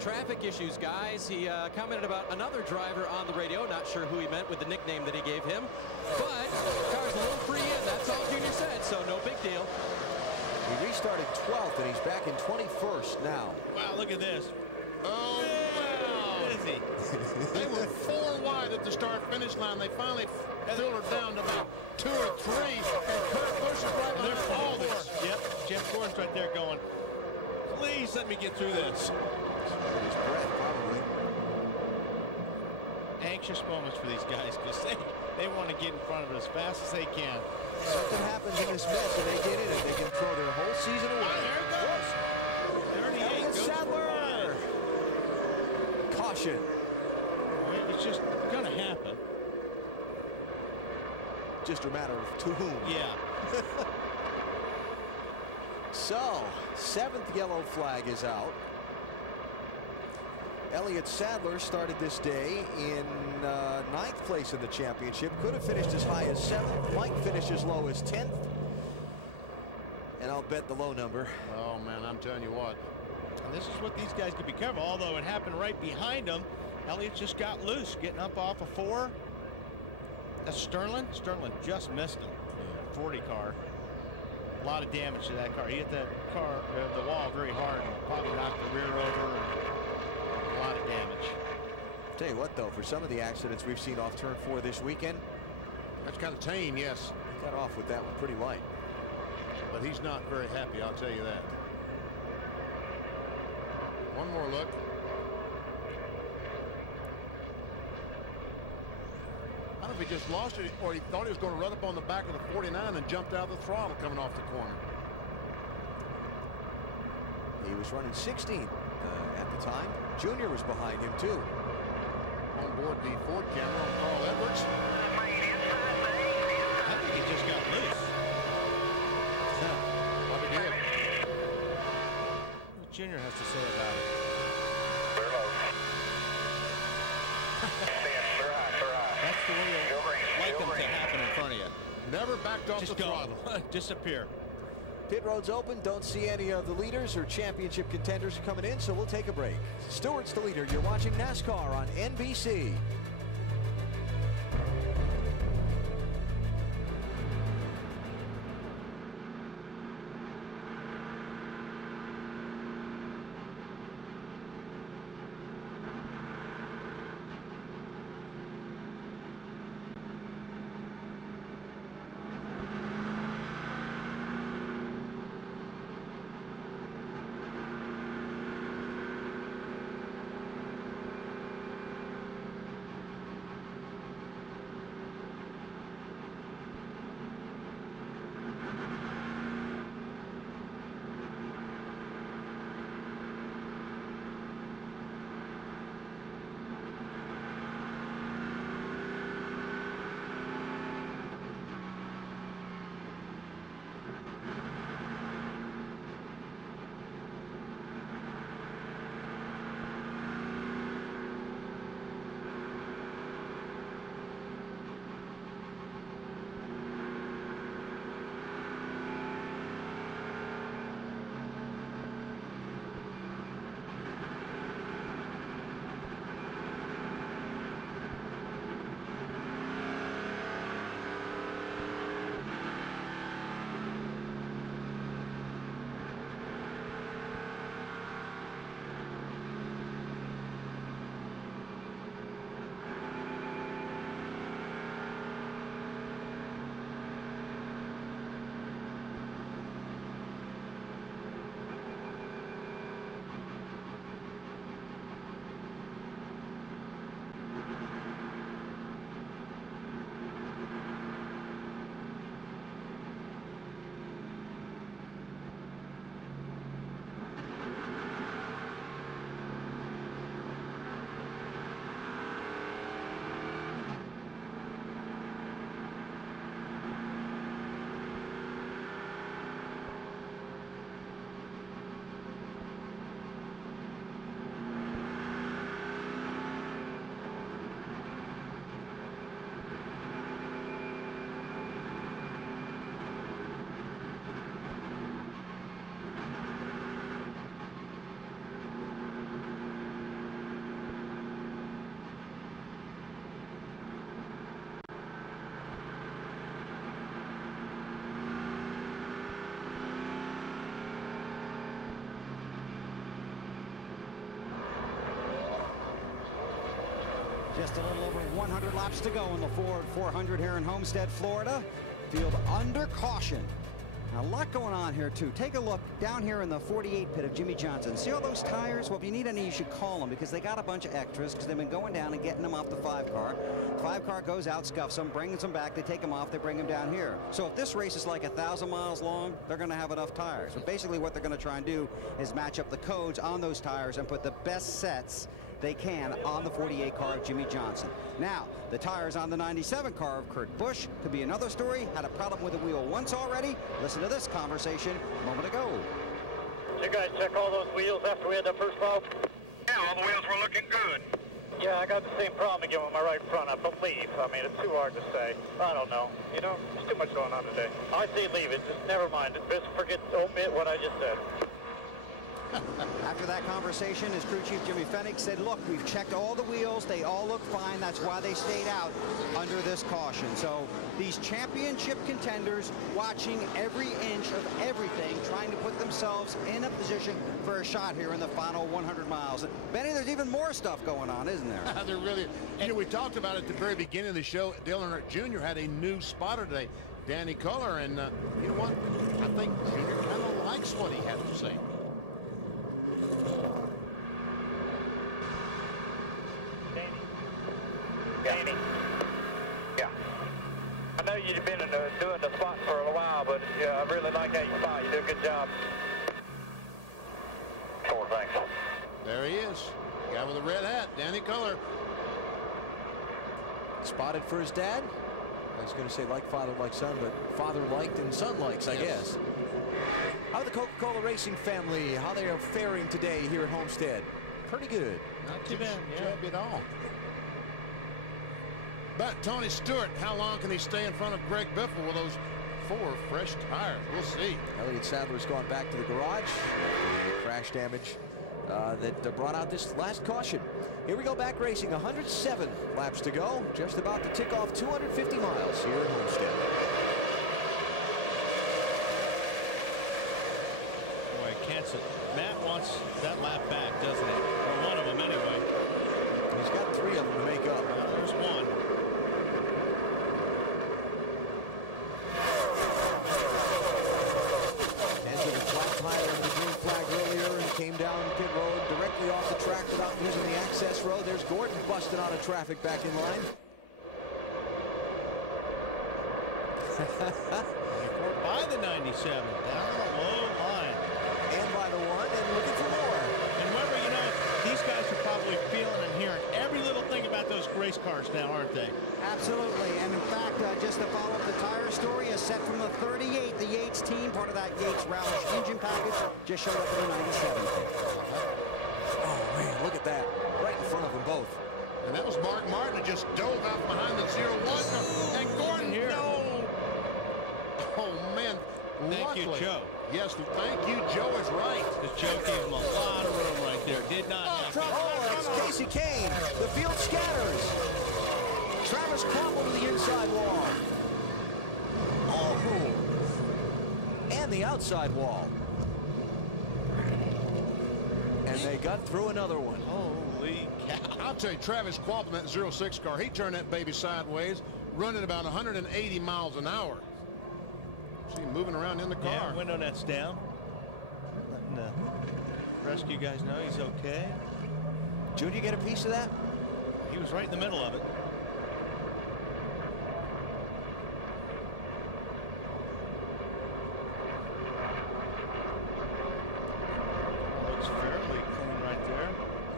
Traffic issues, guys. He commented about another driver on the radio. Not sure who he meant with the nickname that he gave him. But car's a little free in. That's all Junior said, so no big deal. He restarted 12th, and he's back in 21st now. Wow, look at this. Oh, wow. What is he? They were 4 wide at the start-finish line. They finally filtered down to about 2 or 3, and Kurt Busch is right behind all this. Yep, Jeff Gordon's right there going, please let me get through this. His breath, probably. Anxious moments for these guys, because they want to get in front of it as fast as they can. Something happens in this mess and they get in it. They can throw their whole season away. Oh, there it goes. 38 goes Sadler. Caution. It's just going to happen. Just a matter of to whom. Yeah. So, 7th yellow flag is out. Elliott Sadler started this day in 9th place in the championship. Could have finished as high as 7th. Might finish as low as 10th. And I'll bet the low number. Oh, man, I'm telling you what. And this is what these guys could be careful. Although it happened right behind them, Elliott just got loose, getting up off of 4. That's Sterling. Sterling just missed him. 40 car. A lot of damage to that car. He hit that car, the wall, very hard, and probably knocked the rear over. And a lot of damage. Tell you what, though, for some of the accidents we've seen off turn 4 this weekend, that's kind of tame, yes. Got off with that one pretty light. But he's not very happy, I'll tell you that. One more look. I don't know if he just lost it or he thought he was going to run up on the back of the 49 and jumped out of the throttle coming off the corner. He was running 16th. at the time. Junior was behind him too. On board the Ford camera on Carl Edwards. I think he just got loose. What did he do? What Junior has to say about it. That's the way you like them to happen in front of you. Never backed off Just the go. throttle. Disappear. Pit road's open. Don't see any of the leaders or championship contenders coming in, so we'll take a break. Stewart's the leader. You're watching NASCAR on NBC. Just a little over 100 laps to go in the Ford 400 here in Homestead, Florida. Field under caution. Now, a lot going on here, too. Take a look down here in the 48 pit of Jimmy Johnson. See all those tires? Well, if you need any, you should call them because they got a bunch of extras because they've been going down and getting them off the 5-car. 5-car goes out, scuffs them, brings them back. They take them off. They bring them down here. So if this race is like 1,000 miles long, they're going to have enough tires. But basically what they're going to try and do is match up the codes on those tires and put the best sets they can on the 48 car of Jimmy Johnson. Now, the tires on the 97 car of Kurt Busch could be another story. Had a problem with the wheel once already. Listen to this conversation a moment ago. Did you guys check all those wheels after we had that first fall? Yeah, all the wheels were looking good. Yeah, I got the same problem again with my right front, I believe. I mean, it's too hard to say. I don't know. You know, there's too much going on today. I say leave it. Just never mind. Just omit what I just said. After that conversation, his crew chief Jimmy Fennick said, look, we've checked all the wheels. They all look fine. That's why they stayed out under this caution. So these championship contenders watching every inch of everything, trying to put themselves in a position for a shot here in the final 100 miles. And Benny, there's even more stuff going on, isn't there? There really, you know, we talked about it at the very beginning of the show. Dale Earnhardt Jr. had a new spotter today, Danny Culler, and you know what? I think Junior kind of likes what he has to say. Danny. Yeah. I know you've been doing the spot for a while, but yeah, I really like how you spot. You do a good job. Cool, thanks. the red hat, Danny Culler. Spotted for his dad. I was going to say like father, like son, but father liked and son likes, I guess. How the Coca-Cola Racing family, how they are faring today here at Homestead? Pretty good. Not too bad, yeah. At all. But Tony Stewart, how long can he stay in front of Greg Biffle with those 4 fresh tires? We'll see. Elliott Sadler's gone back to the garage. Crash damage that brought out this last caution. Here we go, back racing. 107 laps to go. Just about to tick off 250 miles here at Homestead. Boy, Kansas. Matt wants that lap back, doesn't he? Or one of them, anyway. He's got 3 of them to make up. Well, there's one. Entered a flat tire under the green flag earlier and came down pit road directly off the track without using the access road. There's Gordon busting out of traffic back in line. By the 97, down the low line. And by the 1, and looking for more. And remember, you know, these guys are probably feeling and hearing every little thing about those race cars now, aren't they? Absolutely. And in fact, just to follow up the tire story, is set from the 38. The Yates team, part of that Yates Roush engine package, just showed up in the 97 pit. Oh, man, look at that. Right in front of them both. And that was Mark Martin that just dove out behind the 0-1. And Gordon, no! Oh, man. Thank you, Joe. Yes, thank you, Joe is right. Because Joe gave him a lot of room right there. Did not. That's Casey Kane. The field scatters. Travis Crumple to the inside wall. Oh. And the outside wall. And they got through another one. Holy cow. I'll tell you, Travis Quappel, that 06 car, he turned that baby sideways, running about 180 miles an hour. See him moving around in the car. Yeah, window net's down. Letting the rescue guys know he's okay. Junior get a piece of that? He was right in the middle of it. Looks fairly clean right there.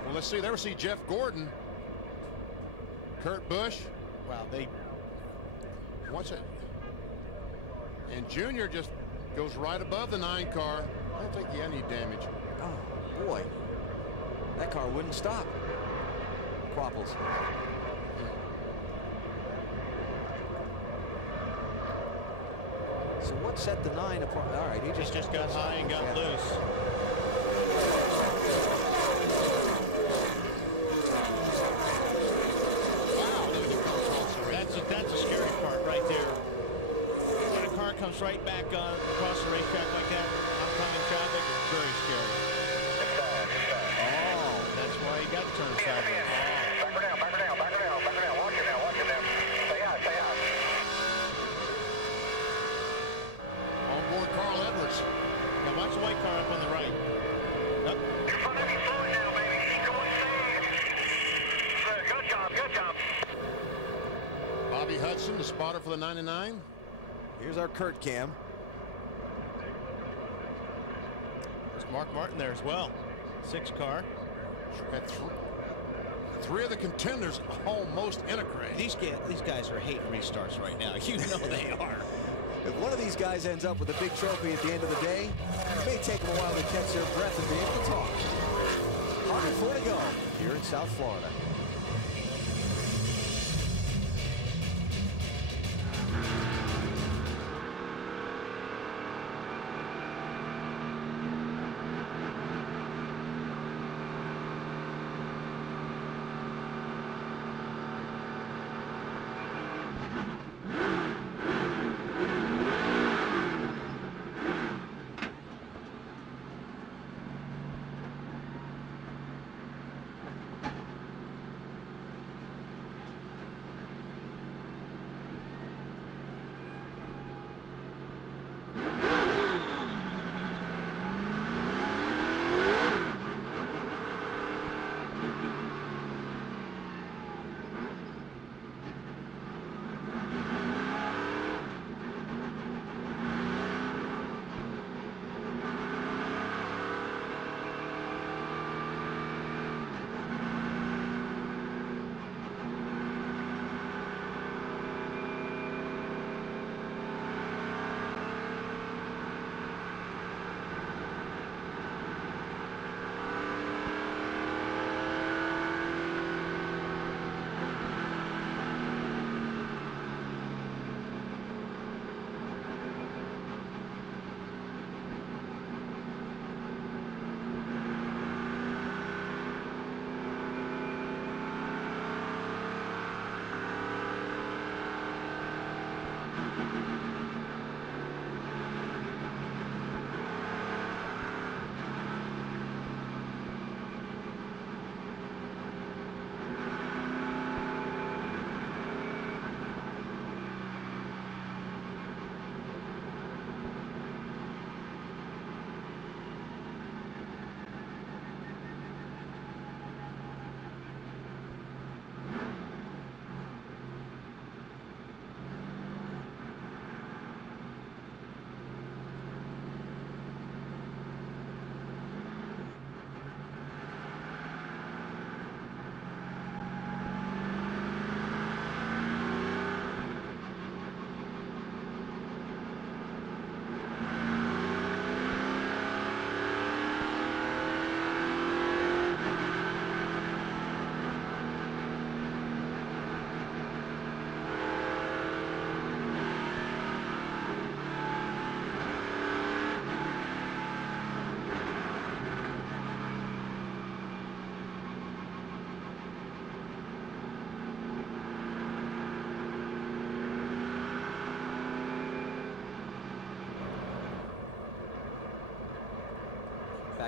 Well, let's see. There we see Jeff Gordon. Kurt Busch. Wow, they... What's it? And Junior just goes right above the 9 car. I don't think he had any damage. Oh, boy. That car wouldn't stop. Quapples. So what set the 9 apart? All right, he just got high and got loose. Wow, that's a scary part right there. When a car comes right back on across the racetrack like that, oncoming traffic, it's very scary. Oh, that's why he got turned sideways. Back her down, back her down, back her down, back her down. Watch it now, watch it now. Stay out, stay out. On board Carl Edwards. Now watch the white car up on the right. Up. In front of you, slow it down, baby. Keep going safe. Good job, good job. Bobby Hudson, the spotter for the 99. Here's our Kurt cam. There's Mark Martin there as well. 6 car. Had 3 of the contenders almost in a crash. These guys are hating restarts right now. You know they are. If one of these guys ends up with a big trophy at the end of the day, it may take them a while to catch their breath and be able to talk. 104 to go here in South Florida.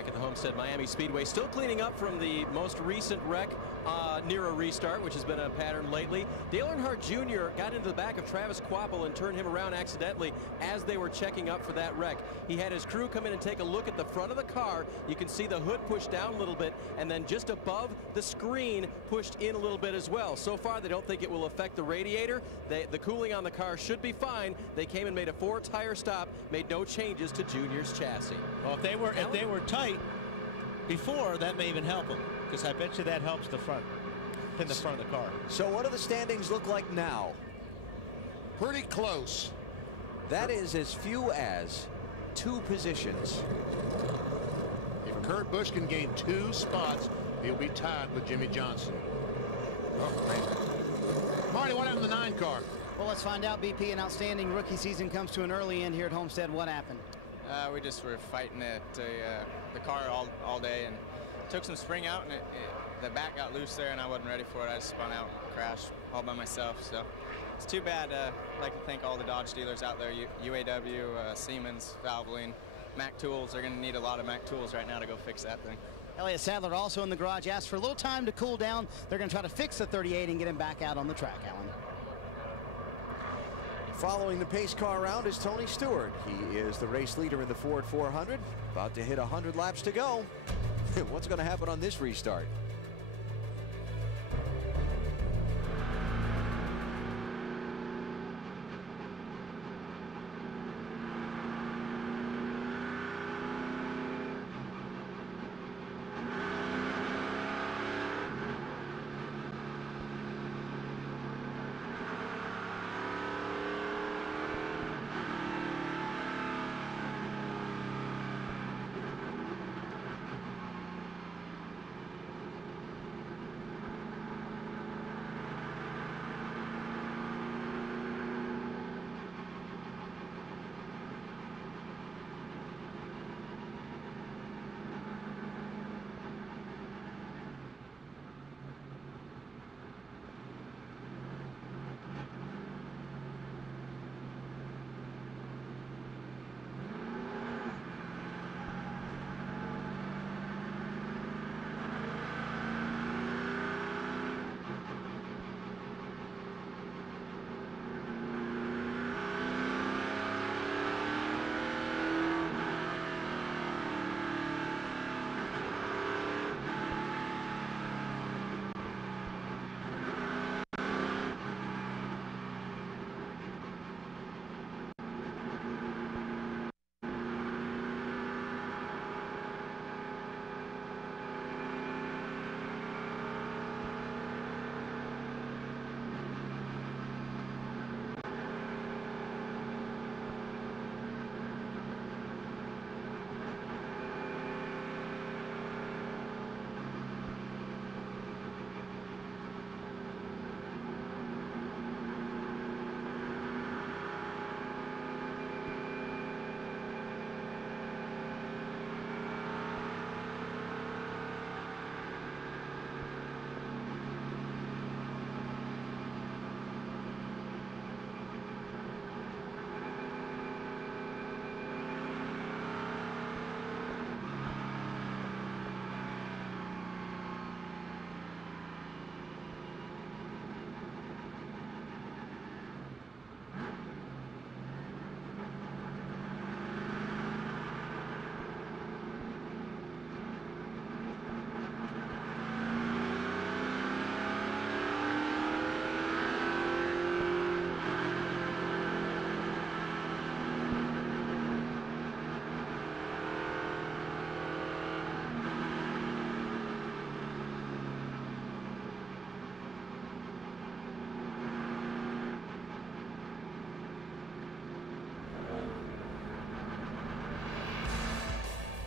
back at the Homestead-Miami Speedway, still cleaning up from the most recent wreck near a restart, which has been a pattern lately. Dale Earnhardt Jr. got into the back of Travis Kvapil and turned him around accidentally as they were checking up for that wreck. He had his crew come in and take a look at the front of the car. You can see the hood pushed down a little bit, and then just above the screen pushed in a little bit as well. So far, they don't think it will affect the radiator. The cooling on the car should be fine. They came and made a 4-tire stop, made no changes to Junior's chassis. Well, if they were tight before, that may even help them, because I bet you that helps the front, pin the front of the car. So what do the standings look like now? Pretty close. That is as few as 2 positions. If Kurt Busch can gain 2 spots, he'll be tied with Jimmy Johnson. Oh, man. Marty, what happened to the 9 car? Well, let's find out, BP. An outstanding rookie season comes to an early end here at Homestead. What happened? We just were fighting at the car all day, and took some spring out, and the back got loose there, and I wasn't ready for it. I just spun out and crashed all by myself. So it's too bad. I'd like to thank all the Dodge dealers out there, UAW, Siemens, Valvoline, Mac Tools. They're going to need a lot of Mac Tools right now to go fix that thing. Elliott Sadler also in the garage, asked for a little time to cool down. They're going to try to fix the 38 and get him back out on the track, Alan. Following the pace car round is Tony Stewart. He is the race leader in the Ford 400. About to hit 100 laps to go. What's going to happen on this restart?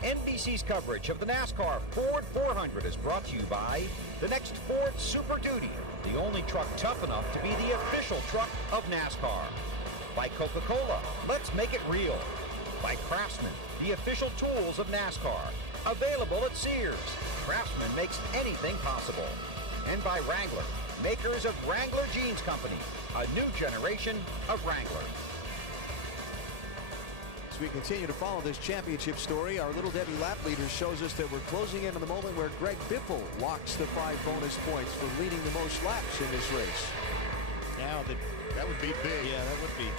NBC's coverage of the NASCAR Ford 400 is brought to you by the next Ford Super Duty, the only truck tough enough to be the official truck of NASCAR. By Coca-Cola, let's make it real. By Craftsman, the official tools of NASCAR, available at Sears. Craftsman makes anything possible. And by Wrangler, makers of Wrangler Jeans Company, a new generation of Wrangler. As we continue to follow this championship story, our Little Debbie lap leader shows us that we're closing in on the moment where Greg Biffle locks the 5 bonus points for leading the most laps in this race. Now that would be big. Yeah, that would be.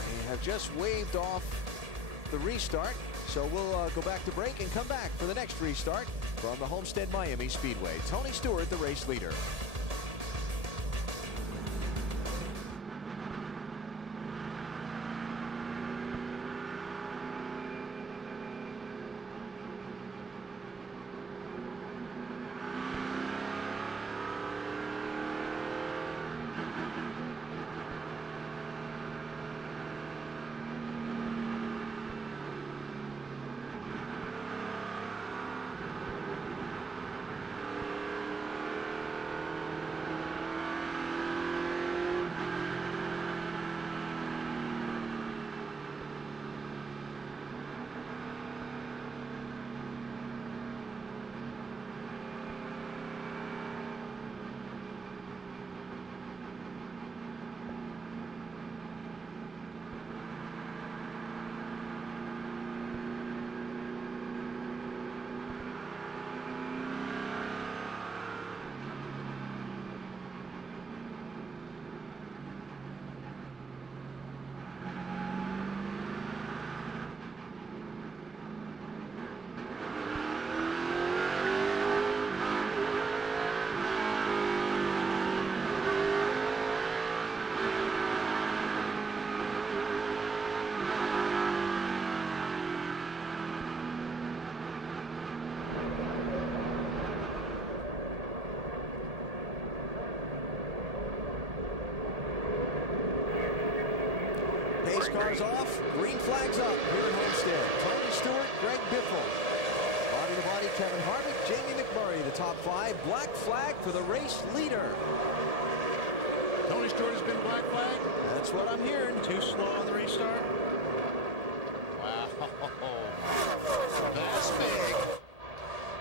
They have just waved off the restart, so we'll go back to break and come back for the next restart from the Homestead-Miami Speedway. Tony Stewart, the race leader. Pace cars off, green flags up here at Homestead. Tony Stewart, Greg Biffle. Body to body, Kevin Harvick, Jamie McMurray, the top 5. Black flag for the race leader. Tony Stewart has been black flagged? That's what I'm hearing. Too slow on the restart? Wow. That's big.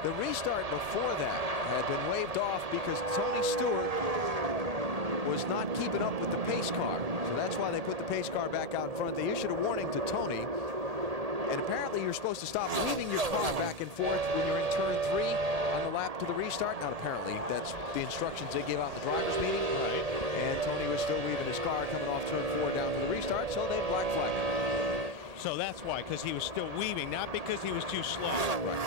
The restart before that had been waved off because Tony Stewart was not keeping up with the pace car. So that's why they put the pace car back out in front. They issued a warning to Tony. And apparently you're supposed to stop weaving your car back and forth when you're in turn 3 on the lap to the restart. Not apparently. That's the instructions they gave out in the driver's meeting. Right. And Tony was still weaving his car coming off turn 4 down to the restart, so they black flagged him. So that's why, because he was still weaving, not because he was too slow. Right.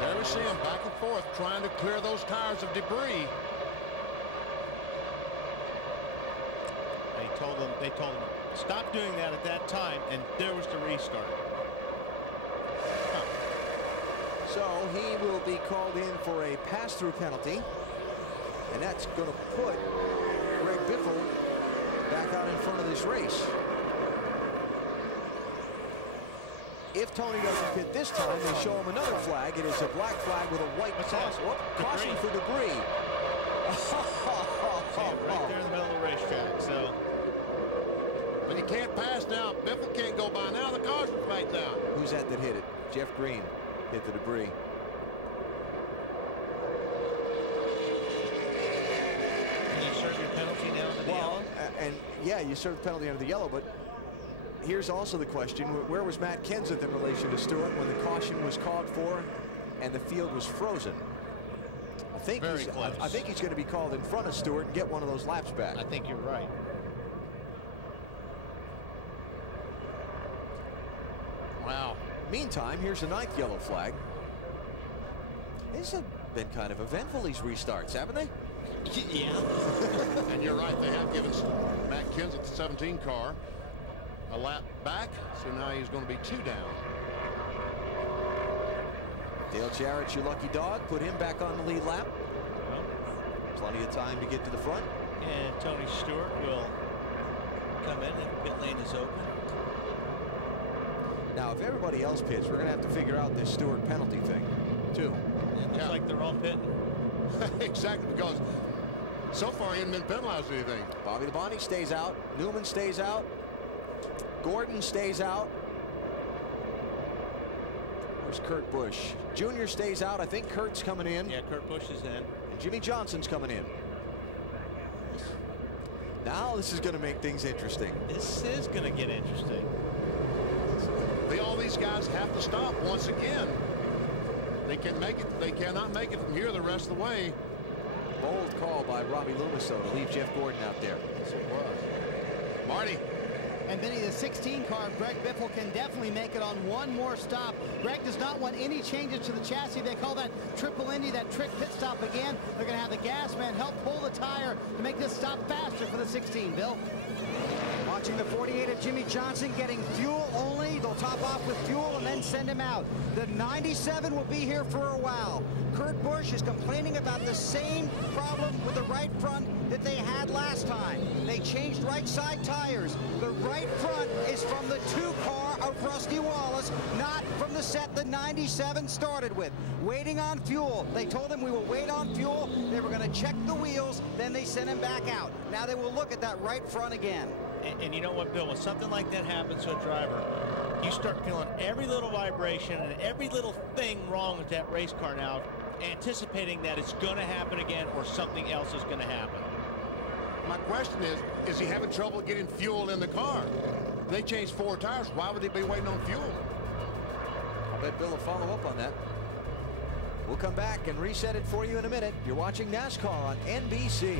There we see him back and forth trying to clear those tires of debris. They told him stop doing that at that time, and there was the restart. Huh. So he will be called in for a pass-through penalty, and that's going to put Greg Biffle back out in front of this race. If Tony doesn't pit this time, they show him another flag. It is a black flag with a white caution. Caution for debris. Right there in the middle of the racetrack. So, but you can't pass now. Biffle can't go by now. The caution flag's down. Who's that hit it? Jeff Green hit the debris. Can you serve your penalty now under the yellow? And yeah, you serve the penalty under the yellow, but here's also the question. Where was Matt Kenseth in relation to Stewart when the caution was called for and the field was frozen? I think he's going to be called in front of Stewart and get one of those laps back. I think you're right. Wow. Meantime, here's the 9th yellow flag. These have been kind of eventful, these restarts, haven't they? Yeah. And you're right, they have given Matt Kenseth, the 17 car, a lap back, so now he's going to be 2 down. Dale Jarrett, your lucky dog, put him back on the lead lap. Well, plenty of time to get to the front. And Tony Stewart will come in if pit lane is open. Now, if everybody else pits, we're going to have to figure out this Stewart penalty thing, too. It looks like they're all pitting. Exactly, because so far he hasn't been penalized or anything. Bobby Labonte stays out. Newman stays out. Gordon stays out. Where's Kurt Busch? Junior stays out. I think Kurt's coming in. Yeah, Kurt Busch is in. And Jimmy Johnson's coming in. Now this is going to make things interesting. This is going to get interesting. All these guys have to stop once again. They can make it. They cannot make it from here the rest of the way. Bold call by Robbie Loomis, though, to leave Jeff Gordon out there. Yes, it was. Marty. And Benny, the 16 car, Greg Biffle, can definitely make it on one more stop. Greg does not want any changes to the chassis. They call that triple Indy, that trick pit stop again. They're going to have the gas man help pull the tire to make this stop faster for the 16, Bill. Watching the 48 of Jimmy Johnson getting fuel only. They'll top off with fuel and then send him out. The 97 will be here for a while. Kurt Busch is complaining about the same problem with the right front that they had last time. They changed right side tires. The right front is from the 2 car of Rusty Wallace, not from the set the 97 started with. Waiting on fuel. They told him we will wait on fuel. They were going to check the wheels. Then they sent him back out. Now they will look at that right front again. And you know what, Bill, when something like that happens to a driver, you start feeling every little vibration and every little thing wrong with that race car now, anticipating that it's going to happen again or something else is going to happen. My question is he having trouble getting fuel in the car? They changed 4 tires. Why would they be waiting on fuel? I'll bet Bill will follow up on that. We'll come back and reset it for you in a minute. You're watching NASCAR on NBC.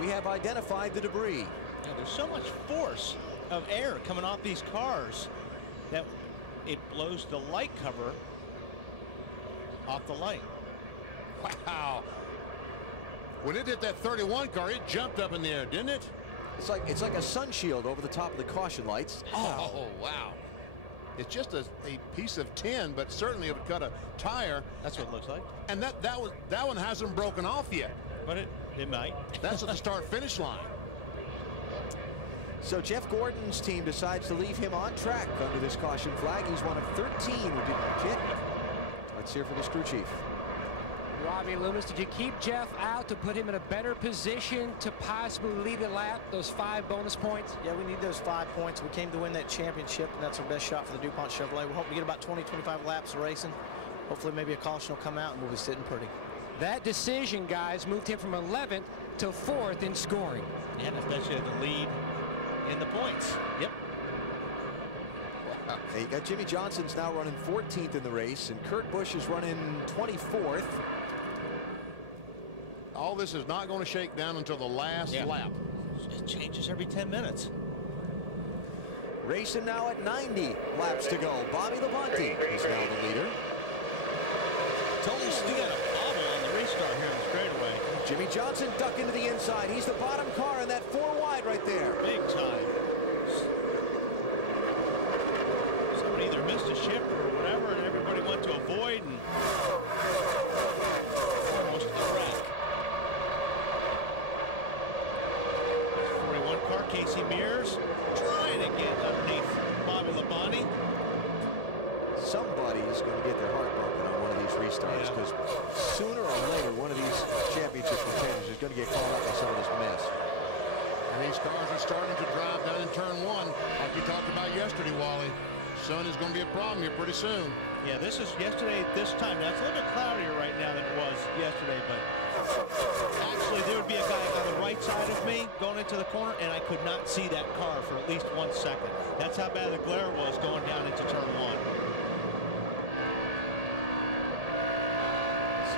We have identified the debris. Yeah, there's so much force of air coming off these cars that it blows the light cover off the light. Wow. When it hit that 31 car, it jumped up in the air, didn't it? It's like a sun shield over the top of the caution lights. Oh, wow. It's just a piece of tin, but certainly it would cut a tire. That's what it looks like. And that one hasn't broken off yet. But it might. That's at the start-finish line. So Jeff Gordon's team decides to leave him on track under this caution flag. He's one of 13 who didn't pit. Let's hear from his crew chief. Robbie Loomis, did you keep Jeff out to put him in a better position to possibly lead the lap, those 5 bonus points? Yeah, we need those 5 points. We came to win that championship, and that's our best shot for the DuPont Chevrolet. We're hoping to get about 20-25 laps of racing. Hopefully maybe a caution will come out, and we'll be sitting pretty. That decision, guys, moved him from 11th to 4th in scoring. Yeah, and especially the lead in the points. Yep. Wow. Hey, you got Jimmy Johnson's now running 14th in the race, and Kurt Busch is running 24th. All this is not going to shake down until the last lap. It changes every 10 minutes. Racing now at 90 laps to go. Bobby Labonte is now the leader. Tony Stewart got a bobble on the restart here in the straightaway. Jimmy Johnson duck into the inside. He's the bottom car in that 4 wide right there. Big time. Somebody either missed a shift or whatever, and everybody went to avoid and almost a wreck. 41 car, Casey Mears trying to get underneath Bobby Labonte. Somebody's going to get their heart broken on one of these restarts, because sooner or later one of these championship contenders is going to get caught up in some of this mess. And these cars are starting to drive down in turn 1, like you talked about yesterday, Wally. Sun is going to be a problem here pretty soon. Yeah, this is yesterday at this time. Now, it's a little bit cloudier right now than it was yesterday, but actually there would be a guy on the right side of me going into the corner, and I could not see that car for at least 1 second. That's how bad the glare was going down into turn 1.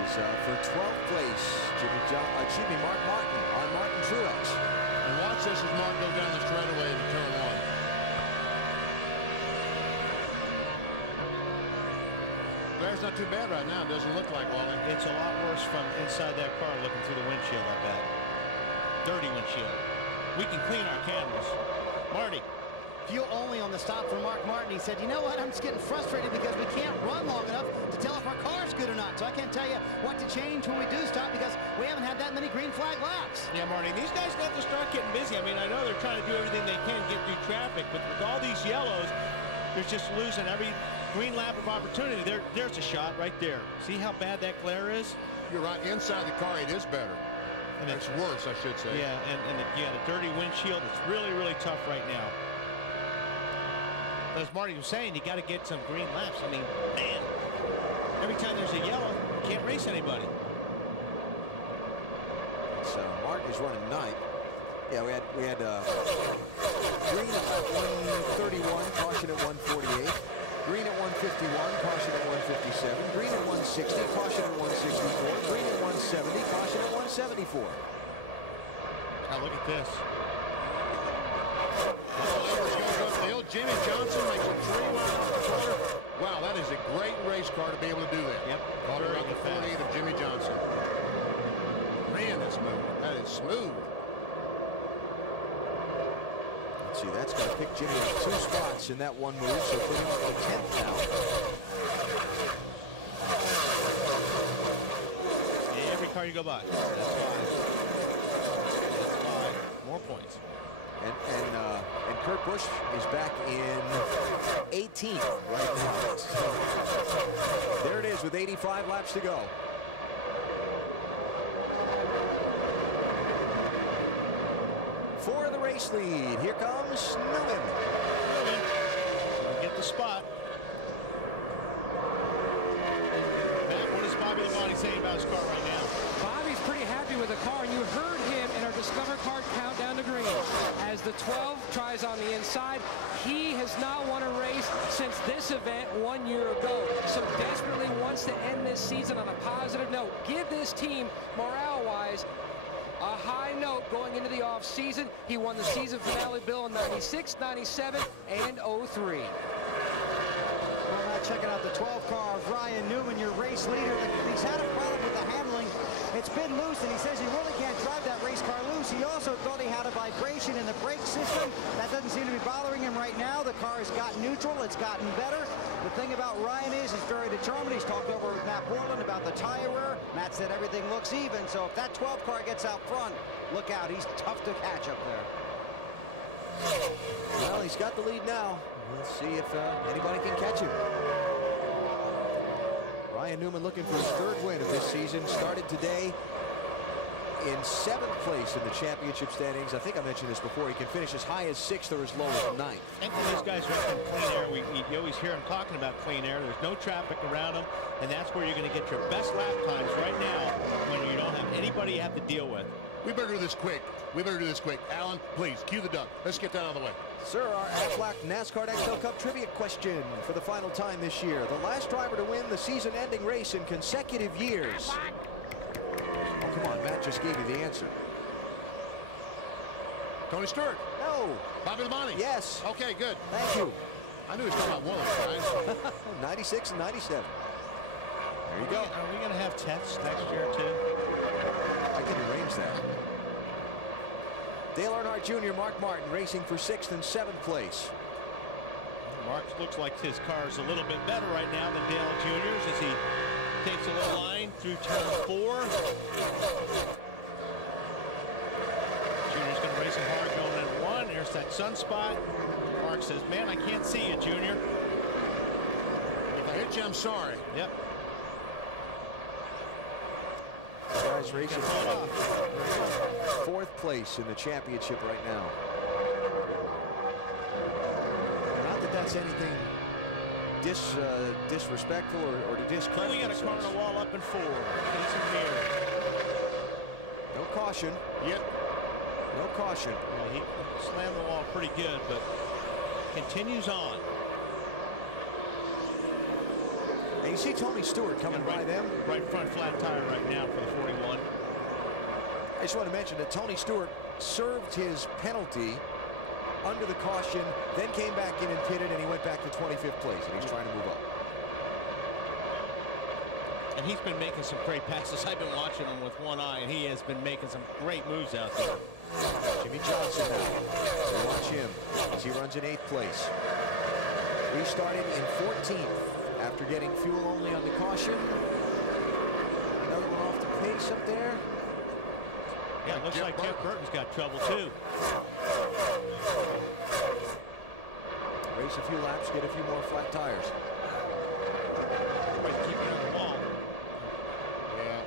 This is for 12th place, Mark Martin on Martin Truex. And watch this as Mark goes down the straightaway into turn 1. Glare's not too bad right now. It doesn't look like, Wally. It's a lot worse from inside that car looking through the windshield, I bet. Dirty windshield. We can clean our cameras. Marty. Fuel only on the stop for Mark Martin. He said, you know what, I'm just getting frustrated because we can't run long enough to tell if our car's good or not. So I can't tell you what to change when we do stop because we haven't had that many green flag laps. Yeah, Marty, these guys got to start getting busy. I mean, I know they're trying to do everything they can to get through traffic, but with all these yellows, they're just losing every green lap of opportunity. There's a shot right there. See how bad that glare is? You're right. Inside the car, it is better. And it's worse, I should say. Yeah, and the dirty windshield. It's really, really tough right now. As Marty was saying, you got to get some green laps. I mean, man, every time there's a yellow, you can't race anybody. So Mark is running 9th. Yeah, we had green at 131, caution at 148. Green at 151, caution at 157. Green at 160, caution at 164. Green at 170, caution at 174. Now look at this. Jimmy Johnson makes a 3-wide off the corner. Wow, that is a great race car to be able to do that. Yep. Talking about the 48 of Jimmy Johnson. Man, that's smooth. That is smooth. Let's see, that's going to pick Jimmy up 2 spots in that one move, so put him up to 10th now. Every car you go by. That's 5. That's 5. More points. And Kurt Busch is back in 18th right now. So there it is with 85 laps to go. For the race lead, here comes Newman. Get the spot. Matt, what is Bobby Labonte saying about his car right now? Bobby's pretty happy with the car, and you heard him in our Discover Card countdown to green. As the 12 tries on the inside, he has not won a race since this event 1 year ago. So desperately wants to end this season on a positive note. Give this team, morale-wise, a high note going into the off-season. He won the season finale bill in 96, 97, and 03. Well, now checking out the 12 car of Ryan Newman, your race leader. He's had a problem with the handling. It's been loose, and he says he really can't drive that race car loose. He also thought he had a vibration in the brake system. That doesn't seem to be bothering him right now. The car has gotten neutral. It's gotten better. The thing about Ryan is he's very determined. He's talked over with Matt Borland about the tire wear. Matt said everything looks even. So if that 12 car gets out front, look out. He's tough to catch up there. Well, he's got the lead now. Let's see if anybody can catch him. Ryan Newman looking for his 3rd win of this season. Started today in 7th place in the championship standings. I think I mentioned this before. He can finish as high as 6th or as low as 9th. And these guys are in clean air. You always hear them talking about clean air. There's no traffic around them, and that's where you're going to get your best lap times right now when you don't have anybody you have to deal with. We better do this quick. Alan, please, cue the duck. Let's get that out of the way. Sir, our Aflac NASCAR XL Cup trivia question for the final time this year. The last driver to win the season-ending race in consecutive years. Oh, come on, Matt just gave you the answer. Tony Stewart. No. Bobby Labonte. Yes. Okay, good. Thank you. I knew he was talking about one of those guys. 96 and 97. There you go. Are we going to have tests next year, too? I can arrange that. Dale Earnhardt Jr., Mark Martin racing for 6th and 7th place. Mark looks like his car is a little bit better right now than Dale Jr.'s as he takes a little line through turn 4. Junior's going to race him hard going in 1. There's that sunspot. Mark says, man, I can't see you, Junior. If I hit you, I'm sorry. Yep. Guys racing 4th place in the championship right now. Not that that's anything disrespectful or to discredit. We got a car on the wall up in 4. No caution. Yep. No caution. Yeah, he slammed the wall pretty good, but continues on. And you see Tony Stewart coming by them. Right front flat tire right now for the 41. I just want to mention that Tony Stewart served his penalty under the caution, then came back in and pitted, and he went back to 25th place, and he's trying to move up. And he's been making some great passes. I've been watching him with one eye, and he has been making some great moves out there. Jimmy Johnson now. So watch him as he runs in 8th place. Restarting in 14th after getting fuel only on the caution. Another one off the pace up there. Yeah, it looks like Jeff Burton's got trouble too. Race a few laps, get a few more flat tires. Everybody's keeping on the wall. Yeah,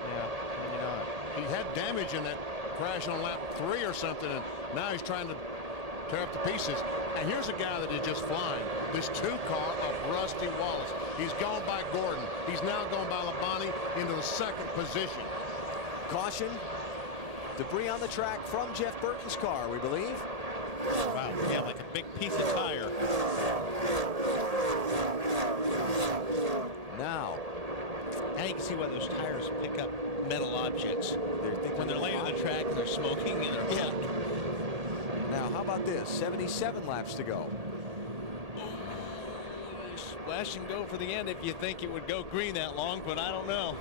maybe not. He had damage in that crash on lap 3 or something, and now he's trying to tear up the pieces. And here's a guy that is just flying. This 2-car of Rusty Wallace. He's gone by Gordon. He's now going by Labonte into the 2nd position. Caution. Debris on the track from Jeff Burton's car, we believe. Wow, yeah, like a big piece of tire. Now you can see why those tires pick up metal objects. When they're laying on the track and they're smoking and they're hot. Now, how about this? 77 laps to go. Splash and go for the end if you think it would go green that long, but I don't know.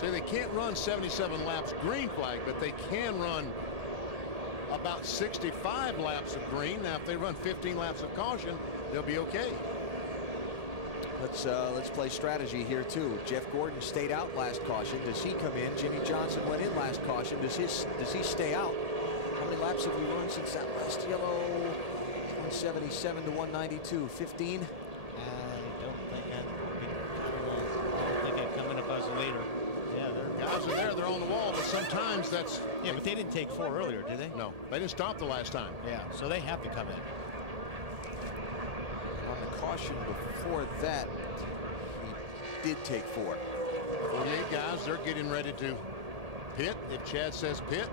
See, they can't run 77 laps green flag, but they can run about 65 laps of green. Now, if they run 15 laps of caution, they'll be okay. Let's play strategy here too. Jeff Gordon stayed out last caution. Does he come in? Jimmy Johnson went in last caution. Does he stay out? How many laps have we run since that last yellow? 177 to 192. 15. I don't think I'd come in if I was a leader. Yeah, guys are there. They're on the wall, but sometimes that's. Yeah, but they didn't take 4 earlier, did they? No, they didn't stop the last time. Yeah, so they have to come in. On the caution before that, he did take 4. 48 guys, they're getting ready to pit. If Chad says pit.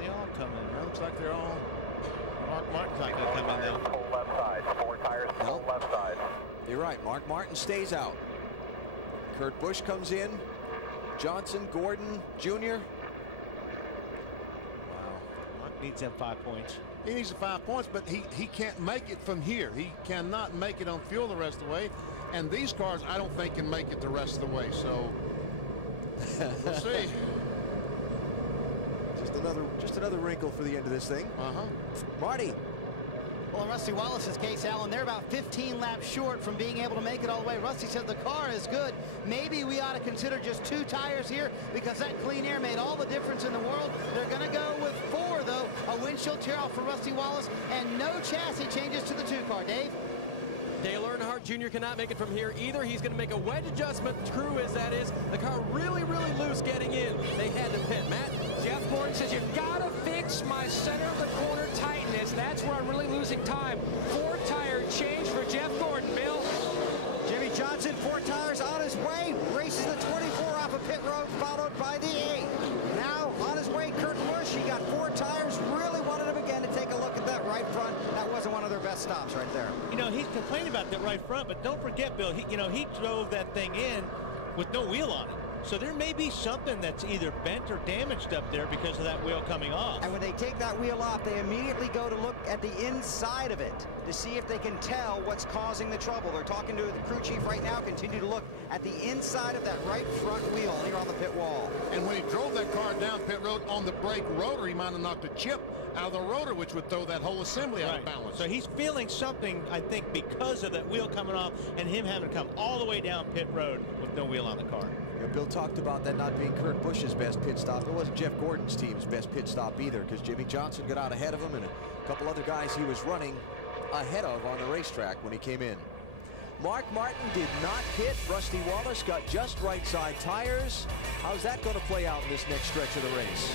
They all come in. It looks like they're all. Mark Martin's not going to come in now. Full left side. 4 tires, full left side. You're right. Mark Martin stays out. Kurt Busch comes in. Johnson, Gordon, Jr. Wow. Mark needs them 5 points. He needs the 5 points, but he can't make it from here. He cannot make it on fuel the rest of the way. And these cars, I don't think, can make it the rest of the way. So we'll see. Just another wrinkle for the end of this thing. Marty. Well, in Rusty Wallace's case, Alan, they're about 15 laps short from being able to make it all the way. Rusty said the car is good. Maybe we ought to consider just 2 tires here because that clean air made all the difference in the world. They're going to go with 4, though. A windshield tear off for Rusty Wallace and no chassis changes to the 2-car. Dave? Dale Earnhardt Jr. cannot make it from here either. He's going to make a wedge adjustment, true as that is. The car really, really loose getting in. They had to pit. Matt? Jeff Gordon says, you've got to fix my center of the corner tightness. That's where I'm really losing time. 4 tire change for Jeff Gordon. Bill? Jimmy Johnson, 4 tires on his way. Races the 24 off of pit road, followed by the 8. Now on his way, Kurt Busch. He got 4 tires. Really wanted him again to take a look at that right front. That wasn't one of their best stops right there. You know, he's complaining about that right front, but don't forget, Bill, he drove that thing in with no wheel on it. So there may be something that's either bent or damaged up there because of that wheel coming off. And when they take that wheel off, they immediately go to look at the inside of it to see if they can tell what's causing the trouble. They're talking to the crew chief right now. Continue to look at the inside of that right front wheel here on the pit wall. And when he drove that car down pit road on the brake rotor, he might have knocked a chip out of the rotor, which would throw that whole assembly out of balance. So he's feeling something, I think, because of that wheel coming off and him having to come all the way down pit road with no wheel on the car. Yeah, Bill talked about that not being Kurt Busch's best pit stop. It wasn't Jeff Gordon's team's best pit stop either, because Jimmie Johnson got out ahead of him, and a couple other guys he was running ahead of on the racetrack when he came in. Mark Martin did not pit. Rusty Wallace got just right side tires. How's that going to play out in this next stretch of the race?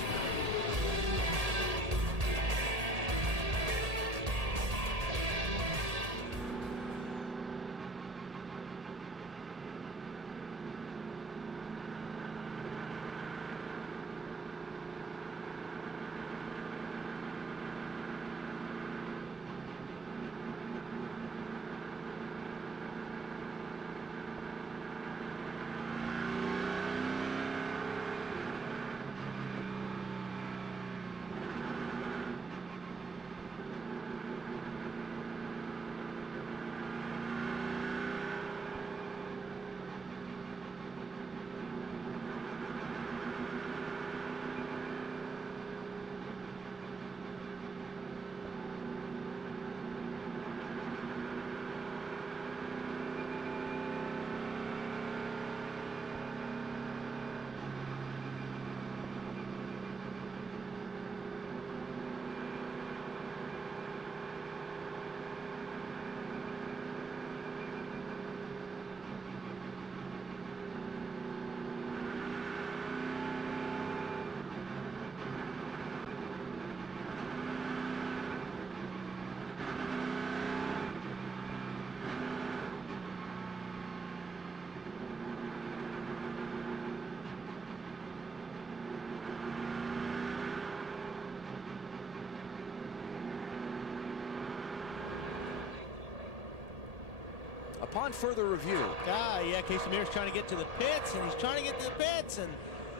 Upon further review. Yeah, Casey Mears trying to get to the pits, and he's trying to get to the pits, and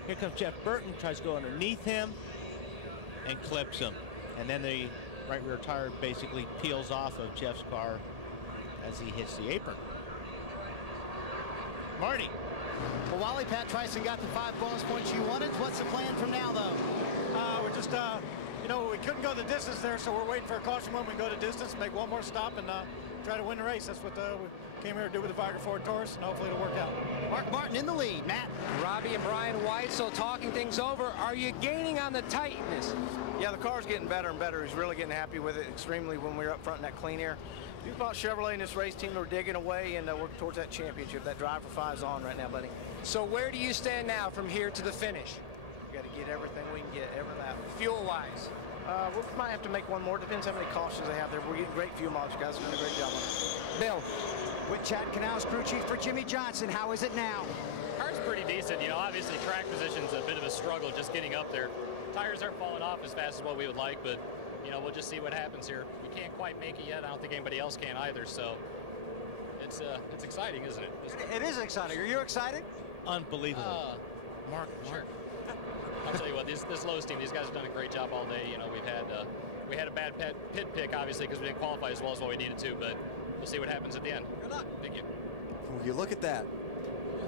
here comes Jeff Burton, tries to go underneath him and clips him. And then the right rear tire basically peels off of Jeff's car as he hits the apron. Marty. Well, Wally, Pat Tryson got the 5 bonus points you wanted. What's the plan from now, though? We're just, you know, we couldn't go the distance there, so we're waiting for a caution when we go to distance, make one more stop, and try to win the race. That's what we came here to do with the Viger Ford Taurus, and hopefully it'll work out. Mark Martin in the lead. Matt. Robbie and Brian Weitzel talking things over. Are you gaining on the tightness? Yeah, the car's getting better and better. He's really getting happy with it extremely when we were up front in that clean air. DuPont Chevrolet and this race team are digging away and working towards that championship. That drive for 5 is on right now, buddy. So where do you stand now from here to the finish? We got to get everything we can get, every lap. Fuel-wise? We might have to make one more. Depends how many cautions they have there. We're getting great fuel mileage. You guys are doing a great job on it. Bill. With Chad Canals, crew chief for Jimmie Johnson. How is it now? Car's pretty decent. You know, obviously track position's a bit of a struggle just getting up there. Tires aren't falling off as fast as what we would like, but, you know, we'll just see what happens here. We can't quite make it yet. I don't think anybody else can either, so it's exciting, isn't it? It is exciting. Are you excited? Unbelievable. Mark. Sure. I'll tell you what, this Lowe's team, these guys have done a great job all day. You know, we had a bad pit pick, obviously, because we didn't qualify as well as what we needed to, but we'll see what happens at the end. Good luck. Thank you. Will you look at that?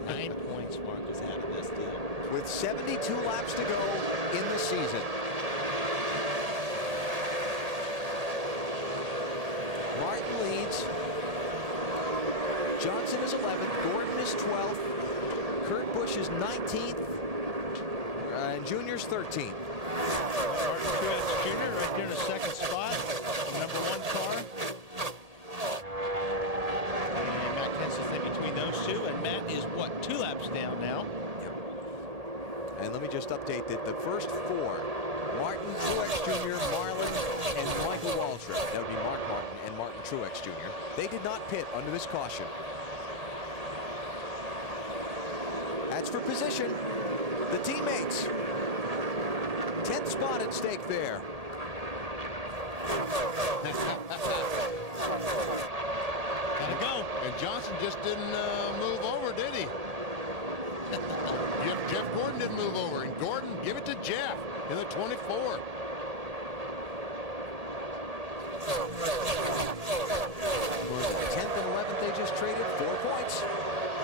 9 points Mark has had in this deal. With 72 laps to go in the season. Martin leads. Johnson is 11th. Gordon is 12th. Kurt Busch is 19th. And Junior's 13th. Martin Truex Jr. right there in the second spot. #1 car. And Matt Kenseth's in between those two. And Matt is, what, 2 laps down now? Yep. And let me just update that the first 4, Martin Truex Jr., Marlin, and Michael Waltrip. That would be Mark Martin and Martin Truex Jr. They did not pit under this caution. That's for position. The teammates. 10th spot at stake there. Gotta go. And Johnson just didn't move over, did he? Jeff Gordon didn't move over, and Gordon give it to Jeff in the 24. For the 10th and 11th, they just traded 4 points.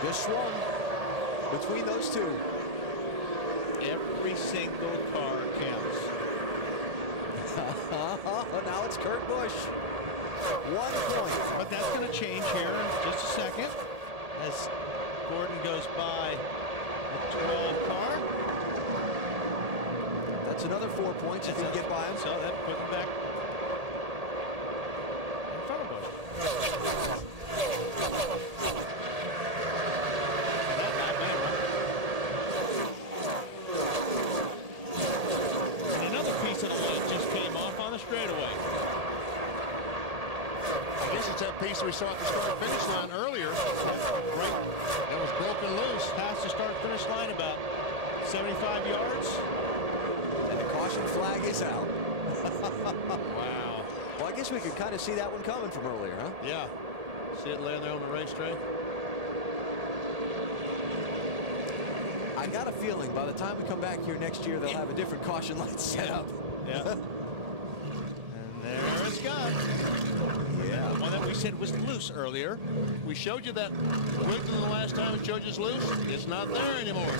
Just swung between those two. Every single car counts. Now it's Kurt Busch. 1 point. But that's going to change here in just a second as Gordon goes by the 12 car. That's another 4 points if you get by him. So that puts him back in front of Busch. And another piece of the light just came off on the straightaway. I guess it's that piece we saw at the start-finish line earlier. Right, that was broken loose. Past the start-finish line about 75 yards. And the caution flag is out. Wow. Well, I guess we could kind of see that one coming from earlier, huh? Yeah. See it laying there on the racetrack? I got a feeling by the time we come back here next year, they'll have a different caution light set up. Yeah. And there it's gone. Yeah. The one that we said was loose earlier. We showed you that wiggling the last time and showed you it's loose. It's not there anymore.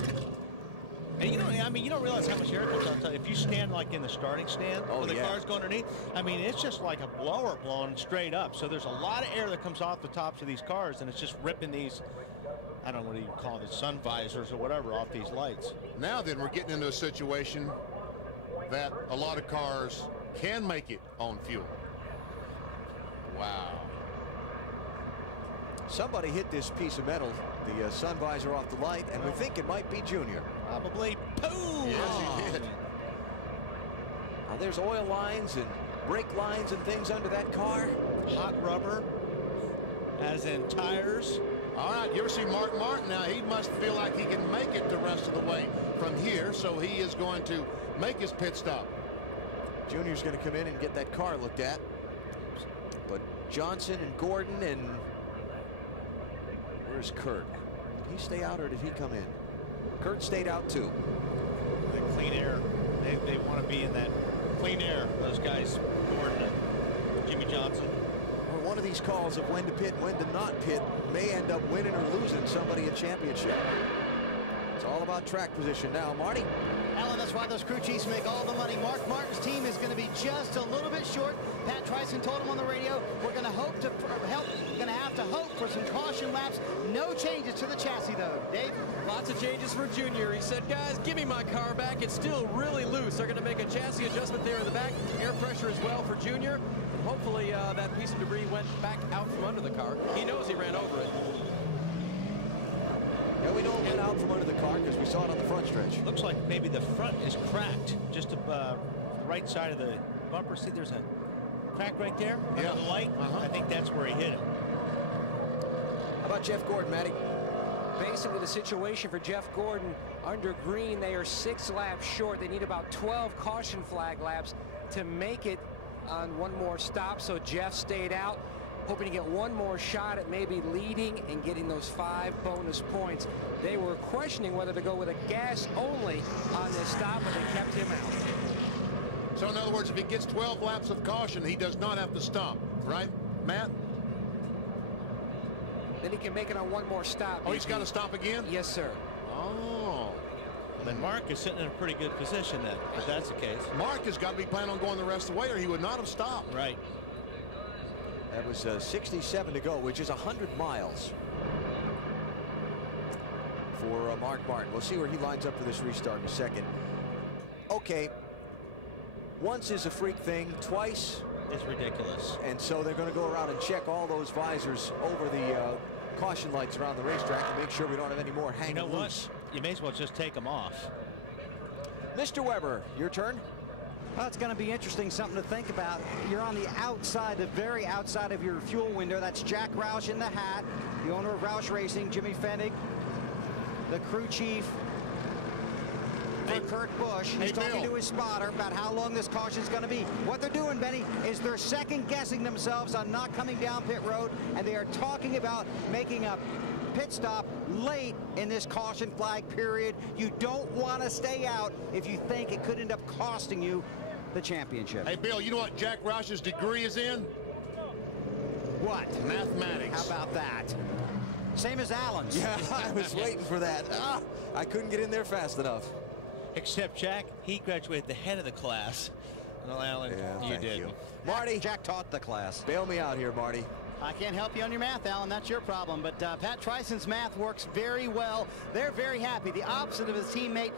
And you know, I mean, you don't realize how much air comes out. If you stand like in the starting stand where the car's going underneath, I mean, it's just like a blower blowing straight up. So there's a lot of air that comes off the tops of these cars, and it's just ripping these, I don't know what you call it, sun visors or whatever off these lights. Now then, we're getting into a situation that a lot of cars can make it on fuel. Wow. Somebody hit this piece of metal, the sun visor off the light, and we think it might be Junior. Probably. Boom! Yes, he did. Now there's oil lines and brake lines and things under that car. Hot rubber, as in tires. All right, you ever see Mark Martin? Now, he must feel like he can make it the rest of the way from here, so he is going to make his pit stop. Junior's going to come in and get that car looked at. But Johnson and Gordon and... Where's Kurt? Did he stay out or did he come in? Kurt stayed out too. The clean air. They want to be in that clean air. Those guys, Gordon and Jimmy Johnson. Well, one of these calls of when to pit and when to not pit may end up winning or losing somebody a championship. It's all about track position now. Marty? Alan, that's why those crew chiefs make all the money. Mark Martin's team is going to be just a little bit short. Pat Tryson told him on the radio, we're going to have to hope for some caution laps. No changes to the chassis, though. Dave? Lots of changes for Junior. He said, guys, give me my car back. It's still really loose. They're going to make a chassis adjustment there in the back. Air pressure as well for Junior. And hopefully that piece of debris went back out from under the car. He knows he ran over it. Yeah, we know it went out from under the car because we saw it on the front stretch. Looks like maybe the front is cracked. Just the right side of the bumper. See, there's a crack right there. Yeah. The light. I think that's where he hit him. How about Jeff Gordon, Matty? Basically, the situation for Jeff Gordon under green, they are 6 laps short. They need about 12 caution flag laps to make it on one more stop. So Jeff stayed out, hoping to get one more shot at maybe leading and getting those 5 bonus points. They were questioning whether to go with a gas only on this stop, but they kept him out. So in other words, if he gets 12 laps of caution, he does not have to stop, right, Matt? Then he can make it on one more stop. Oh, he's got to stop again? Yes, sir. Oh. Then Mark is sitting in a pretty good position then, if that's the case. Mark has got to be planning on going the rest of the way, or he would not have stopped. Right. That was 67 to go, which is 100 miles for Mark Martin. We'll see where he lines up for this restart in a second. Okay. Once is a freak thing. Twice is ridiculous. And so they're going to go around and check all those visors over the caution lights around the racetrack to make sure we don't have any more hanging loose. You know what? You may as well just take them off. Mr. Weber, your turn. Well, it's going to be interesting, something to think about. You're on the outside, the very outside of your fuel window. That's Jack Roush in the hat, the owner of Roush Racing, Jimmy Fennig, the crew chief, Kurt Busch. He's talking to his spotter about how long this caution is going to be. What they're doing, Benny, is they're second-guessing themselves on not coming down pit road, and they are talking about making a pit stop late in this caution flag period. You don't want to stay out if you think it could end up costing you the championship. Hey, Bill, you know what Jack Roush's degree is in? What? Mathematics. How about that? Same as Allen's. Yeah, I was waiting for that. I couldn't get in there fast enough. Except Jack, he graduated the head of the class. No, Alan, yeah, you did. Marty. Jack taught the class. Bail me out here, Marty. I can't help you on your math, Alan. That's your problem. But Pat Tryson's math works very well. They're very happy. The opposite of his teammate,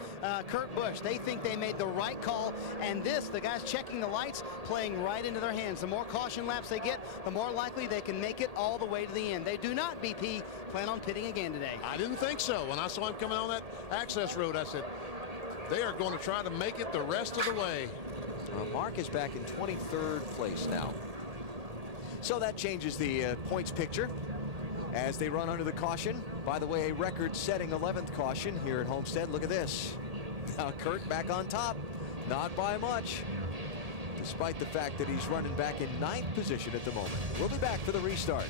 Kurt Busch. They think they made the right call. And the guys checking the lights, playing right into their hands. The more caution laps they get, the more likely they can make it all the way to the end. They do not, BP, plan on pitting again today. I didn't think so. When I saw him coming on that access road, I said, they are going to try to make it the rest of the way. Mark is back in 23rd place now. So that changes the points picture as they run under the caution. By the way, a record-setting 11th caution here at Homestead. Look at this. Now Kurt back on top, not by much, despite the fact that he's running back in 9th position at the moment. We'll be back for the restart.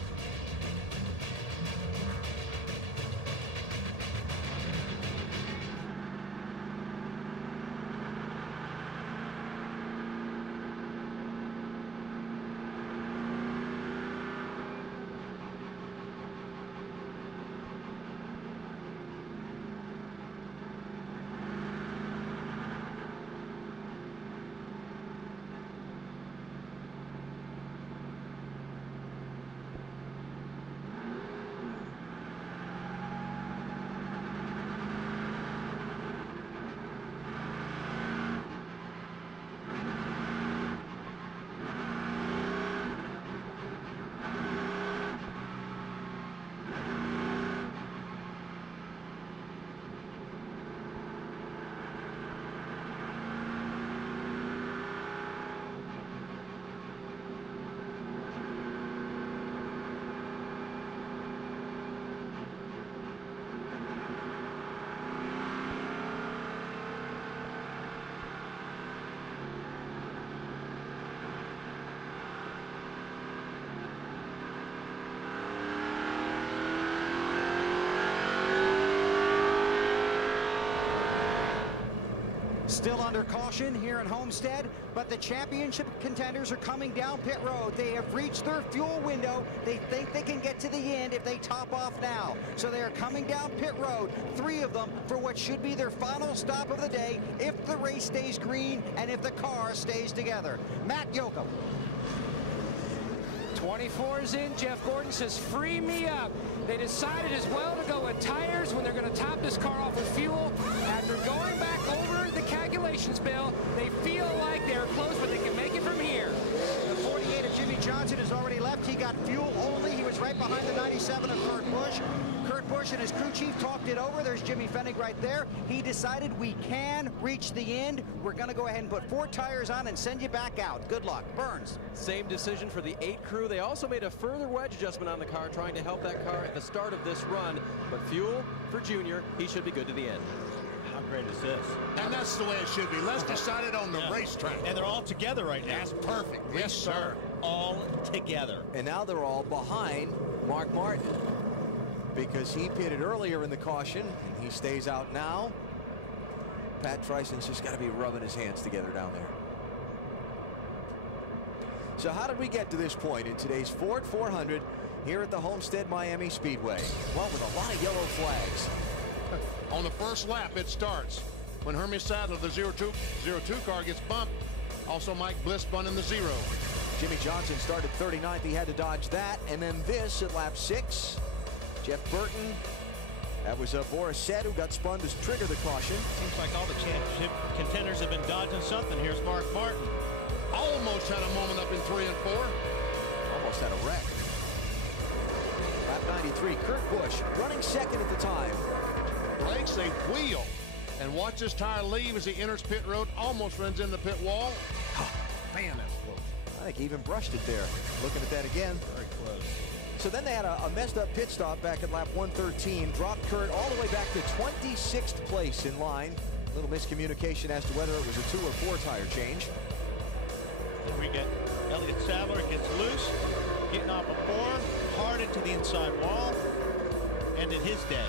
Still under caution here at Homestead, but the championship contenders are coming down pit road. They have reached their fuel window. They think they can get to the end if they top off now. So they are coming down pit road, 3 of them, for what should be their final stop of the day if the race stays green and if the car stays together. Matt Yoakum. 24's in. Jeff Gordon says, free me up. They decided as well to go with tires when they're going to top this car off with fuel. After going back over the calculations, Bill, they feel like they're close, but they can make it from here. The 48 of Jimmy Johnson has already left. He got fuel only. He was right behind the 97 of Kurt Busch. Kurt Busch and his crew chief talked it over. There's Jimmy Fennig right there. He decided we can reach the end. We're going to go ahead and put 4 tires on and send you back out. Good luck. Burns. Same decision for the 8 crew. They also made a further wedge adjustment on the car, trying to help that car at the start of this run. But fuel for Junior, he should be good to the end. How great is this? And that's the way it should be. Let's decide it on the racetrack. And they're all together right now. That's perfect. Yes, sir. All together. And now they're all behind Mark Martin because he pitted earlier in the caution and he stays out now. Pat Tryson's just got to be rubbing his hands together down there. So how did we get to this point in today's Ford 400 here at the Homestead-Miami Speedway? Well, with a lot of yellow flags. On the first lap, it starts when Hermie Sadler, the 02 car, gets bumped. Also, Mike Bliss spun in the 0. Jimmy Johnson started 39th. He had to dodge that. And then this at lap 6. Jeff Burton. That was Boris Said who got spun to trigger the caution. Seems like all the championship contenders have been dodging something. Here's Mark Martin. Almost had a moment up in 3 and 4. Almost had a wreck. Lap 93, Kurt Busch running second at the time. Breaks a wheel and watch this tire leave as he enters pit road. Almost runs in the pit wall. Man, that's close. I think he even brushed it there. Looking at that again. Very close. So then they had a messed up pit stop back at lap 113. Dropped Kurt all the way back to 26th place in line. A little miscommunication as to whether it was a 2 or 4 tire change. Then we get Elliott Sadler gets loose, getting off a 4, hard into the inside wall. ended his day.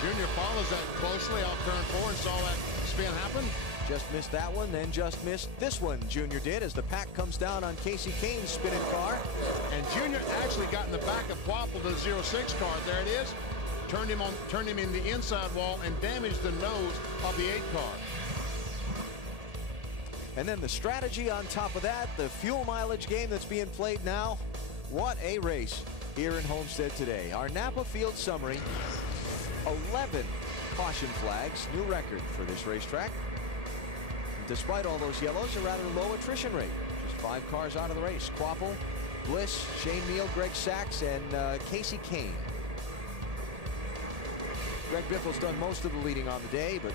Junior follows that closely off turn 4 and saw that spin happen. Just missed that one, then just missed this one. Junior did as the pack comes down on Casey Kane's spinning car. And Junior actually got in the back of Quapple, the 06 car. There it is. Turned him in the inside wall and damaged the nose of the 8 car. And then the strategy on top of that, the fuel mileage game that's being played now. What a race here in Homestead today. Our Napa Field summary, 11 caution flags, new record for this racetrack. And despite all those yellows, a rather low attrition rate. Just 5 cars out of the race. Quapple, Bliss, Shane Neal, Greg Sachs, and Casey Kane. Greg Biffle's done most of the leading on the day, but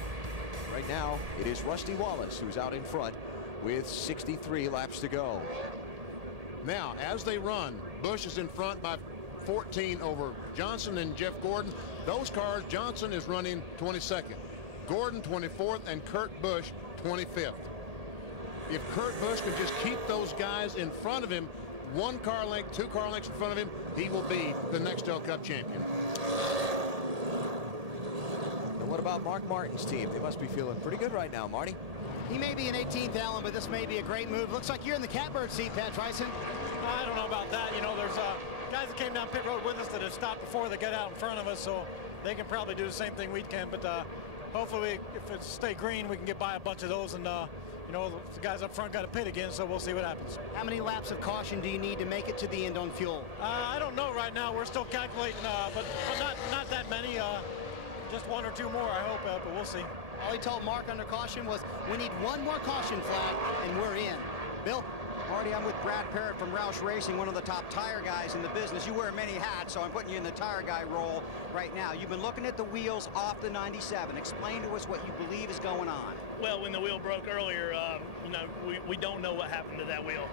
right now it is Rusty Wallace who's out in front with 63 laps to go. Now, as they run, Busch is in front by 14 over Johnson and Jeff Gordon. Those cars, Johnson is running 22nd, Gordon 24th, and Kurt Busch 25th. If Kurt Busch can just keep those guys in front of him, 1 car length, 2 car lengths in front of him, he will be the Nextel Cup champion. And what about Mark Martin's team? They must be feeling pretty good right now, Marty. He may be an 18th Allen, but this may be a great move. Looks like you're in the catbird seat, Pat Tryson. I don't know about that. You know, there's guys that came down pit road with us that have stopped before they get out in front of us, so they can probably do the same thing we can. But hopefully, if it stay green, we can get by a bunch of those. And you know, the guys up front got to pit again, so we'll see what happens. How many laps of caution do you need to make it to the end on fuel? I don't know right now. We're still calculating, but not that many. Just 1 or 2 more, I hope, but we'll see. All he told Mark under caution was, we need 1 more caution flag, and we're in. Bill? Marty, I'm with Brad Parrott from Roush Racing, one of the top tire guys in the business. You wear many hats, so I'm putting you in the tire guy role right now. You've been looking at the wheels off the 97. Explain to us what you believe is going on. Well, when the wheel broke earlier, you know, we don't know what happened to that wheel.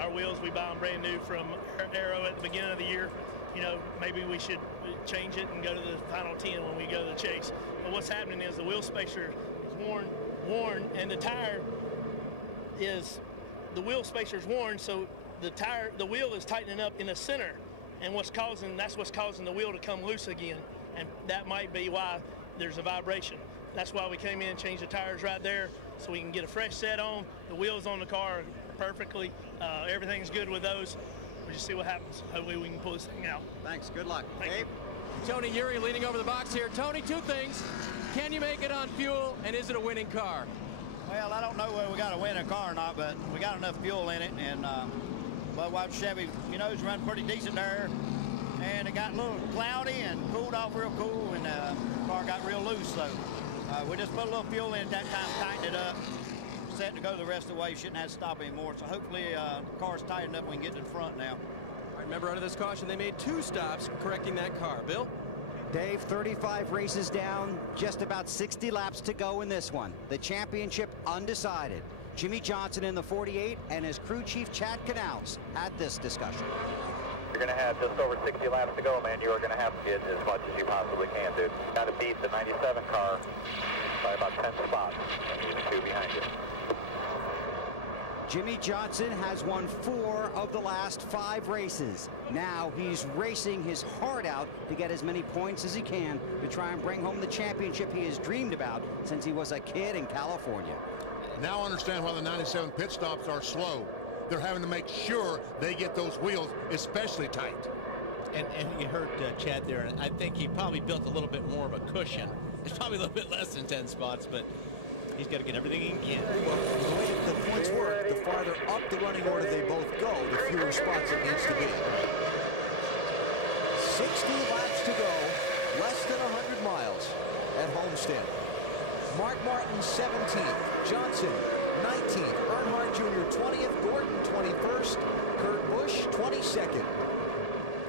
Our wheels, we buy them brand new from Aero at the beginning of the year. You know, maybe we should change it and go to the final 10 when we go to the chase. But what's happening is the wheel spacer is worn, and the tire is, the wheel spacer is worn, so the wheel is tightening up in the center, and that's what's causing the wheel to come loose again, and that might be why there's a vibration. That's why we came in and changed the tires right there, so we can get a fresh set on. The wheels on the car are perfectly, everything's good with those. We'll just see what happens. Hopefully we can pull this thing out. Thanks. Good luck. Thank you. Tony Eury leading over the box here. Tony, 2 things. Can you make it on fuel, and is it a winning car? Well, I don't know whether we got a winning car or not, but we got enough fuel in it, and Budweiser Chevy, you know, it's running pretty decent there. And it got a little cloudy and cooled off real cool, and the car got real loose. So we just put a little fuel in at that time, tightened it up, set to go the rest of the way. Shouldn't have to stop anymore. So hopefully the car's tightened up and we can get to the front now. I remember under this caution, they made 2 stops correcting that car. Bill? Dave, 35 races down, just about 60 laps to go in this one. The championship undecided. Jimmy Johnson in the 48 and his crew chief Chad Canals had this discussion. You're going to have just over 60 laps to go, man. You are going to have to get as much as you possibly can, dude. Got to beat the 97 car by about 10 spots, and even 2 behind you. Jimmy Johnson has won 4 of the last 5 races. Now he's racing his heart out to get as many points as he can to try and bring home the championship he has dreamed about since he was a kid in California. Now I understand why the 97 pit stops are slow. They're having to make sure they get those wheels especially tight. And you heard Chad there, and I think he probably built a little bit more of a cushion. It's probably a little bit less than 10 spots, but he's got to get everything he can. Well, the way the points work, the farther up the running order they both go, the fewer spots it needs to be. 60 laps to go, less than 100 miles at Homestead. Mark Martin 17th, Johnson 19th, Earnhardt Jr. 20th, Gordon 21st, Kurt Busch 22nd,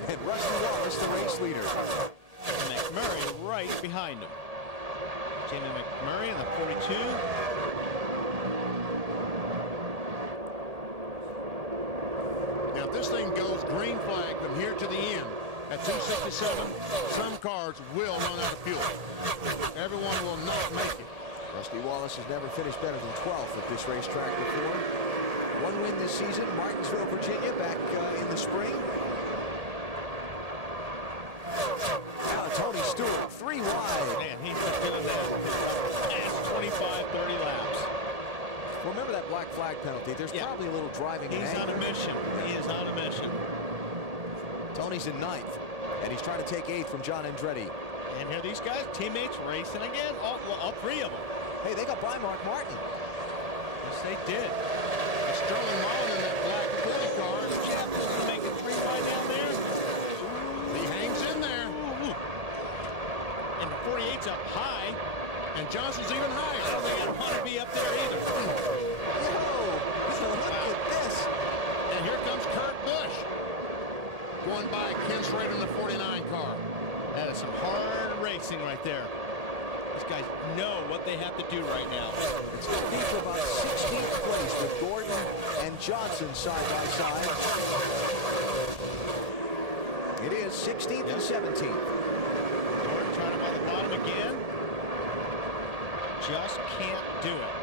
and Rusty Wallace the race leader. And McMurray right behind him. Jamie McMurray in the 42. Now, if this thing goes green flag from here to the end at 267, some cars will run out of fuel. Everyone will not make it. Rusty Wallace has never finished better than 12th at this racetrack before. 1 win this season, Martinsville, Virginia, back in the spring. 3 wide. Man, he's been doing that for the last 25, 30 laps. Remember that black flag penalty. There's probably a little driving. He's on a mission. He is on a mission. Tony's in 9th, and he's trying to take 8th from John Andretti. And here these guys, teammates racing again. All 3 of them. Hey, they got by Mark Martin. Yes, they did. Sterling Mullen in that black 40 car. Jeff is going to make it 3 wide down there. He hangs in there. And the 48's up high. And Johnson's even higher. I don't think I want to be up there either. Look at this. And here comes Kurt Busch. Going by Ken Schrader in the 49 car. That is some hard racing right there. These guys know what they have to do right now. It's going to be for about 16th place with Gordon and Johnson side by side. It is 16th and 17th. Gordon trying him on the bottom again. Just can't do it.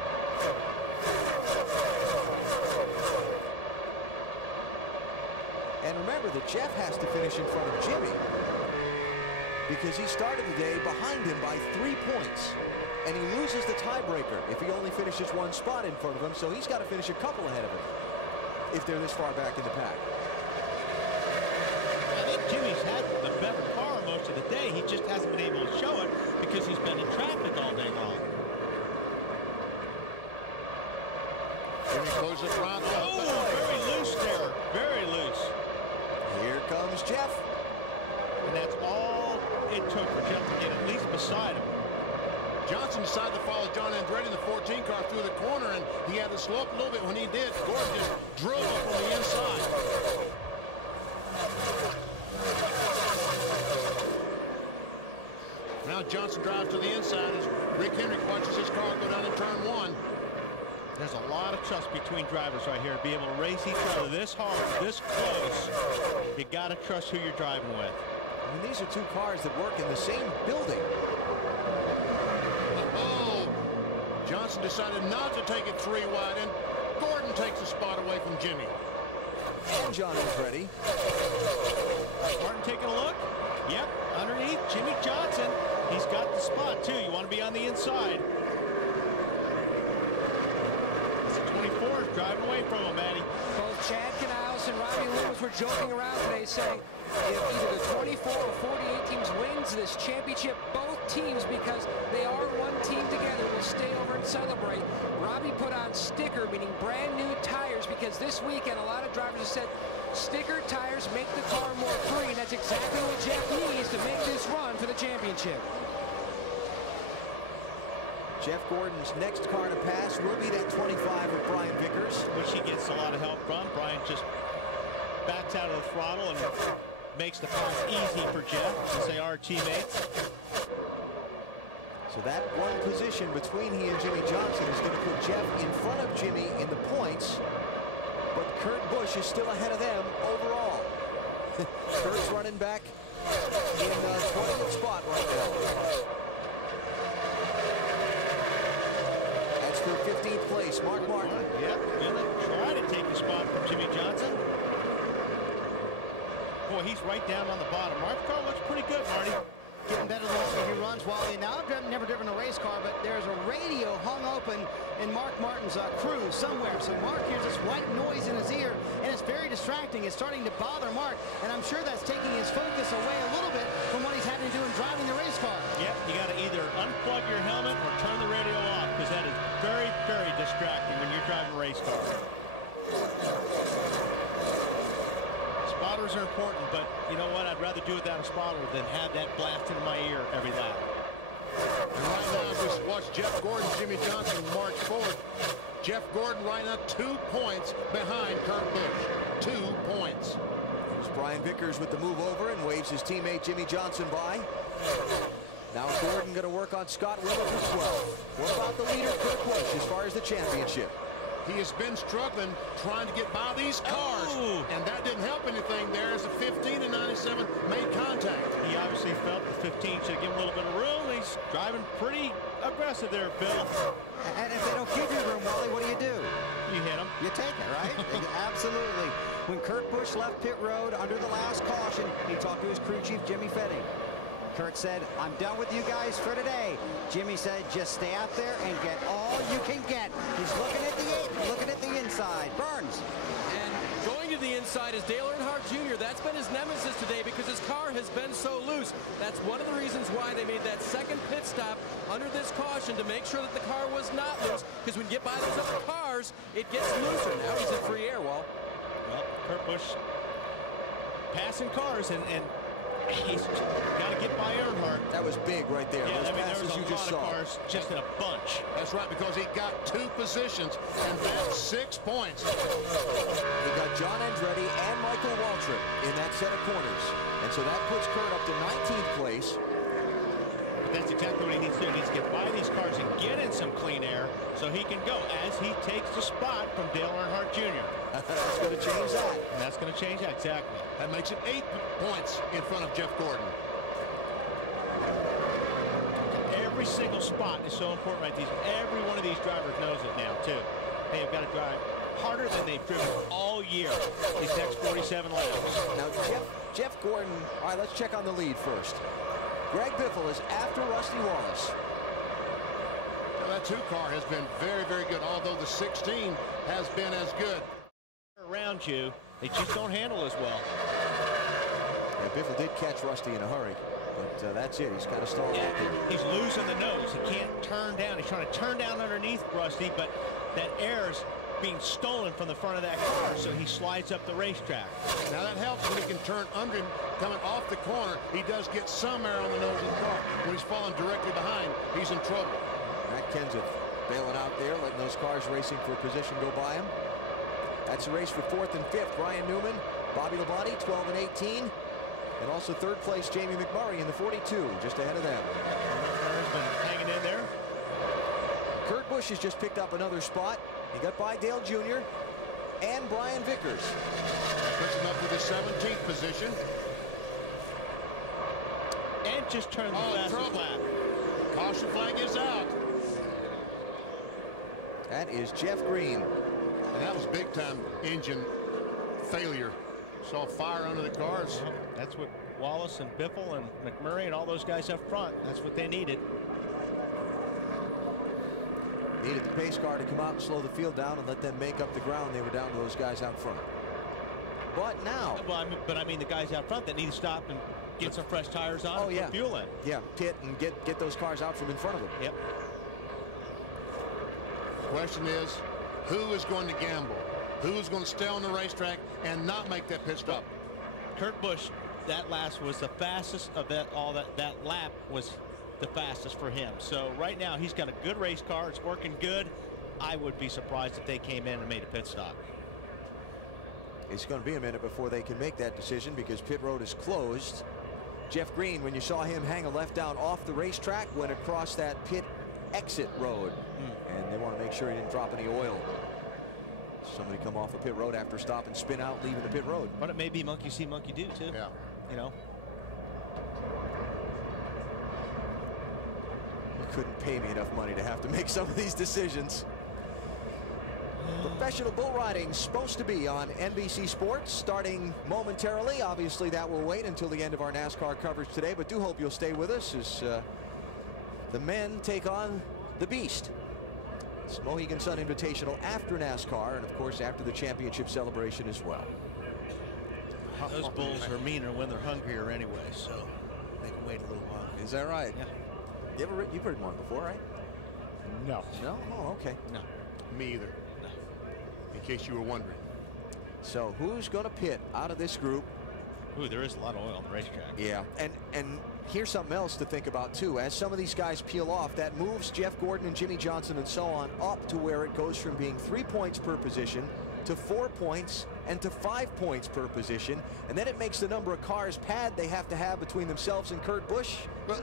And remember that Jeff has to finish in front of Jimmy because he started the day behind him by 3 points. And he loses the tiebreaker if he only finishes 1 spot in front of him, so he's got to finish a couple ahead of him if they're this far back in the pack. I think Jimmy's had the better car most of the day. He just hasn't been able to show it because he's been in traffic all day long. Jimmy closes the front. Oh, very loose there. Very loose. Here comes Jeff. And that's all it took for Jeff to get at least beside him. Johnson decided to follow John Andretti in the 14 car through the corner, and he had to slow up a little bit. When he did, Gordon just drove up on the inside. Now Johnson drives to the inside as Rick Henry watches his car go down in turn 1. There's a lot of trust between drivers right here to be able to race each other this hard, this close. You got to trust who you're driving with. I mean, these are 2 cars that work in the same building. Oh, Johnson decided not to take it 3 wide, and Gordon takes a spot away from Jimmy. And John Andretti. Martin taking a look. Yep, underneath Jimmy Johnson. He's got the spot too. You want to be on the inside. 24 is driving away from him, Matty. Both Chad Canales and Robbie Loomis were joking around today saying if either the 24 or 48 teams wins this championship, both teams, because they are one team together, will stay over and celebrate. Robbie put on sticker, meaning brand new tires, because this weekend a lot of drivers have said sticker tires make the car more free. That's exactly what Jeff needs to make this run for the championship. Jeff Gordon's next car to pass will be that 25 of Brian Vickers, which he gets a lot of help from. Brian just backs out of the throttle and makes the pass easy for Jeff, since they are teammates. So that one position between he and Jimmy Johnson is going to put Jeff in front of Jimmy in the points, but Kurt Busch is still ahead of them overall. Kurt's running back in 20th spot right now. That's for 15th place, Mark Martin. Yep, gonna try to take the spot from Jimmy Johnson. Boy, he's right down on the bottom. Mark's car looks pretty good, Marty. Getting better the longer he runs, Wally. Now, I've never driven a race car, but there's a radio hung open in Mark Martin's crew somewhere. So Mark hears this white noise in his ear, and it's very distracting. It's starting to bother Mark, and I'm sure that's taking his focus away a little bit from what he's having to do in driving the race car. Yep, you got to either unplug your helmet or turn the radio off, because that is very, very distracting when you're driving a race car. Spotters are important, but you know what? I'd rather do it without a spotter than have that blast into my ear every lap. And right now, just watch Jeff Gordon, Jimmy Johnson march forward. Jeff Gordon right now 2 points behind Kurt Busch. 2 points. Here's Brian Vickers with the move over and waves his teammate Jimmy Johnson by. Now Gordon going to work on Scott Willett for 12. What about the leader, Kurt Busch, as far as the championship? He has been struggling trying to get by these cars, and that didn't help anything there as the 15 and 97 made contact. He obviously felt the 15 should give him a little bit of room. He's driving pretty aggressive there, Bill. And if they don't give you room, Wally, what do? You hit him. You take it, right? Absolutely. When Kurt Busch left pit road under the last caution, he talked to his crew chief, Jimmy Fetting. Kurt said, I'm done with you guys for today. Jimmy said, just stay out there and get all you can get. He's looking at the 8, looking at the inside. Burns. And going to the inside is Dale Earnhardt Jr. That's been his nemesis today because his car has been so loose. That's one of the reasons why they made that second pit stop under this caution to make sure that the car was not loose, because when you get by those other cars, it gets looser. Now he's in free air, Wall. Well, Kurt Busch passing cars, and he's got to get by Earnhardt. That was big right there. Yeah, Those I mean, passes there was you a just lot saw. of cars just in a bunch. That's right, because he got 2 positions, and that's 6 points. He got John Andretti and Michael Waltrip in that set of corners. And so that puts Kurt up to 19th place. But that's exactly what he needs to do. He needs to get by these cars and get in some clean air so he can go as he takes the spot from Dale Earnhardt Jr. That's going to change that. And that's going to change that, exactly. That makes it 8 points in front of Jeff Gordon. Every single spot is so important, right? Every one of these drivers knows it now, too. They have got to drive harder than they've driven all year, these next 47 laps. Now, Jeff Gordon, all right, let's check on the lead first. Greg Biffle is after Rusty Wallace. Well, that 2 car has been very, very good, although the 16 has been as good. Around you, they just don't handle as well. Yeah, Biffle did catch Rusty in a hurry, but that's it. He's kind of stalled out there. He's losing the nose. He can't turn down. He's trying to turn down underneath Rusty, but that air's being stolen from the front of that car, so he slides up the racetrack. Now that helps when he can turn under him, coming off the corner. He does get some air on the nose of the car. When he's falling directly behind, he's in trouble. Matt Kenseth bailing out there, letting those cars racing for position go by him. That's a race for 4th and 5th. Ryan Newman, Bobby Labonte, 12 and 18. And also 3rd place, Jamie McMurray in the 42, just ahead of them. McMurray's been hanging in there. Kurt Busch has just picked up another spot. He got by Dale Jr. and Brian Vickers. That puts him up with the 17th position. And just turned the fastest lap. Caution flag is out. That is Jeff Green. And that was big time engine failure. Saw fire under the cars. Well, that's what Wallace and Biffle and McMurray and all those guys up front, that's what they needed. Needed the pace car to come out and slow the field down and let them make up the ground. They were down to those guys out front. But now. Well, I mean the guys out front that need to stop and get some fresh tires on and put fuel in. Yeah, pit and get those cars out from in front of them. Yep. The question is, who is going to gamble? Who is going to stay on the racetrack and not make that pit stop? Kurt Busch, that last was the fastest of that. That lap was the fastest for him. So right now he's got a good race car. It's working good. I would be surprised if they came in and made a pit stop. It's going to be a minute before they can make that decision because pit road is closed. Jeff Green, when you saw him hang a left down off the racetrack, went across that pit exit road. And they want to make sure he didn't drop any oil. Somebody come off the pit road after stop and spin out, leaving the pit road. But it may be monkey see, monkey do, too. Yeah. You know. You couldn't pay me enough money to have to make some of these decisions. Professional bull riding supposed to be on NBC Sports starting momentarily. Obviously, that will wait until the end of our NASCAR coverage today, but do hope you'll stay with us as the men take on the beast. It's Mohegan Sun Invitational after NASCAR, and of course after the championship celebration as well. Those bulls are meaner when they're hungrier anyway, so they can wait a little while. Is that right? Yeah. You've ridden one before, right? No. No? Oh, okay. No. Me either. No. In case you were wondering. So who's going to pit out of this group? Ooh, there is a lot of oil on the racetrack. Yeah, and here's something else to think about too. As some of these guys peel off, that moves Jeff Gordon and Jimmy Johnson and so on up to where it goes from being 3 points per position to 4 points and to 5 points per position, and then it makes the number of cars pad they have to have between themselves and Kurt Busch. Well,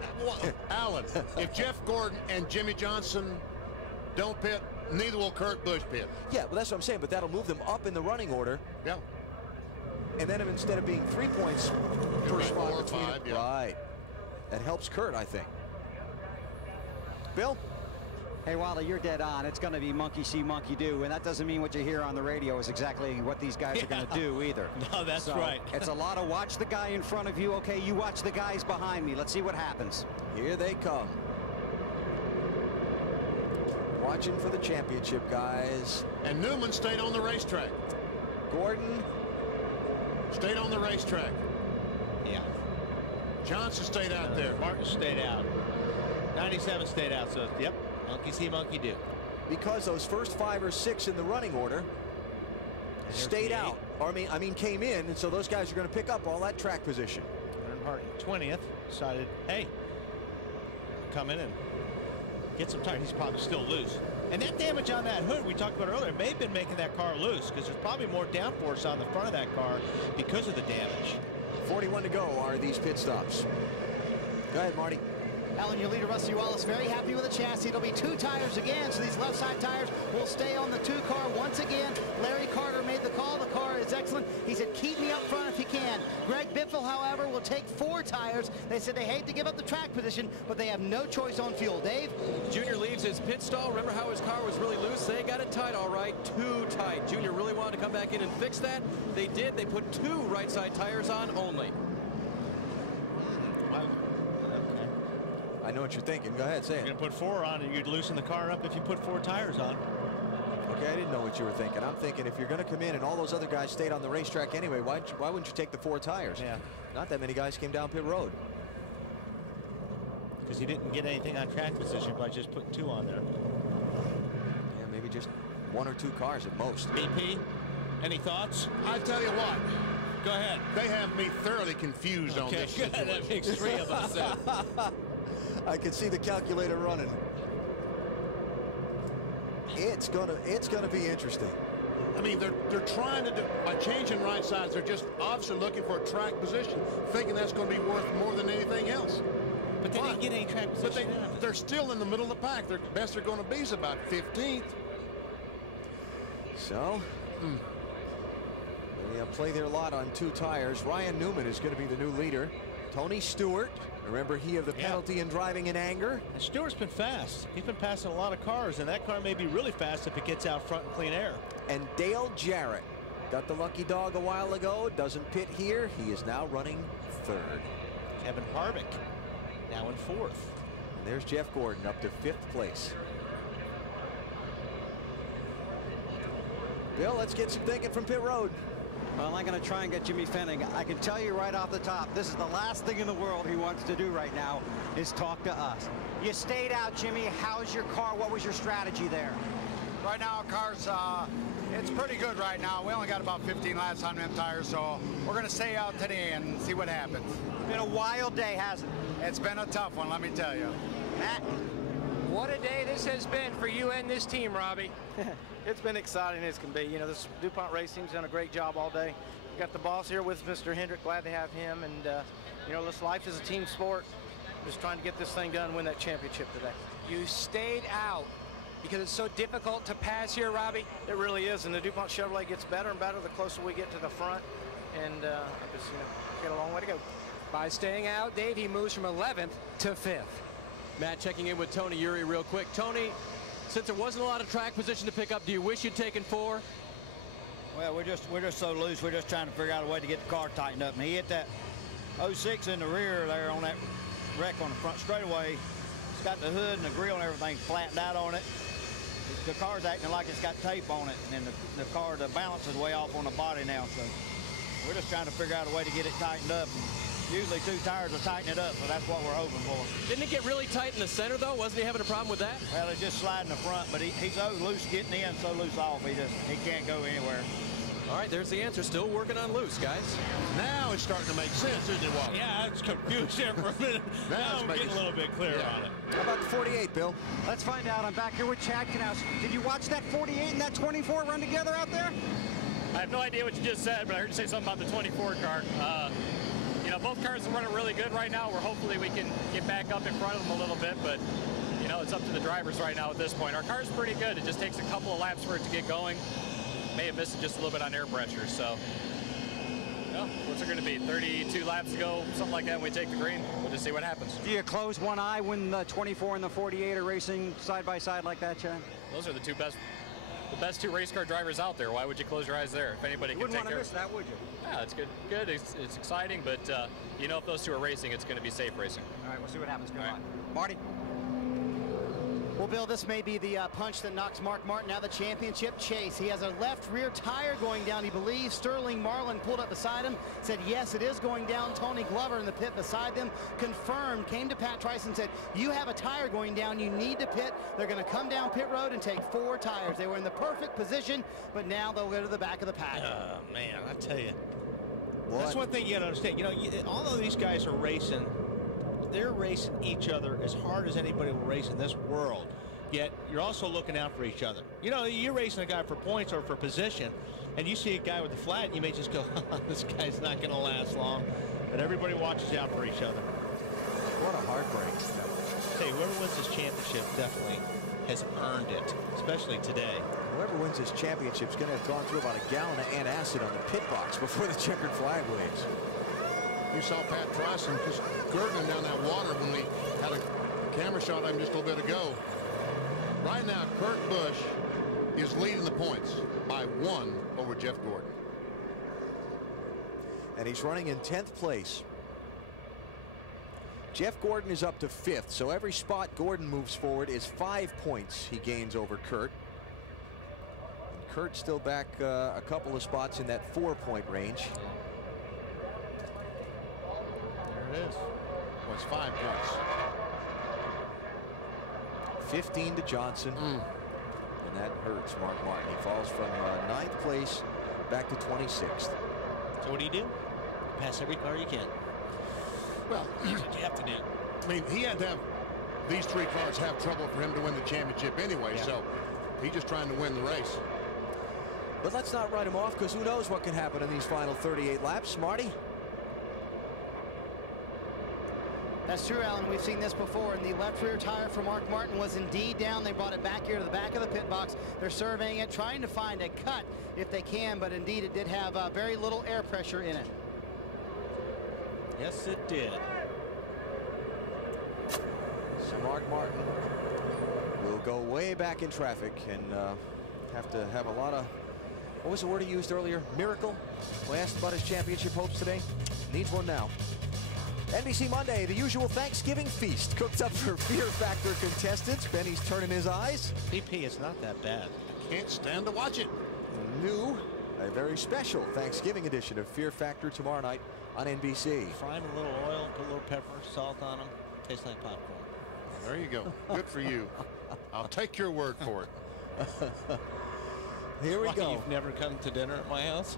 Alan, if Jeff Gordon and Jimmy Johnson don't pit, neither will Kurt Busch pit. Yeah, well, that's what I'm saying, but that'll move them up in the running order. Yeah. And then instead of being 3 points per spot 4 or between 5, right. That helps Kurt, I think. Bill? Hey, Wilder, you're dead on. It's going to be monkey see, monkey do, and that doesn't mean what you hear on the radio is exactly what these guys are going to do either. No, that's right. It's a lot of watch the guy in front of you. Okay, you watch the guys behind me. Let's see what happens. Here they come. Watching for the championship, guys. And Newman stayed on the racetrack. Gordon stayed on the racetrack. Yeah. Johnson stayed out there. Martin stayed out. 97 stayed out, so yep, monkey see, monkey do. Because those first 5 or 6 in the running order stayed out, or I mean came in, and so those guys are going to pick up all that track position. Earnhardt in 20th decided, hey, come in and get some tires. He's probably still loose. And that damage on that hood we talked about earlier may have been making that car loose, because there's probably more downforce on the front of that car because of the damage. 41 to go are these pit stops. Go ahead, Marty. Alan, your leader, Rusty Wallace, very happy with the chassis. It'll be 2 tires again, so these left side tires will stay on the 2 car once again. Larry Carter made the call. The car is excellent. He said, keep me up front if you can. Greg Biffle, however, will take 4 tires. They said they hate to give up the track position, but they have no choice on fuel. Dave? Junior leaves his pit stall. Remember how his car was really loose? They got it tight, all right. Too tight. Junior really wanted to come back in and fix that. They did. They put 2 right side tires on only. I know what you're thinking. Go ahead, say it. You're going to put 4 on, and you'd loosen the car up if you put 4 tires on. Okay, I didn't know what you were thinking. I'm thinking if you're going to come in and all those other guys stayed on the racetrack anyway, why wouldn't you take the 4 tires? Yeah. Not that many guys came down pit road. Because he didn't get anything on track position by just putting 2 on there. Yeah, maybe just 1 or 2 cars at most. BP, any thoughts? I tell you what. Go ahead. They have me thoroughly confused on this situation. That makes 3 of us. I can see the calculator running. It's gonna be interesting. I mean, they're trying to do, by changing right sides, they're just obviously looking for a track position, thinking that's going to be worth more than anything else. But they didn't get any track position. But they're still in the middle of the pack. Their best they're going to be is about 15th. So, they play their lot on 2 tires. Ryan Newman is going to be the new leader. Tony Stewart, remember, he of the penalty in driving in anger. And Stewart's been fast. He's been passing a lot of cars, and that car may be really fast if it gets out front in clean air. And Dale Jarrett got the lucky dog a while ago, doesn't pit here. He is now running 3rd. Kevin Harvick now in 4th. And there's Jeff Gordon up to 5th place. Bill, let's get some thinking from pit road. Well, I'm going to try and get Jimmy Fenning. I can tell you right off the top, this is the last thing in the world he wants to do right now is talk to us. You stayed out, Jimmy. How's your car? What was your strategy there? Right now, car's, it's pretty good right now. We only got about 15 laps on them tires, so we're going to stay out today and see what happens. It's been a wild day, hasn't it? It's been a tough one, let me tell you. Matt, what a day this has been for you and this team, Robbie. It's been exciting as can be. You know, this DuPont race team's done a great job all day. We got the boss here with Mr. Hendrick. Glad to have him. And, you know, this life is a team sport. Just trying to get this thing done, win that championship today. You stayed out because it's so difficult to pass here, Robbie. It really is. And the DuPont Chevrolet gets better and better the closer we get to the front. And I'm just, you know, got a long way to go. By staying out, Dave, he moves from 11th to 5th. Matt checking in with Tony Uri real quick. Tony, since there wasn't a lot of track position to pick up, do you wish you'd taken 4? Well, we're just so loose. We're just trying to figure out a way to get the car tightened up. And he hit that 06 in the rear there on that wreck on the front straightaway. It's got the hood and the grill and everything flattened out on it. The car's acting like it's got tape on it, and the car, the balance is way off on the body now. So we're just trying to figure out a way to get it tightened up. Usually 2 tires will tighten it up, so that's what we're hoping for. Didn't it get really tight in the center, though? Wasn't he having a problem with that? Well, it's just sliding the front, but he's so loose getting in, so loose off, he can't go anywhere. All right, there's the answer. Still working on loose, guys. Now it's starting to make sense, isn't it, Walker? Yeah, I was confused there for a minute. Now I'm getting a little bit clearer on it. How about the 48, Bill? Let's find out. I'm back here with Chad Kanowski. Did you watch that 48 and that 24 run together out there? I have no idea what you just said, but I heard you say something about the 24 car. You know, both cars are running really good right now. Hopefully we can get back up in front of them a little bit, but, you know, it's up to the drivers right now at this point. Our car's pretty good. It just takes a couple of laps for it to get going. May have missed it just a little bit on air pressure, so Well, what's it going to be? 32 laps to go, something like that, and we take the green. We'll just see what happens. Do you close one eye when the 24 and the 48 are racing side by side like that, Chad? Those are the best two race car drivers out there. Why would you close your eyes there? If anybody You can wouldn't take want to care miss that, would you? Yeah, it's good. Good. It's exciting, but you know, if those two are racing, it's going to be safe racing. All right, we'll see what happens. Good All luck. right. Marty. Well, Bill, this may be the punch that knocks Mark Martin out of the championship chase. He has a left rear tire going down, he believes. Sterling Marlin pulled up beside him, said, yes, it is going down. Tony Glover in the pit beside them confirmed, came to Pat Trice and said, you have a tire going down. You need to pit. They're going to come down pit road and take 4 tires. They were in the perfect position, but now they'll go to the back of the pack. Oh, man, I tell you. That's one thing you got to understand. You know, although these guys are racing, they're racing each other as hard as anybody will race in this world. Yet you're also looking out for each other. You know, you're racing a guy for points or for position, and you see a guy with the flat, and you may just go, this guy's not going to last long. But everybody watches out for each other. What a heartbreak. Hey, whoever wins this championship definitely has earned it, especially today. Whoever wins this championship is going to have gone through about a gallon of antacid on the pit box before the checkered flag waves. You saw Pat Trice just gurgling down that water when we had a camera shot of him just a little bit ago. Right now, Kurt Busch is leading the points by 1 over Jeff Gordon. And he's running in 10th place. Jeff Gordon is up to 5th, so every spot Gordon moves forward is 5 points he gains over Kurt. And Kurt's still back a couple of spots in that 4-point range. There it is. Well, it's 5 points. 15 to Johnson. And that hurts Mark Martin. He falls from 9th place back to 26th. So what do? Pass every car you can. Well, that's what you have to do. I mean, he had to have these 3 cars have trouble for him to win the championship anyway, so he's just trying to win the race. But let's not write him off, because who knows what can happen in these final 38 laps. Marty? That's true, Alan. We've seen this before, and the left rear tire for Mark Martin was indeed down. They brought it back here to the back of the pit box. They're surveying it, trying to find a cut if they can, but indeed it did have very little air pressure in it. Yes, it did. So Mark Martin will go way back in traffic and have to have a lot of, what was the word he used earlier? Miracle? We asked about his championship hopes today. Needs one now. NBC Monday, the usual Thanksgiving feast cooked up for Fear Factor contestants. Benny's turning his eyes. BP is not that bad. I can't stand to watch it. New, a very special Thanksgiving edition of Fear Factor tomorrow night on NBC. Fry them in a little oil, put a little pepper, salt on them. Tastes like popcorn. There you go. Good for you. I'll take your word for it. Here we go. You've never come to dinner at my house?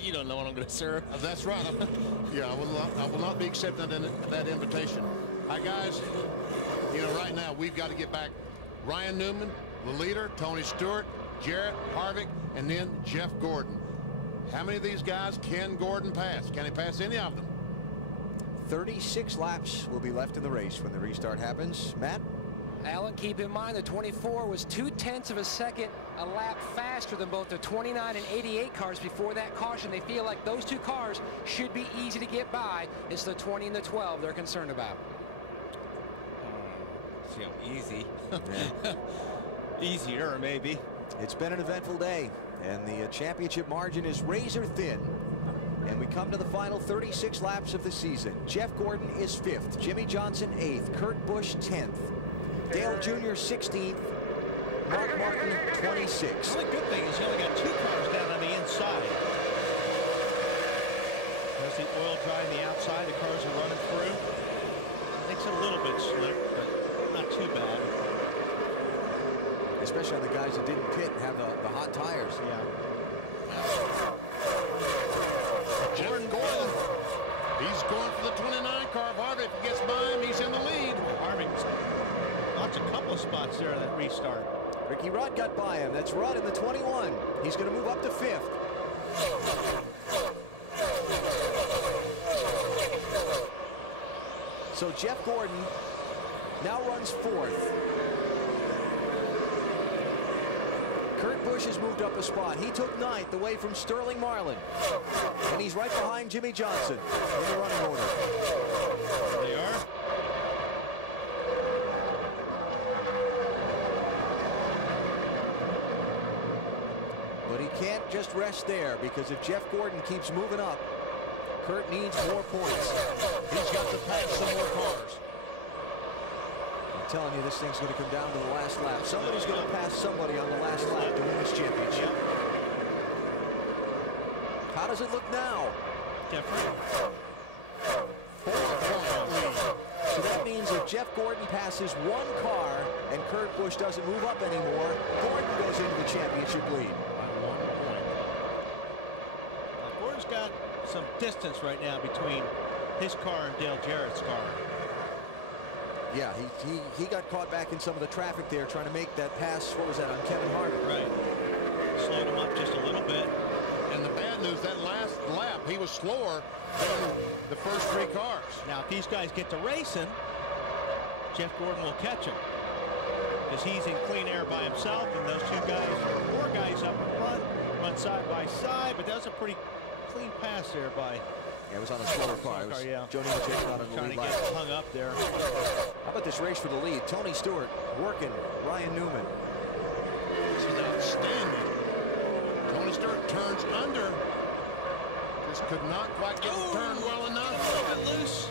You don't know what I'm going to serve. That's right. I will not be accepting that invitation. Hi, guys. You know, right now we've got to get back Ryan Newman, the leader, Tony Stewart, Jarrett, Harvick, and then Jeff Gordon. How many of these guys can Gordon pass? Can he pass any of them? 36 laps will be left in the race when the restart happens. Matt? Alan, keep in mind the 24 was 0.2 of a second a lap faster than both the 29 and 88 cars before that caution. They feel like those 2 cars should be easy to get by. It's the 20 and the 12 they're concerned about. You know, easy. Easier, maybe. It's been an eventful day, and the championship margin is razor thin. And we come to the final 36 laps of the season. Jeff Gordon is 5th, Jimmy Johnson 8th, Kurt Busch 10th, Dale Jr. 16th, Mark Martin 26th. The only good thing is you only got 2 cars down on the inside. There's the oil dry on the outside. The cars are running through. Makes it a little bit slick, but not too bad. Especially on the guys that didn't pit and have the hot tires. Yeah. Gordon. He's going for the 29 car. Harvick gets by him. He's in the lead. Harvick's lost a couple of spots there on that restart. Ricky Rudd got by him. That's Rudd in the 21. He's going to move up to 5th. So Jeff Gordon now runs 4th. Kurt Busch has moved up a spot. He took 9th away from Sterling Marlin. And he's right behind Jimmy Johnson in the running order. There they are. But he can't just rest there, because if Jeff Gordon keeps moving up, Kurt needs more points. He's got to pass some more cars. I'm telling you, this thing's going to come down to the last lap. Somebody's going to pass somebody on the last lap to win this championship. How does it look now? Different. 4-point lead. So that means if Jeff Gordon passes one car and Kurt Busch doesn't move up anymore, Gordon goes into the championship lead. By 1 point. Gordon's got some distance right now between his car and Dale Jarrett's car. Yeah, he got caught back in some of the traffic there trying to make that pass. What was that, on Kevin Harvick? Right. Slowed him up just a little bit. And the bad news, that last lap, he was slower than the first 3 cars. Now, if these guys get to racing, Jeff Gordon will catch him, because he's in clean air by himself, and those 2 guys, 4 guys up in front, run side by side. But that was a pretty clean pass there by. Yeah, it was on a slower car. Yeah. Joe Nemechek not on the trying lead to lap. get hung up there. How about this race for the lead? Tony Stewart working Ryan Newman. This is outstanding. Tony Stewart turns under. Just could not quite get the turn well enough. A little bit loose.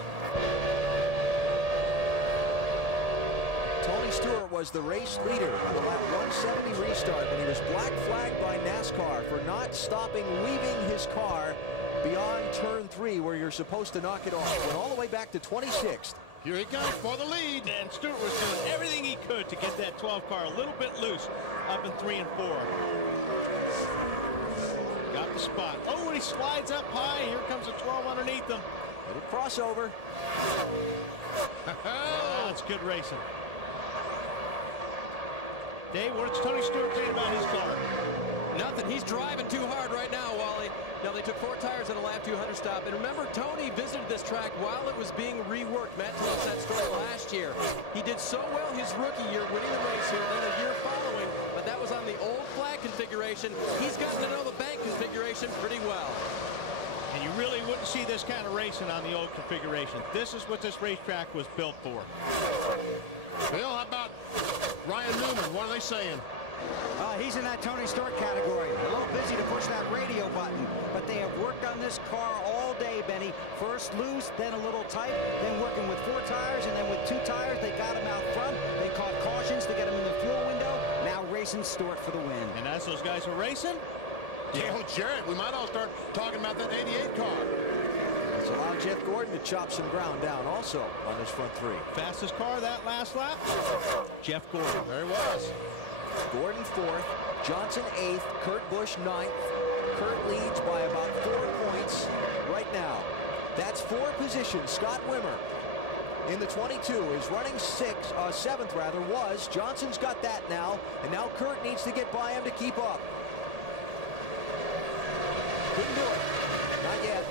Tony Stewart was the race leader on the lap 170 restart when he was black flagged by NASCAR for not stopping, leaving his car beyond turn 3 where you're supposed to knock it off. Went all the way back to 26th. Here he comes for the lead. And Stewart was doing everything he could to get that 12 car a little bit loose up in 3 and 4. Got the spot. Oh, and he slides up high. Here comes a 12 underneath him. Little crossover. Oh, that's good racing. Dave, what's Tony Stewart saying about his car? Nothing. He's driving too hard right now, Wally. Now, they took 4 tires at a lap 200 stop. And remember, Tony visited this track while it was being reworked. Matt told us that story last year. He did so well his rookie year, winning the race here, then the year following. But that was on the old flag configuration. He's gotten to know the bank configuration pretty well. And you really wouldn't see this kind of racing on the old configuration. This is what this racetrack was built for. Bill, how about Ryan Newman? What are they saying? He's in that Tony Stewart category. A little busy to push that radio button, but they have worked on this car all day, Benny. First loose, then a little tight, then working with 4 tires, and then with 2 tires, they got him out front. They caught cautions to get him in the fuel window. Now racing Stewart for the win. And as those guys are racing, Dale Jarrett, we might all start talking about that 88 car. It's allowed Jeff Gordon to chop some ground down also on this front 3. fastest car that last lap, Jeff Gordon. There he was. Gordon 4th, Johnson 8th, Kurt Busch 9th. Kurt leads by about 4 points right now. That's 4 positions. Scott Wimmer in the 22 is running 7th rather was. Johnson's got that now, and now Kurt needs to get by him to keep up. Couldn't do it. Not yet.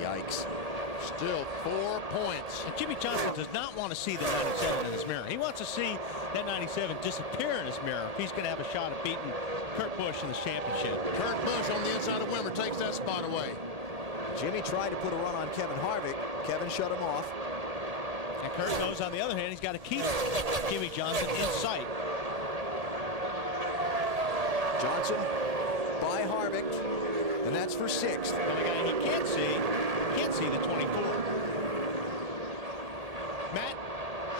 Yikes. Still 4 points. And Jimmy Johnson does not want to see the 97 in his mirror. He wants to see that 97 disappear in his mirror if he's going to have a shot at beating Kurt Busch in the championship. Kurt Busch on the inside of Wimmer takes that spot away. Jimmy tried to put a run on Kevin Harvick. Kevin shut him off. And Kurt knows, on the other hand, he's got to keep Jimmy Johnson in sight. Johnson by Harvick, and that's for 6th. And the guy he can't see the 24. Matt?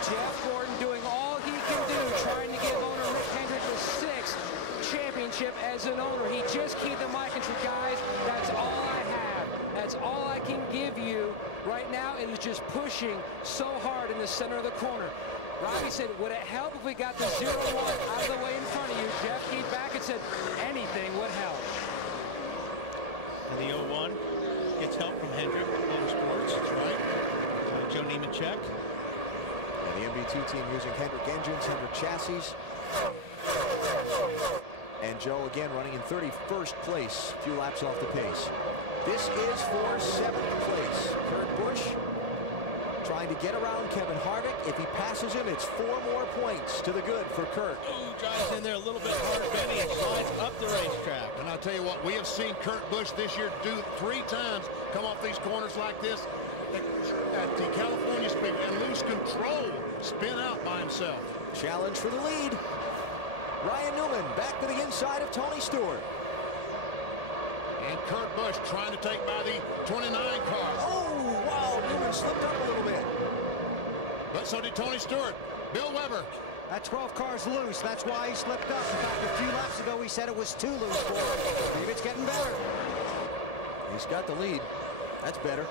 Jeff Gordon doing all he can do, trying to give owner Rick Hendrick his 6th championship as an owner. He just keyed the mic and said, guys, that's all I have. That's all I can give you right now, and it's just pushing so hard in the center of the corner. Robbie said, would it help if we got the 0-1 out of the way in front of you? Jeff keyed back and said, anything would help. And the 0-1 gets help from Hendrick Motorsports. That's right. Joe Nemechek. Yeah, the MB2 team using Hendrick engines, Hendrick chassis. And Joe again running in 31st place, a few laps off the pace. This is for 7th place. Kurt Busch trying to get around Kevin Harvick. If he passes him, it's 4 more points to the good for Kurt. Ooh, drives in there a little bit harder, Benny, and slides up the racetrack. And I'll tell you what, we have seen Kurt Busch this year do 3 times come off these corners like this at the California Speedway and lose control, spin out by himself. Challenge for the lead. Ryan Newman back to the inside of Tony Stewart. And Kurt Busch trying to take by the 29 car. Oh, wow, Newman slipped up a little bit. But so did Tony Stewart. Bill Weber. That 12 car's loose. That's why he slipped up. In fact, a few laps ago, we said it was too loose for him. Maybe it's getting better. He's got the lead. That's better.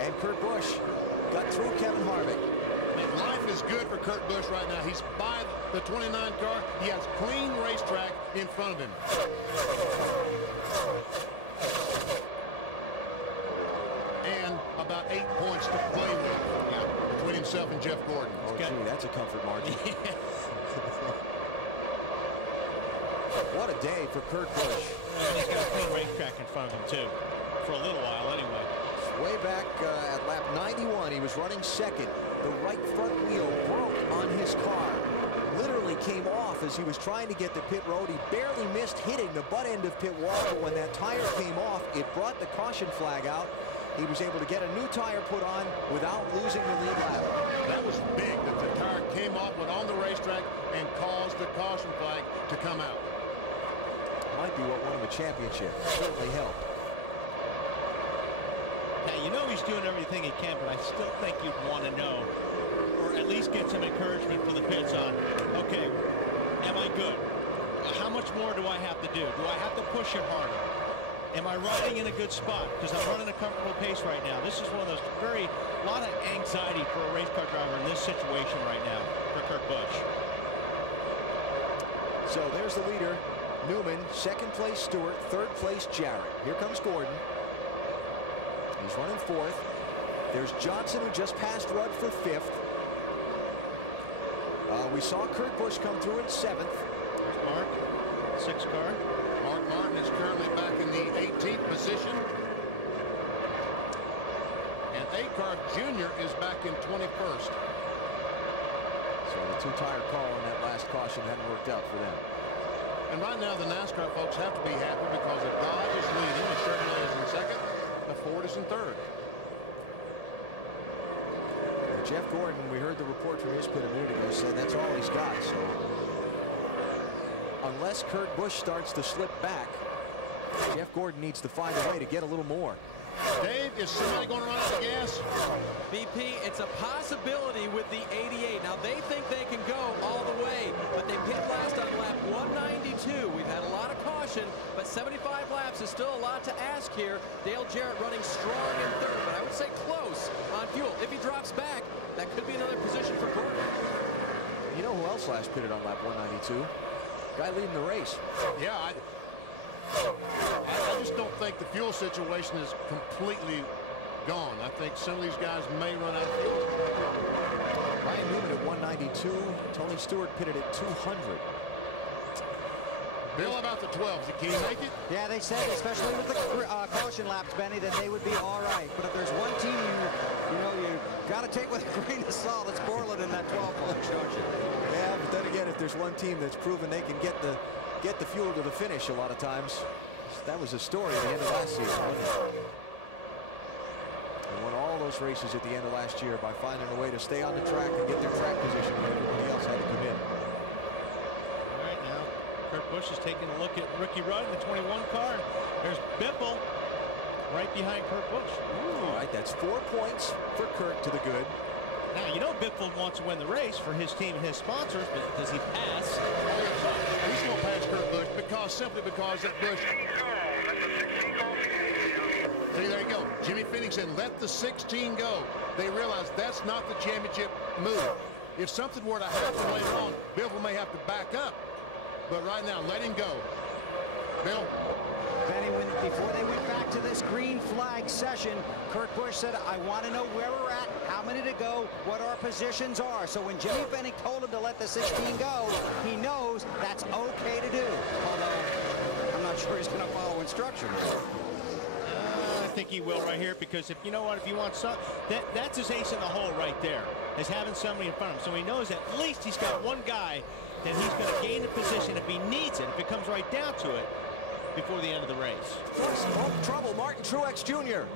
And Kurt Busch got through Kevin Harvick. And life is good for Kurt Busch right now. He's by the 29 car. He has clean racetrack in front of him. And about 8 points to play with between himself and Jeff Gordon. Oh, gee, that's a comfort margin. What a day for Kurt Busch. And he's got a clean racetrack in front of him, too. For a little while, anyway. Way back at lap 91, he was running second. The right front wheel broke on his car. Literally came off as he was trying to get to pit road. He barely missed hitting the butt end of pit wall, but when that tire came off, it brought the caution flag out. He was able to get a new tire put on without losing the lead lap. That was big that the tire came off, went on the racetrack, and caused the caution flag to come out. Might be what won him a championship. Certainly helped. Now, you know he's doing everything he can, but I still think you'd want to know, or at least get some encouragement for the pits on, okay, am I good? How much more do I have to do? Do I have to push it harder? Am I riding in a good spot? Because I'm running a comfortable pace right now. This is one of those lot of anxiety for a race car driver in this situation right now for Kurt Busch. So there's the leader, Newman. Second place, Stewart. Third place, Jarrett. Here comes Gordon. He's running fourth. There's Johnson, who just passed Rudd for fifth. We saw Kurt Busch come through in seventh. There's Mark, 6 car. Mark Martin is currently back in the 18th position. And A-Car Jr. is back in 21st. So the 2-tire call on that last caution hadn't worked out for them. And right now, the NASCAR folks have to be happy because the Dodge is leading, the Chevrolet is in second, the Ford is in third. Jeff Gordon, we heard the report from his pit a minute ago, said that's all he's got. So unless Kurt Busch starts to slip back, Jeff Gordon needs to find a way to get a little more. Dave, is somebody going to run out of gas? BP, it's a possibility with the 88. Now, they think they can go all the way, but they pit last on lap 192. We've had a lot of caution, but 75 laps is still a lot to ask here. Dale Jarrett running strong in third, but I would say close on fuel. If he drops back, that could be another position for Gordon. You know who else last pitted on lap 192? Guy leading the race. Yeah, I just don't think the fuel situation is completely gone. I think some of these guys may run out of fuel. Ryan Newman at 192. Tony Stewart pitted at 200. Bill, about the 12s, can he make it? Yeah, they said, especially with the caution laps, Benny, that they would be all right. But if there's one team you got to take with a grain of salt, it's Borland in that 12 bunch, don't you? Yeah, but then again, if there's one team that's proven they can get the fuel to the finish a lot of times, that was a story at the end of last season, wasn't it? They won all those races at the end of last year by finding a way to stay on the track and get their track position when everybody else had to come in. All right, now Kurt Busch is taking a look at Ricky Rudd in the 21 car. There's Biffle right behind Kurt Busch. All right, that's 4 points for Kurt to the good. Now, you know Biffle wants to win the race for his team and his sponsors, but does he pass? He's going to pass Kurt Busch simply because that Busch. See, there you go. Jimmy Phoenix said, let the 16 go. They realize that's not the championship move. If something were to happen later on, Biffle may have to back up. But right now, let him go. Bill? Benny, before they went back to this green flag session, Kurt Busch said, I want to know where we're at, how many to go, what our positions are. So when Jimmy Bennick told him to let the 16 go, he knows that's okay to do. Although, I'm not sure he's going to follow instructions. I think he will right here, because if you know what, if you want some, that's his ace in the hole right there, is having somebody in front of him. So he knows at least he's got one guy that he's going to gain the position if he needs it, if it comes right down to it, before the end of the race. Plus, trouble, Martin Truex Jr.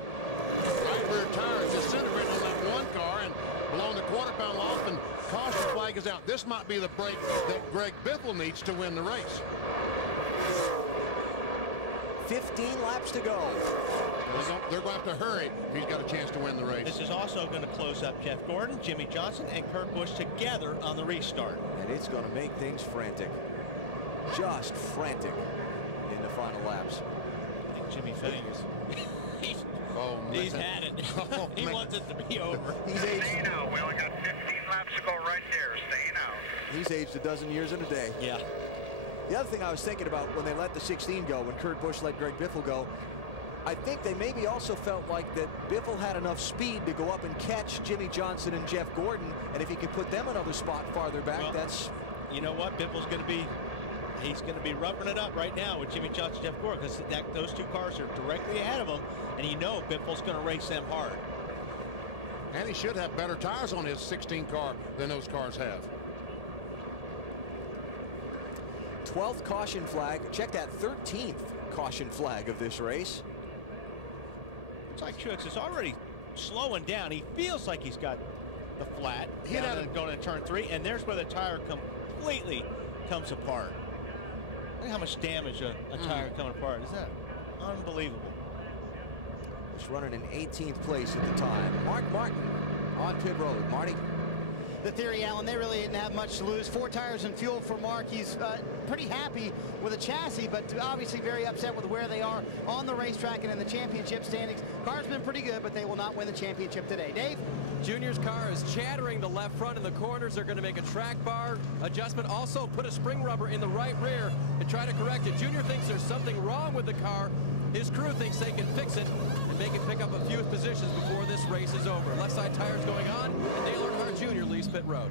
Right rear tire is disintegrating on that one car and blowing the quarter-pound off, and caution flag is out. This might be the break that Greg Biffle needs to win the race. 15 laps to go. They're going to have to hurry if he's got a chance to win the race. This is also going to close up Jeff Gordon, Jimmie Johnson, and Kurt Busch together on the restart. And it's going to make things frantic. Just frantic in the final laps. I think Jimmy Fennings, he's had it. He wants it to be over. He's aged. Staying out. We only got 15 laps to go right there. Staying out. He's aged a dozen years in a day. Yeah. The other thing I was thinking about when they let the 16 go, when Kurt Busch let Greg Biffle go, I think they maybe also felt like that Biffle had enough speed to go up and catch Jimmie Johnson and Jeff Gordon, and if he could put them another spot farther back, well, that's... You know what? Biffle's going to be... He's going to be roughing it up right now with Jimmie Johnson and Jeff Gordon, because those two cars are directly ahead of him, and you know Biffle's going to race them hard. And he should have better tires on his 16 car than those cars have. 12th caution flag. Check that, 13th caution flag of this race. Looks like Truex is already slowing down. He feels like he's got the flat going to turn 3, and there's where the tire completely comes apart. Look how much damage a tire coming apart. Is that unbelievable? He's running in 18th place at the time. Mark Martin on pit road. Marty? The theory, Alan, they really didn't have much to lose. 4 tires and fuel for Mark. He's pretty happy with the chassis, but obviously very upset with where they are on the racetrack and in the championship standings. Car's been pretty good, but they will not win the championship today. Dave? Junior's car is chattering the left front in the corners. They're going to make a track bar adjustment. Also put a spring rubber in the right rear and try to correct it. Junior thinks there's something wrong with the car. His crew thinks they can fix it and make it pick up a few positions before this race is over. Left side tires going on, and Dale Earnhardt Jr. leaves pit road.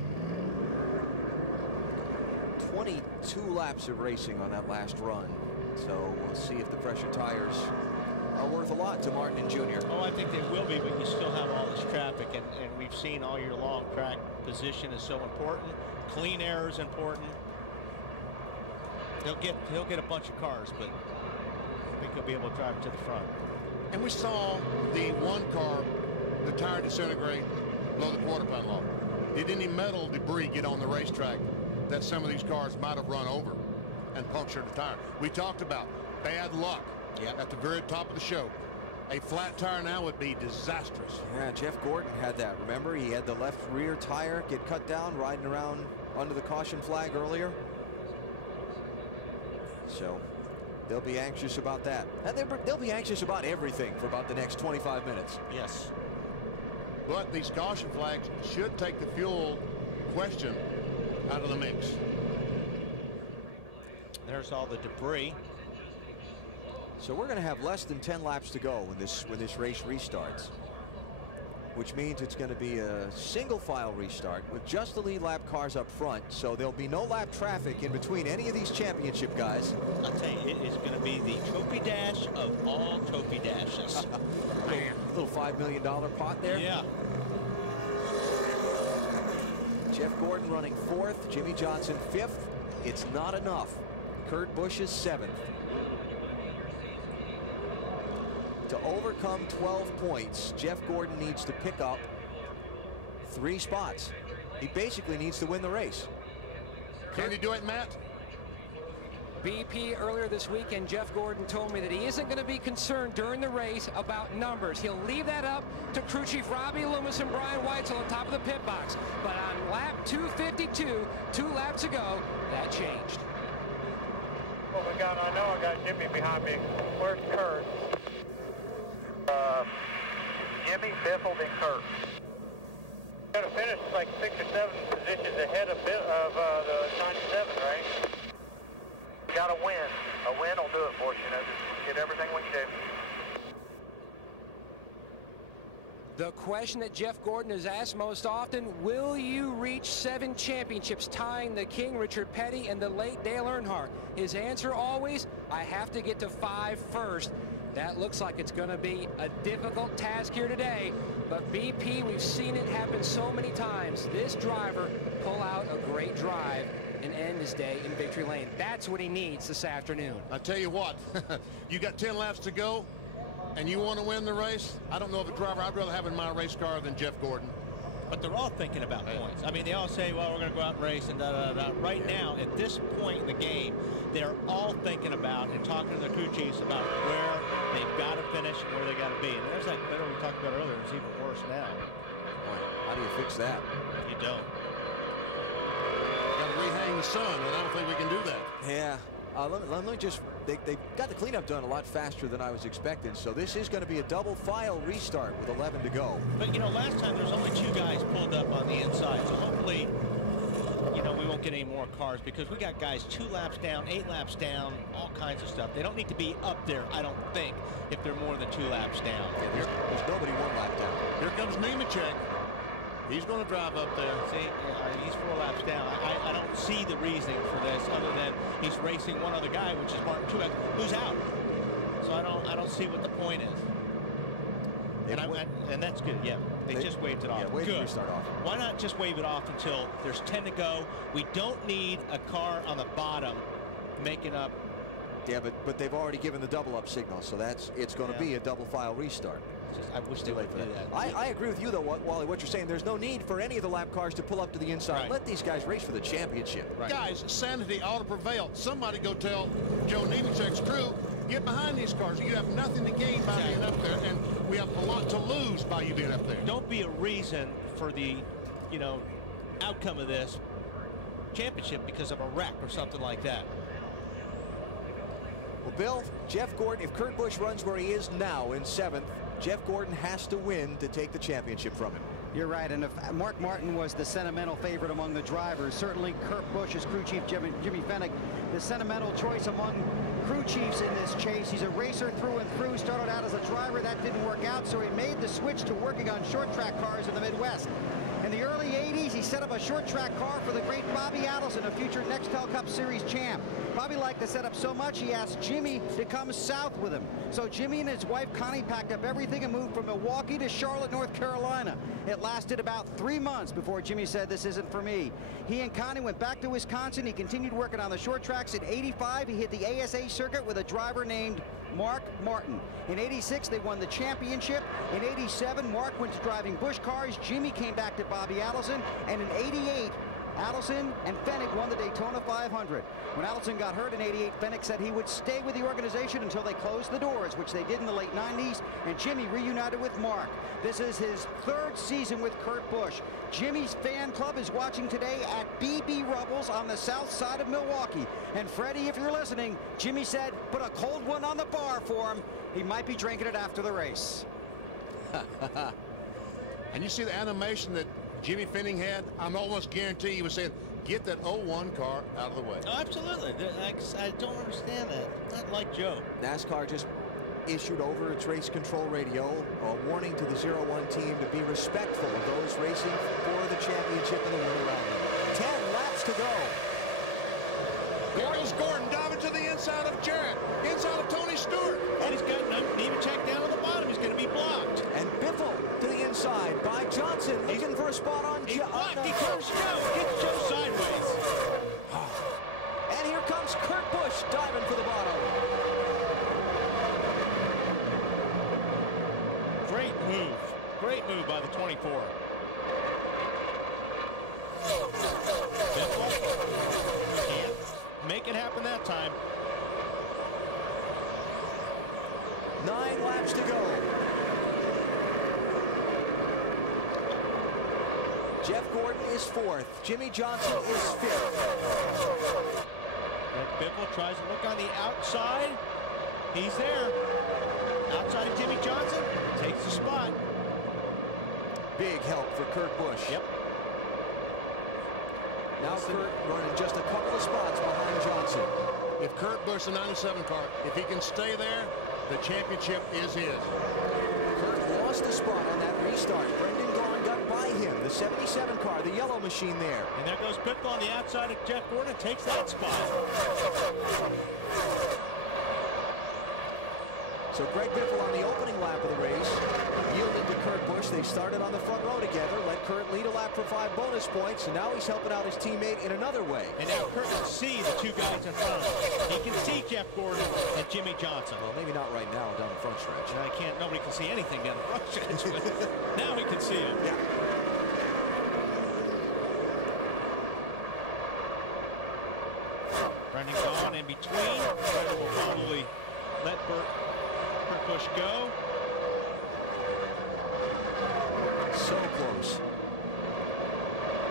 22 laps of racing on that last run. So we'll see if the fresher tires are worth a lot to Martin and Jr. Oh, I think they will be, but you still have all this traffic, and we've seen all year long track position is so important. Clean air is important. He'll get a bunch of cars, but I think he'll be able to drive it to the front. And we saw the one car, the tire disintegrate below the quarter-pound law. Did any metal debris get on the racetrack that some of these cars might have run over and punctured the tire? We talked about bad luck at the very top of the show. A flat tire now would be disastrous. Yeah, Jeff Gordon had that. Remember, he had the left rear tire get cut down riding around under the caution flag earlier. So they'll be anxious about that. They'll be anxious about everything for about the next 25 minutes. Yes. But these caution flags should take the fuel question out of the mix. There's all the debris. So we're going to have less than 10 laps to go when this race restarts, which means it's going to be a single file restart with just the lead lap cars up front. So there'll be no lap traffic in between any of these championship guys. I'll tell you, it is going to be the trophy dash of all trophy dashes. Little $5 million pot there. Yeah. Jeff Gordon running 4th, Jimmie Johnson 5th. It's not enough. Kurt Busch is 7th. To overcome 12 points, Jeff Gordon needs to pick up 3 spots. He basically needs to win the race. Can he do it, Matt? BP earlier this week, and Jeff Gordon told me that he isn't going to be concerned during the race about numbers. He'll leave that up to crew chief Robbie Loomis and Brian Weitzel on top of the pit box. But on lap 252, 2 laps ago, that changed. What we got, I know I got Jimmy behind me. Where's Kurt? Jimmy, Biffle, then Kurt. Got to finish like 6 or 7 positions ahead of the 97, right? You got to win. A win will do it for you. Just get everything when you do. The question that Jeff Gordon is asked most often, will you reach 7 championships, tying the King, Richard Petty, and the late Dale Earnhardt? His answer always, I have to get to 5 first. That looks like it's going to be a difficult task here today. But BP, we've seen it happen so many times. This driver pull out a great drive and end his day in victory lane. That's what he needs this afternoon. I tell you what, you got 10 laps to go, and you want to win the race? I don't know of a driver I'd rather have in my race car than Jeff Gordon. But they're all thinking about points. I mean, they all say, well, we're going to go out and race and da-da-da. Right now, at this point in the game, they're all thinking about and talking to their crew chiefs about where they've got to finish and where they got to be. And there's that battle we talked about earlier. It's even worse now. Boy, how do you fix that? You don't. Got to rehang the sun, and I don't think we can do that. Yeah. Let me just, they got the cleanup done a lot faster than I was expecting, so this is going to be a double file restart with 11 to go. But, you know, last time there's only 2 guys pulled up on the inside, so hopefully, you know, we won't get any more cars because we got guys 2 laps down, 8 laps down, all kinds of stuff. They don't need to be up there, I don't think, if they're more than 2 laps down. Yeah, there's nobody 1 lap down. Here comes Nemechek. He's going to drive up there. See, he's 4 laps down. I don't see the reasoning for this other than he's racing one other guy, which is Martin Truex, who's out. So I don't see what the point is. And that's good. Yeah, they just waved it off. Yeah, wave the restart off. Why not just wave it off until there's 10 to go? We don't need a car on the bottom making up. Yeah, but they've already given the double up signal, so it's going to be a double file restart. I wish they would do that. I agree with you, though, Wally, what you're saying. There's no need for any of the lap cars to pull up to the inside. Let these guys race for the championship. Guys, sanity ought to prevail. Somebody go tell Joe Nemechek's crew, get behind these cars. You have nothing to gain by being up there, and we have a lot to lose by you being up there. Don't be a reason for the, you know, outcome of this championship because of a wreck or something like that. Well, Bill, Jeff Gordon, if Kurt Busch runs where he is now in 7th, Jeff Gordon has to win to take the championship from him. You're right, and if Mark Martin was the sentimental favorite among the drivers, certainly Kurt Busch, as crew chief Jimmy Fennick, the sentimental choice among crew chiefs in this chase. He's a racer through and through, started out as a driver, that didn't work out, so he made the switch to working on short track cars in the Midwest. In the early 80s, he set up a short track car for the great Bobby Adelson, a future Nextel Cup Series champ. Bobby liked the setup so much, he asked Jimmy to come south with him. So Jimmy and his wife Connie packed up everything and moved from Milwaukee to Charlotte, North Carolina. It lasted about 3 months before Jimmy said, "This isn't for me." He and Connie went back to Wisconsin. He continued working on the short tracks. In '85, he hit the ASA circuit with a driver named Mark Martin. In '86, they won the championship. In '87, Mark went to driving Busch cars. Jimmy came back to Bobby Adelson. And in '88, Adelson and Fennick won the Daytona 500. When Adelson got hurt in '88, Fennick said he would stay with the organization until they closed the doors, which they did in the late '90s, and Jimmy reunited with Mark. This is his 3rd season with Kurt Busch. Jimmy's fan club is watching today at BB Rubbles on the south side of Milwaukee. And Freddie, if you're listening, Jimmy said, put a cold one on the bar for him. He might be drinking it after the race. And you see the animation that Jimmy Fennick had? I'm almost guarantee he was saying, get that 01 car out of the way. Oh, absolutely. I don't understand that. Not like Joe. NASCAR just issued over its race control radio a warning to the 01 team to be respectful of those racing for the championship in the winter round. 10 laps to go. There goes Gordon diving to the inside of Jarrett, inside of Tony Stewart. And he's got Nemechek down on the bottom. He's going to be blocked. And Biffle to the inside by Johnson, looking for a spot on Joe. He curves Joe. Gets Joe sideways. And here comes Kurt Busch diving for the bottom. Great move. Great move by the 24. Biffle can't make it happen that time. 9 laps to go. Jeff Gordon is 4th. Jimmy Johnson is 5th. Biffle tries to look on the outside. He's there. Outside of Jimmy Johnson. Takes the spot. Big help for Kurt Busch. Yep. Now Kurt running just a couple of spots behind Johnson. If Kurt Busch, the 97 car, if he can stay there, the championship is his. Kurt lost a spot on that restart. Brendan Gaughan got by him. The 77 car, the yellow machine there. And there goes Biffle on the outside of Jeff Gordon. Takes that spot. So Greg Biffle on the opening lap of the race yielded to Kurt Busch. They started on the front row together, let Kurt lead a lap for 5 bonus points, and now he's helping out his teammate in another way. And now Kurt can see the 2 guys in front of him. He can see Jeff Gordon and Jimmy Johnson. Well, maybe not right now down the front stretch. Nobody can see anything down the front stretch. But now he can see him. Yeah. Brendan gone in between. Brendan will probably let Kurt Busch go. So close.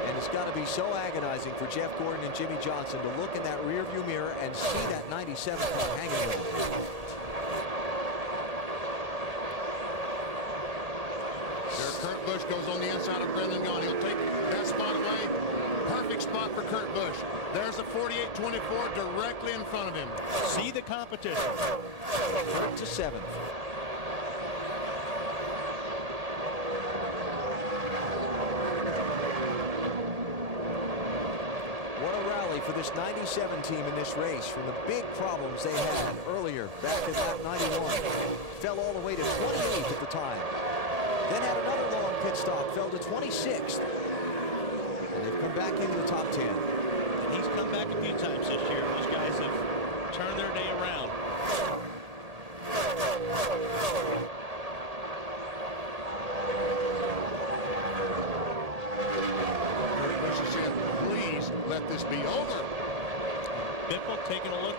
And it's got to be so agonizing for Jeff Gordon and Jimmy Johnson to look in that rearview mirror and see that 97 car hanging with them. There, Kurt Busch goes on the inside of Brendan Gaughan. He'll take that spot away. Perfect spot for Kurt Busch. There's a 48-24 directly in front of him. See the competition. Kurt to 7th. What a rally for this 97 team in this race from the big problems they had earlier back at lap 91. Fell all the way to 28th at the time. Then had another long pit stop, fell to 26th. And they've come back into the top 10. And he's come back a few times this year. Those guys have turned their day around. Please let this be over. Biffle taking a look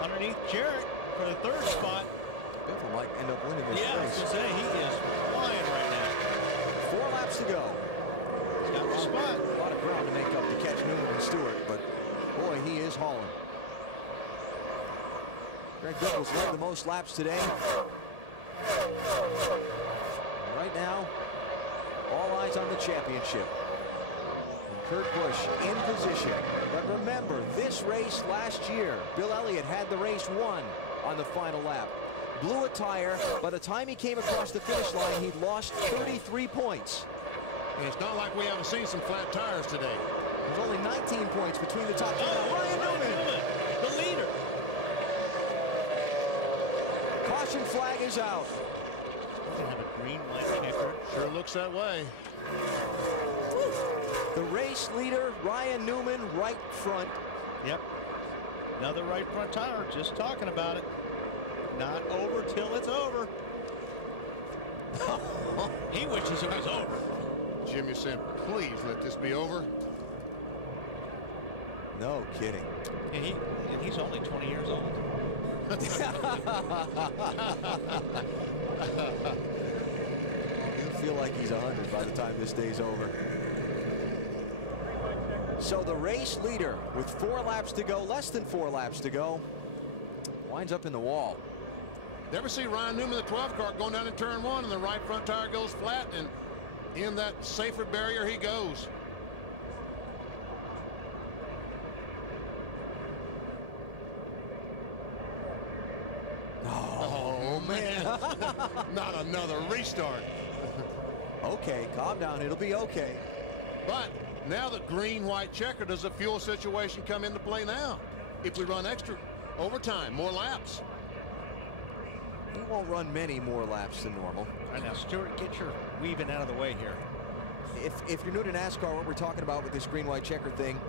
underneath Jarrett for the 3rd spot. Biffle might end up winning this race. Yeah, I was going to say, he is flying right now. 4 laps to go. He's got a spot. A lot of ground to make up to catch Newman and Stewart, but boy, he is hauling. Greg Biffle's led the most laps today. Right now, all eyes on the championship. And Kurt Busch in position. But remember, this race last year, Bill Elliott had the race won on the final lap. Blew a tire. By the time he came across the finish line, he'd lost 33 points. And it's not like we haven't seen some flat tires today. There's only 19 points between the top 10. Ryan Newman, the leader. Caution flag is out. We're going to have a green light checker. Sure looks that way. The race leader, Ryan Newman, right front. Yep. Another right front tire. Just talking about it. Not over till it's over. He wishes it was over. Jimmy said, please let this be over. No kidding. And he's only 20 years old. He'll feel like he's 100 by the time this day's over. So the race leader with 4 laps to go, less than 4 laps to go, winds up in the wall. Never see Ryan Newman, the 12 car, going down in turn 1, and the right front tire goes flat, and in that safer barrier he goes. Oh, man. Not another restart. Okay, calm down. It'll be okay. But now the green-white checker, does the fuel situation come into play now? If we run extra overtime, more laps. He won't run many more laps than normal. All right, now, Stewart, get your weaving out of the way here. If you're new to NASCAR, what we're talking about with this green-white checker thing,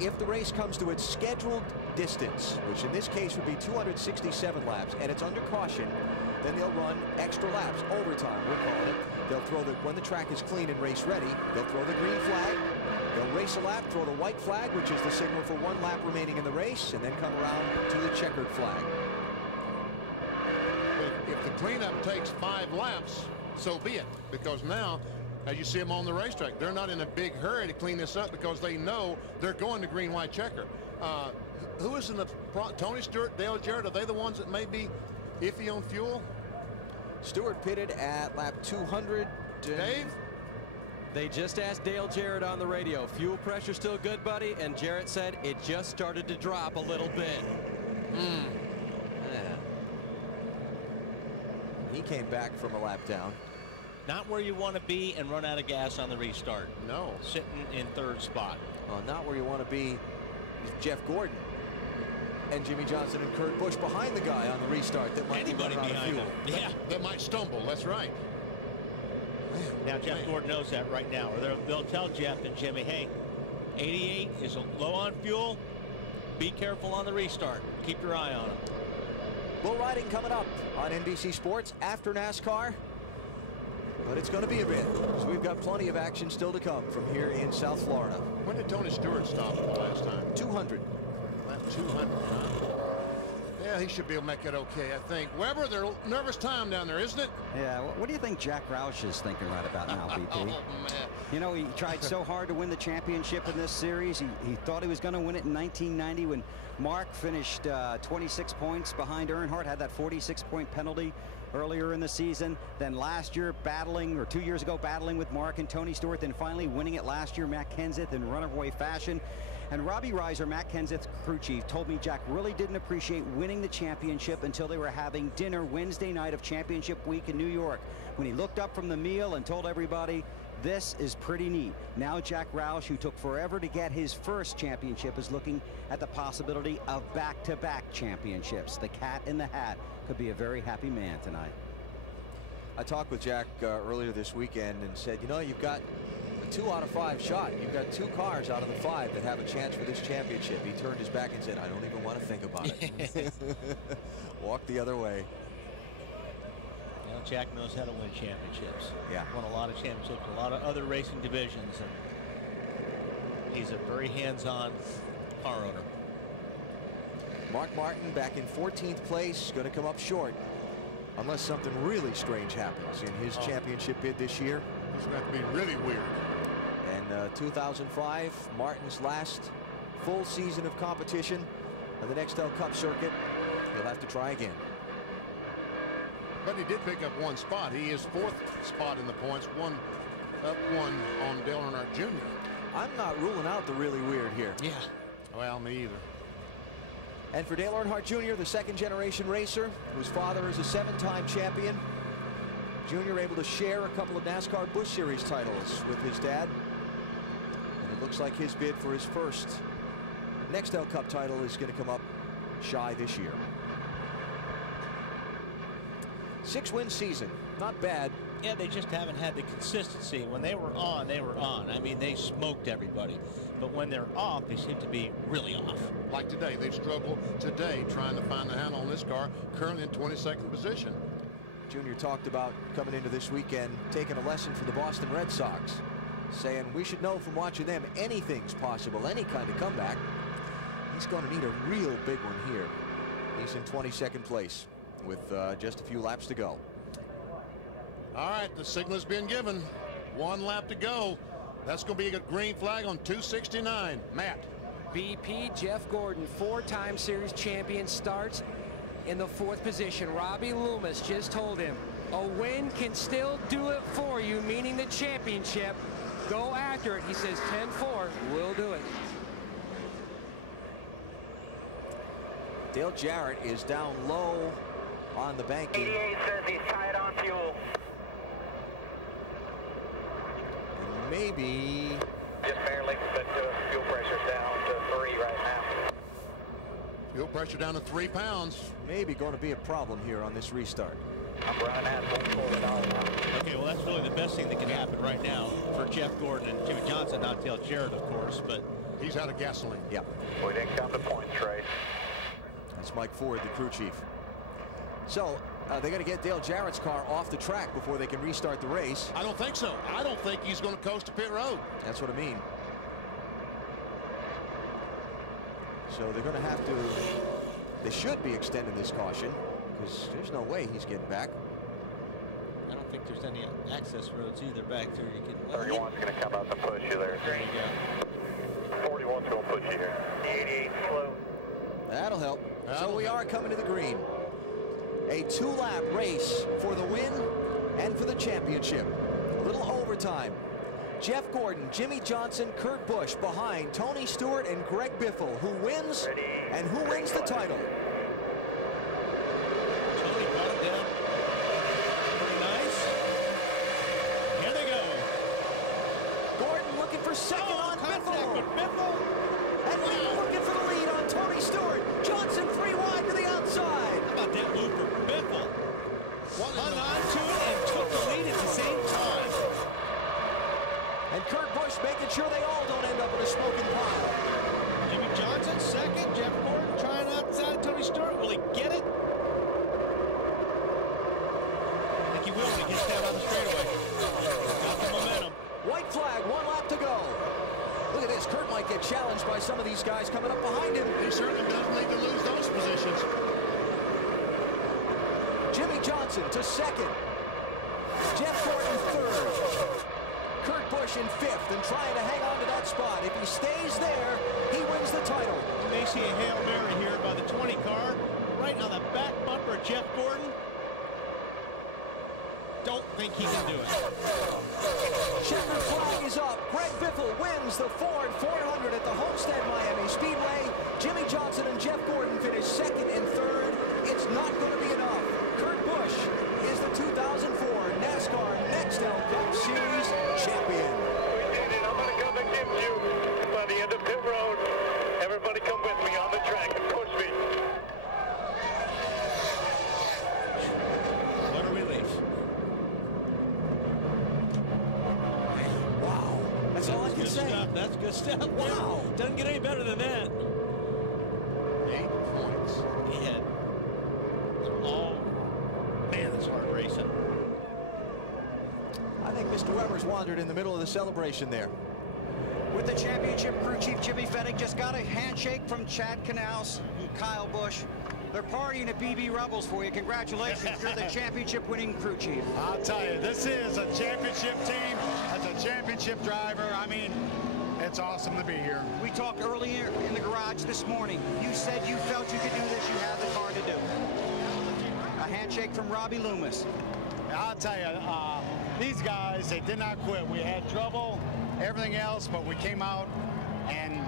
if the race comes to its scheduled distance, which in this case would be 267 laps, and it's under caution, then they'll run extra laps, overtime, we're calling it. They'll throw when the track is clean and race ready, they'll throw the green flag, they'll race a lap, throw the white flag, which is the signal for 1 lap remaining in the race, and then come around to the checkered flag. If the cleanup takes 5 laps, so be it, because now, as you see them on the racetrack, they're not in a big hurry to clean this up because they know they're going to green-white checker. Who is in the Tony Stewart, Dale Jarrett, are they the ones that may be iffy on fuel? Stewart pitted at lap 200. Dave? They just asked Dale Jarrett on the radio, fuel pressure still good, buddy? And Jarrett said it just started to drop a little bit. Yeah. He came back from a lap down. Not where you want to be and run out of gas on the restart. No. Sitting in 3rd spot. Well, not where you want to be is Jeff Gordon. And Jimmy Johnson and Kurt Busch behind the guy on the restart that might be running out of fuel. Yeah. That might stumble. That's right. Now Jeff Gordon knows that right now. Or they'll tell Jeff and Jimmy, hey, 88 is low on fuel. Be careful on the restart. Keep your eye on him. Bull riding coming up on NBC Sports after NASCAR. But it's going to be a bit, because we've got plenty of action still to come from here in South Florida. When did Tony Stewart stop the last time? 200. Lap 200, huh? Yeah, he should be able to make it okay, I think. Weber, they're nervous time down there, isn't it? Yeah, what do you think Jack Roush is thinking right about now, BP? Oh, man. You know, he tried so hard to win the championship in this series. He thought he was going to win it in 1990 when Mark finished 26 points behind Earnhardt, had that 46-point penalty earlier in the season. Then last year battling, or 2 years ago battling with Mark and Tony Stewart, then finally winning it last year, Matt Kenseth, in runaway fashion. And Robbie Reiser, Matt Kenseth's crew chief, told me Jack really didn't appreciate winning the championship until they were having dinner Wednesday night of championship week in New York, when he looked up from the meal and told everybody, this is pretty neat. Now Jack Roush, who took forever to get his first championship, is looking at the possibility of back-to-back championships. The cat in the hat could be a very happy man tonight. I talked with Jack earlier this weekend and said, you know, you've got a 2 out of 5 shot. You've got 2 cars out of the 5 that have a chance for this championship. He turned his back and said, I don't even want to think about it. Walk the other way. You know, Jack knows how to win championships. Yeah. Won a lot of championships, a lot of other racing divisions, and he's a very hands-on car owner. Mark Martin back in 14th place, going to come up short unless something really strange happens in his championship bid this year. It's going to be really weird. And 2005, Martin's last full season of competition on the Nextel Cup circuit. He'll have to try again. But he did pick up 1 spot. He is 4th spot in the points, one on Dale Earnhardt Jr. I'm not ruling out the really weird here. Yeah. Well, me either. And for Dale Earnhardt Jr., the 2nd generation racer, whose father is a 7-time champion, Jr. able to share a couple of NASCAR Busch Series titles with his dad. And it looks like his bid for his first Nextel Cup title is going to come up shy this year. 6-win season, not bad. Yeah, they just haven't had the consistency. When they were on, they were on. I mean, they smoked everybody. But when they're off, they seem to be really off. Like today, they've struggled today trying to find the handle on this car, currently in 22nd position. Junior talked about coming into this weekend, taking a lesson from the Boston Red Sox, saying we should know from watching them anything's possible, any kind of comeback. He's going to need a real big one here. He's in 22nd place with just a few laps to go. All right, the signal's been given. 1 lap to go. That's going to be a green flag on 269. Matt. BP, Jeff Gordon, 4-time series champion, starts in the 4th position. Robbie Loomis just told him, a win can still do it for you, meaning the championship. Go after it. He says 10-4, we'll do it. Dale Jarrett is down low on the banking. 88 says he's tied on fuel. And maybe... Just barely, but fuel pressure's down to 3 right now. Fuel pressure down to 3 pounds. Maybe going to be a problem here on this restart. I'm running at $140 now. Okay, well, that's really the best thing that can happen right now for Jeff Gordon and Jimmy Johnson, not Dale Jarrett, of course, but... He's out of gasoline. Yeah. We didn't come to points race. That's Mike Ford, the crew chief. So, they got to get Dale Jarrett's car off the track before they can restart the race. I don't think so. I don't think he's going to coast to pit road. That's what I mean. So they're going to have to... They should be extending this caution, because there's no way he's getting back. I don't think there's any access roads either back there. You can... 31's going to come up and push you there. There you go. 41's going to push you here. 88 slow. That'll help. So we are coming to the green. A 2-lap race for the win and for the championship. A little overtime. Jeff Gordon, Jimmy Johnson, Kurt Busch behind Tony Stewart and Greg Biffle. Who wins and who wins the title? Tony brought it down. Pretty nice. Here they go. Gordon looking for second on Biffle. With Biffle. And Biffle looking for the lead on Tony Stewart. Johnson 3 wide to the outside. How about that move for Biffle? Hung on to it and took the lead at the same time. And Kurt Busch making sure they all don't end up in a smoking pile. Jimmy Johnson second. Jeff Gordon trying outside Tony Stewart. Will he get it? I think he will when he gets down on the straightaway. Got the momentum. White flag, 1 lap to go. Look at this. Kurt might get challenged by some of these guys coming up behind him. He certainly doesn't need to lose those positions. Jimmy Johnson to second. Jeff Gordon third. Kurt Busch in fifth and trying to hang on to that spot. If he stays there, he wins the title. You may see a Hail Mary here by the 20 car, right on the back bumper of Jeff Gordon. Don't think he can do it. Checkered flag is up. Greg Biffle wins the Ford 400 at the Homestead-Miami Speedway. Jimmy Johnson and Jeff Gordon finish second and third. It's not going to be enough. Kurt Busch is the 2004 NASCAR Nextel Cup Series champion. We did it. I'm going to come and give you by the end of pit road. Everybody come with me on the track and push me. What a relief. Wow. That's all I can say. That's good stuff. Wow. Doesn't get any better than that. 8 points. He had. Oh, man, that's hard racing. I think Mr. Weber's wandered in the middle of the celebration there. With the championship crew chief, Jimmy Fennig just got a handshake from Chad Knaus and Kyle Busch. They're partying at BB Rebels for you. Congratulations, you're the championship winning crew chief. I'll tell you, this is a championship team. That's a championship driver. I mean, it's awesome to be here. We talked earlier in the garage this morning. You said you felt you could do this. You had the car to do it. A handshake from Robbie Loomis. I'll tell you, these guys, they did not quit. We had trouble, everything else, but we came out, and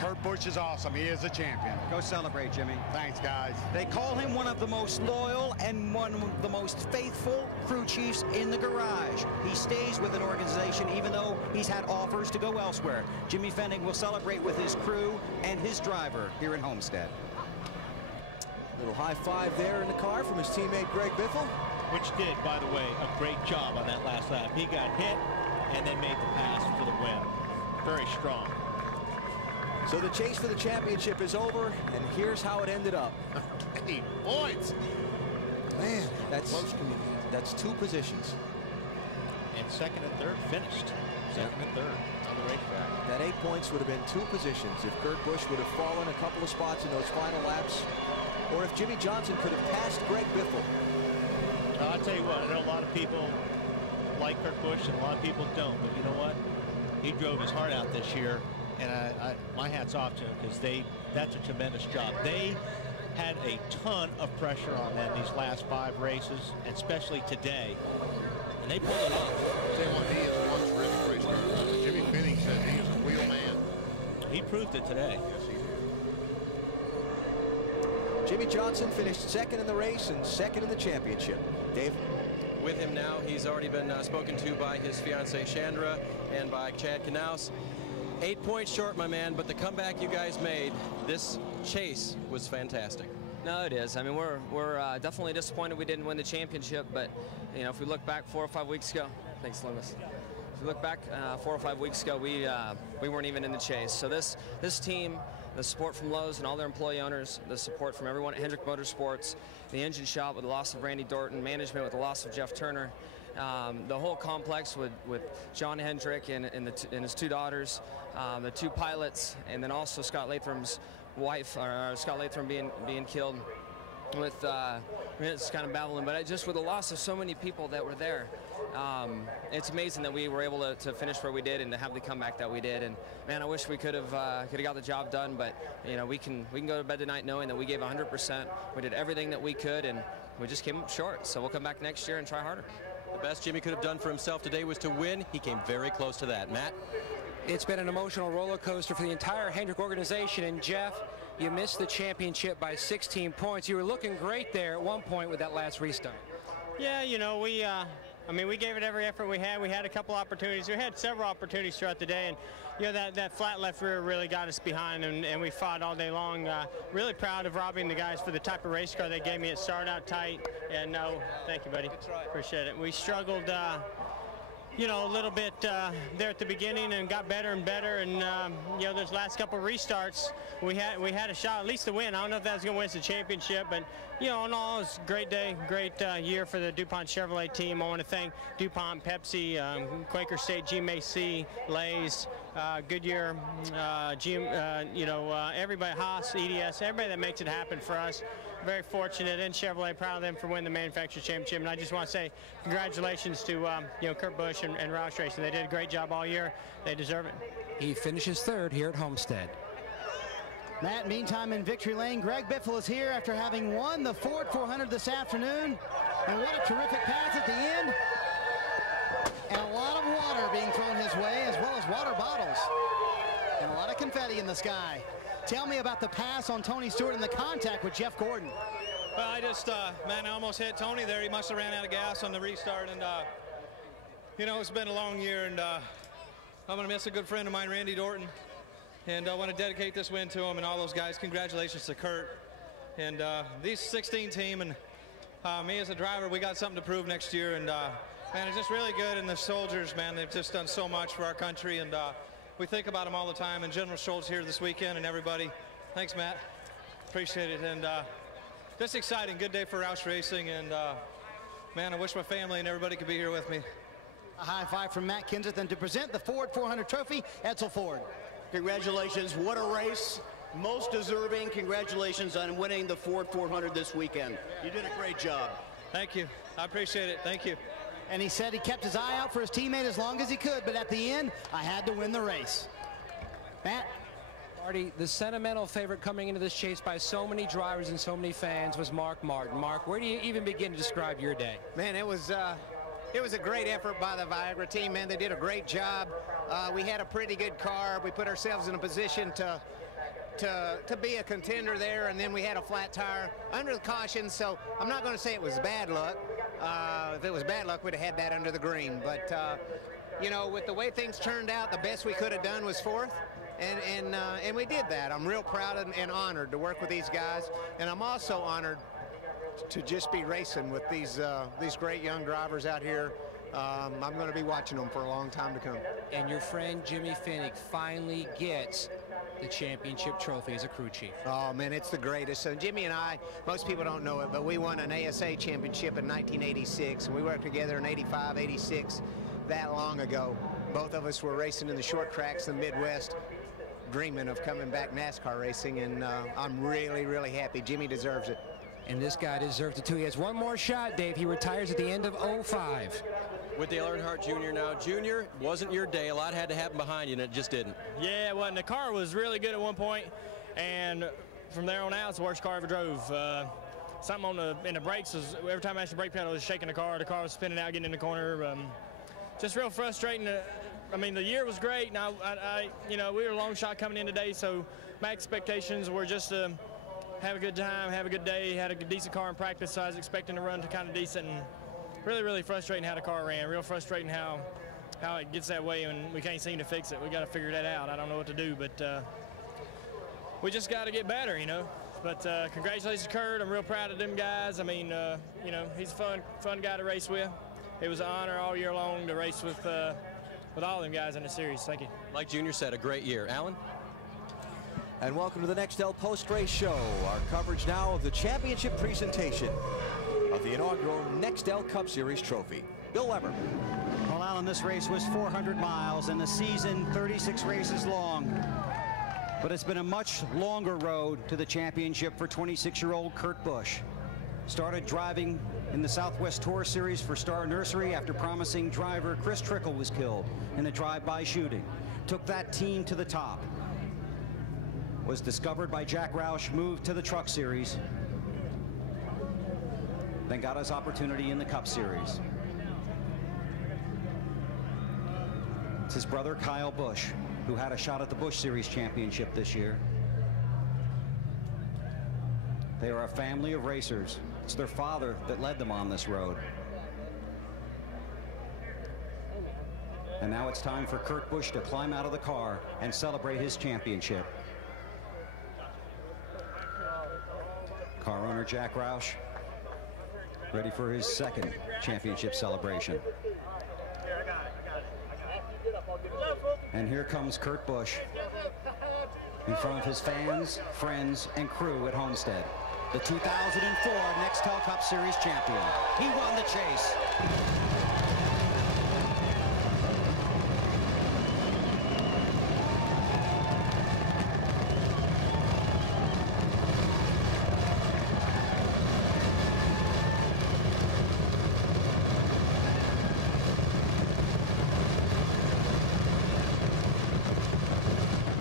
Kurt Busch is awesome. He is a champion. Go celebrate, Jimmy. Thanks, guys. They call him one of the most loyal and one of the most faithful crew chiefs in the garage. He stays with an organization even though he's had offers to go elsewhere. Jimmy Fennig will celebrate with his crew and his driver here in Homestead. Little high five there in the car from his teammate Greg Biffle. Which did, by the way, a great job on that last lap. He got hit and then made the pass for the win. Very strong. So the chase for the championship is over, and here's how it ended up. 8 points. Man, that's 2 positions. And second and third finished. Second and third on the racetrack. That 8 points would have been 2 positions if Kurt Busch would have fallen a couple of spots in those final laps, or if Jimmy Johnson could have passed Greg Biffle. I'll tell you what, I know a lot of people like Kurt Busch and a lot of people don't, but you know what? He drove his heart out this year, and my hat's off to him because that's a tremendous job. They had a ton of pressure on them these last 5 races, and especially today, and they pulled it off. Tell you what, he is one terrific race car. Jimmy Fennig said he is a wheel man. He proved it today. Yes, he did. Jimmy Johnson finished second in the race and second in the championship. Dave? With him now, he's already been spoken to by his fiancée Chandra and by Chad Knaus. 8 points short, my man, but the comeback you guys made, this chase was fantastic. No, it is. I mean, we're definitely disappointed we didn't win the championship, but you know, if we look back 4 or 5 weeks ago, thanks, Loomis. If we look back 4 or 5 weeks ago, we weren't even in the chase. So this team, the support from Lowe's and all their employee owners, the support from everyone at Hendrick Motorsports, the engine shop with the loss of Randy Dorton, management with the loss of Jeff Turner, the whole complex with John Hendrick and his 2 daughters, the 2 pilots, and then also Scott Latham's wife, or Scott Latham being killed with, it's kind of babbling, but just with the loss of so many people that were there, it's amazing that we were able to finish where we did and to have the comeback that we did. And man, I wish we could have got the job done, but you know, we can go to bed tonight knowing that we gave 100%. We did everything that we could, and we just came up short. So we'll come back next year and try harder. The best Jimmy could have done for himself today was to win. He came very close to that. Matt? It's been an emotional roller coaster for the entire Hendrick organization, and Jeff, you missed the championship by 16 points. You were looking great there at one point with that last restart. Yeah, you know, we I mean, we gave it every effort we had. We had a couple opportunities. We had several opportunities throughout the day, and you know, that flat left rear really got us behind, and we fought all day long. Really proud of Robbie and the guys for the type of race car they gave me. It started out tight, and thank you, buddy. Appreciate it. We struggled, you know, a little bit there at the beginning, and got better and better. And you know, those last couple of restarts, we had a shot at least to win. I don't know if that was going to win us the championship, but you know, in all, it was a great day, great year for the DuPont Chevrolet team. I want to thank DuPont, Pepsi, Quaker State, GMAC, Lay's, Goodyear, you know, everybody, Haas, EDS, everybody that makes it happen for us. Very fortunate, and Chevrolet, proud of them for winning the Manufacturers Championship. And I just want to say congratulations to you know, Kurt Busch and Roush Racing. They did a great job all year. They deserve it. He finishes third here at Homestead. Matt, meantime in victory lane, Greg Biffle is here after having won the Ford 400 this afternoon. And what a terrific pass at the end. And a lot of water being thrown his way, as well as water bottles. And a lot of confetti in the sky. Tell me about the pass on Tony Stewart and the contact with Jeff Gordon. Well, I just, man, I almost hit Tony there. He must have ran out of gas on the restart. And, you know, it's been a long year, and I'm going to miss a good friend of mine, Randy Dorton. And I want to dedicate this win to him and all those guys. Congratulations to Kurt. And these 16 team and me as a driver, we got something to prove next year. And, man, it's just really good. And the soldiers, man, they've just done so much for our country. And we think about them all the time. And General Schultz here this weekend and everybody. Thanks, Matt. Appreciate it. And just exciting. Good day for Roush Racing. And, man, I wish my family and everybody could be here with me. A high five from Matt Kenseth, and to present the Ford 400 trophy, Edsel Ford. Congratulations. What a race. Most deserving. Congratulations on winning the Ford 400 this weekend. You did a great job. Thank you. I appreciate it. Thank you. And he said he kept his eye out for his teammate as long as he could, but at the end, I had to win the race. Matt? Marty, the sentimental favorite coming into this chase by so many drivers and so many fans was Mark Martin. Mark, where do you even begin to describe your day? Man, it was a great effort by the Viagra team, man. They did a great job. We had a pretty good car. We put ourselves in a position to be a contender there, and then we had a flat tire under the caution, so I'm not going to say it was bad luck. If it was bad luck, we'd have had that under the green. But, you know, with the way things turned out, the best we could have done was fourth, and we did that. I'm real proud and honored to work with these guys, and I'm also honored to just be racing with these great young drivers out here. I'm going to be watching them for a long time to come. And your friend Jimmy Finnick finally gets the championship trophy as a crew chief. Oh, man, it's the greatest. So Jimmy and I, most people don't know it, but we won an ASA championship in 1986, and we worked together in 85, 86, that long ago. Both of us were racing in the short tracks in the Midwest, dreaming of coming back NASCAR racing, and I'm really, really happy. Jimmy deserves it. And this guy deserves it too. He has one more shot, Dave. He retires at the end of 05. With Dale Earnhardt Jr. now. Junior, wasn't your day. A lot had to happen behind you, and it just didn't. Yeah, well, and the car was really good at one point, and from there on out, it's the worst car I ever drove. Something in the brakes was, every time I actually brake pedal, was shaking the car was spinning out, getting in the corner. Just real frustrating. I mean, the year was great, and I you know, we were a long shot coming in today, so my expectations were just to have a good time, have a good day, had a decent car in practice, so I was expecting to run to kind of decent. And really, really frustrating how the car ran. Real frustrating how it gets that way, and we can't seem to fix it. We got to figure that out. I don't know what to do, but we just got to get better, you know. But congratulations to Kurt. I'm real proud of them guys. I mean, you know, he's a fun guy to race with. It was an honor all year long to race with all them guys in the series. Thank you. Like Junior said, a great year. Alan? And welcome to the Nextel post-race show. Our coverage now of the championship presentation of the inaugural Nextel Cup Series trophy. Bill Weber. Well, Alan, this race was 400 miles and the season 36 races long. But it's been a much longer road to the championship for 26-year-old Kurt Busch. Started driving in the Southwest Tour Series for Star Nursery after promising driver Chris Trickle was killed in a drive-by shooting. Took that team to the top. Was discovered by Jack Roush, moved to the Truck Series, then got his opportunity in the Cup Series. It's his brother Kyle Busch, who had a shot at the Busch Series championship this year. They are a family of racers. It's their father that led them on this road. And now it's time for Kurt Busch to climb out of the car and celebrate his championship. Car owner Jack Roush ready for his second championship celebration. And here comes Kurt Busch in front of his fans, friends, and crew at Homestead. The 2004 Nextel Cup Series champion. He won the chase.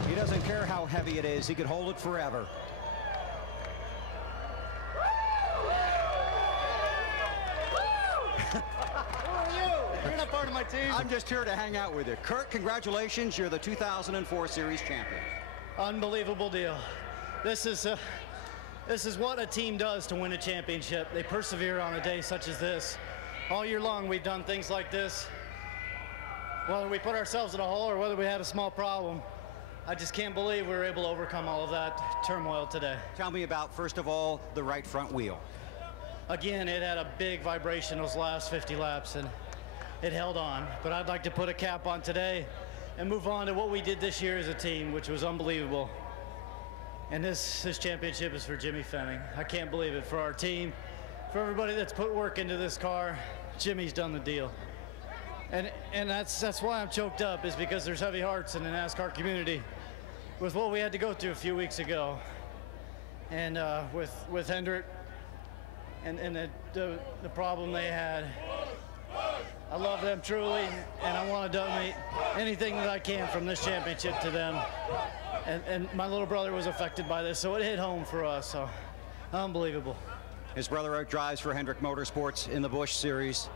He doesn't care how heavy it is. He could hold it forever. You're not part of my team. I'm just here to hang out with you. Kurt, congratulations. You're the 2004 Series champion. Unbelievable deal. This is what a team does to win a championship. They persevere on a day such as this. All year long, we've done things like this. Whether we put ourselves in a hole or whether we had a small problem, I just can't believe we were able to overcome all of that turmoil today. Tell me about, first of all, the right front wheel. Again, it had a big vibration those last 50 laps, and it held on. But I'd like to put a cap on today and move on to what we did this year as a team, which was unbelievable. And this championship is for Jimmy Fenning. I can't believe it. For our team, for everybody that's put work into this car, Jimmy's done the deal. And that's why I'm choked up, is because there's heavy hearts in the NASCAR community with what we had to go through a few weeks ago. And with Hendrick and the problem they had. I love them truly, and I want to donate anything that I can from this championship to them. And my little brother was affected by this, so it hit home for us. So unbelievable. His brother drives for Hendrick Motorsports in the Busch Series.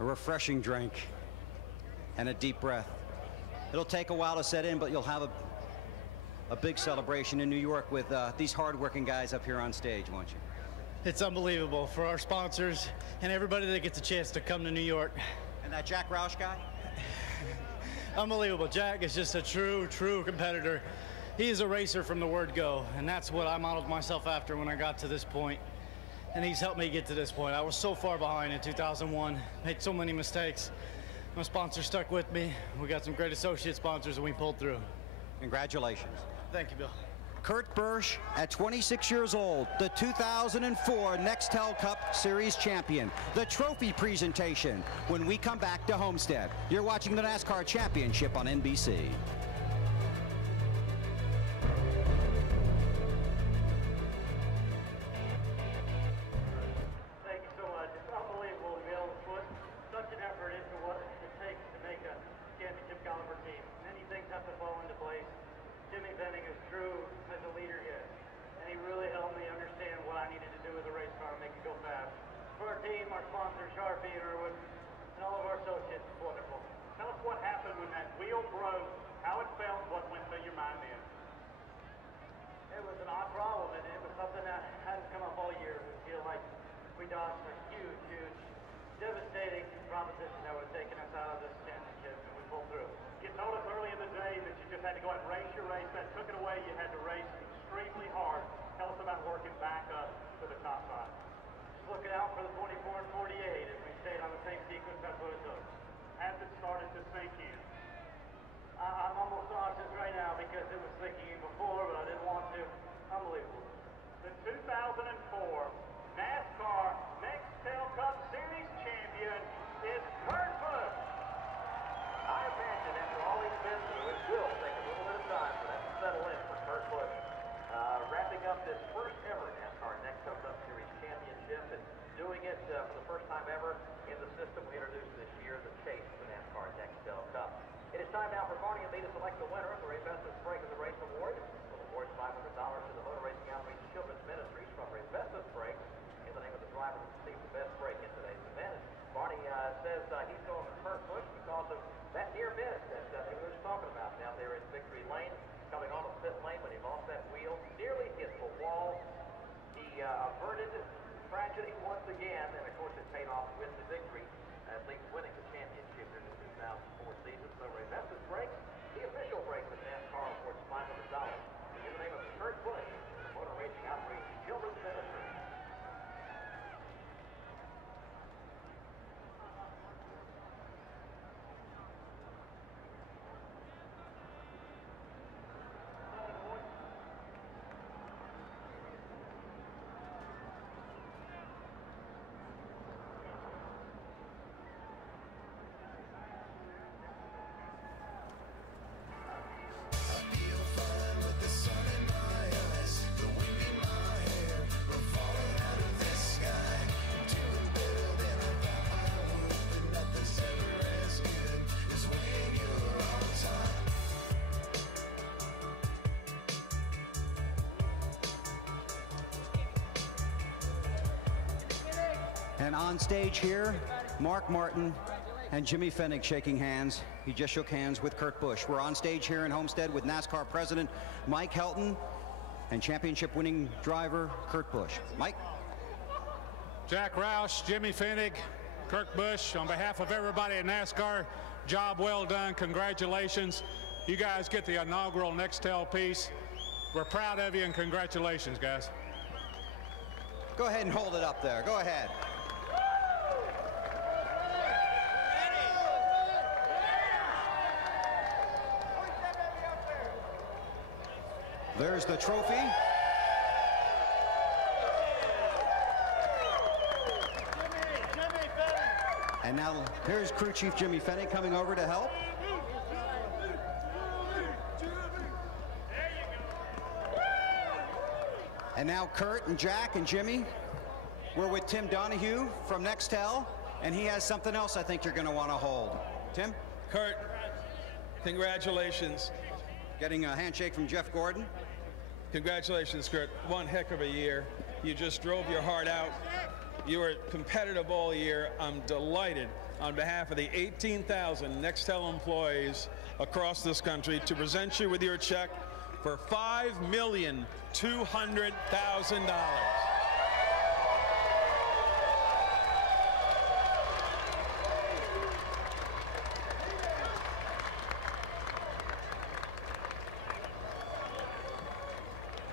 A refreshing drink and a deep breath. It'll take a while to set in, but you'll have a big celebration in New York with these hard-working guys up here on stage, won't you? It's unbelievable for our sponsors and everybody that gets a chance to come to New York. And that Jack Roush guy? Unbelievable. Jack is just a true competitor. He is a racer from the word go, and that's what I modeled myself after when I got to this point. And he's helped me get to this point. I was so far behind in 2001, made so many mistakes. My sponsor stuck with me. We got some great associate sponsors, and we pulled through. Congratulations. Thank you, Bill. Kurt Busch, at 26 years old, the 2004 Nextel Cup Series champion. The trophy presentation when we come back to Homestead. You're watching the NASCAR Championship on NBC. Thank you so much. It's unbelievable to be able to put such an effort into what it takes to make a championship caliber team. Many things have to fall into place. Jimmy Fenning is true as a leader here, and he really helped me understand what I needed to do with a race car to make it go fast. For our team, our sponsors, Sharpie and Irwin, and all of our associates, it's wonderful. Tell us what happened when that wheel broke, how it felt, what went through your mind then. It was an odd problem, and it was something that hadn't come up all year. We feel like we dodged a huge, devastating proposition that would have taken us out of this championship, and we pulled through. You told us early in the day that you just had to go out and race your race. That took it away. You had to race extremely hard. Tell us about working back up to the top five. Just looking out for the 24 and 48. If we stayed on the same sequence, that's what it took. As it started to sink in. I'm almost nauseous right now because it was sinking in before, but I didn't want to. Unbelievable. The 2004 NASCAR Nextel Cup Series champion is Kurt Busch. I imagine after all he's been through, it will take a little bit of time for that to settle in for Kurt Busch. Wrapping up this first ever NASCAR Nextel Cup Series championship and doing it for the first time ever in the system we introduced this year, the Chase of the NASCAR Nextel Cup. It is time now for Barney and me to select the winner of the Asbestos Break of the Race Award. We'll award $500 to the Motor Racing Outreach Children's Ministries from Asbestos Break in the name of the driver that received the best break in today's event. Barney says he's going to Kurt Busch because of that near miss that he was talking about down there in victory lane, coming on the pit lane when he lost that wheel, nearly hit the wall. He averted tragedy once again, and of course it paid off with the victory, at least winning the championship. And on stage here, Mark Martin and Jimmy Fennig shaking hands. He just shook hands with Kurt Busch. We're on stage here in Homestead with NASCAR President Mike Helton and championship winning driver Kurt Busch. Mike? Jack Roush, Jimmy Fennig, Kurt Busch, on behalf of everybody at NASCAR, job well done. Congratulations. You guys get the inaugural Nextel piece. We're proud of you, and congratulations, guys. Go ahead and hold it up there. Go ahead. There's the trophy. And now here's crew chief Jimmy Fennig coming over to help. And now Kurt and Jack and Jimmy, we're with Tim Donahue from Nextel, and he has something else I think you're going to want to hold. Tim? Kurt, congratulations. Getting a handshake from Jeff Gordon. Congratulations, Kurt. One heck of a year. You just drove your heart out. You were competitive all year. I'm delighted on behalf of the 18,000 Nextel employees across this country to present you with your check for $5,200,000.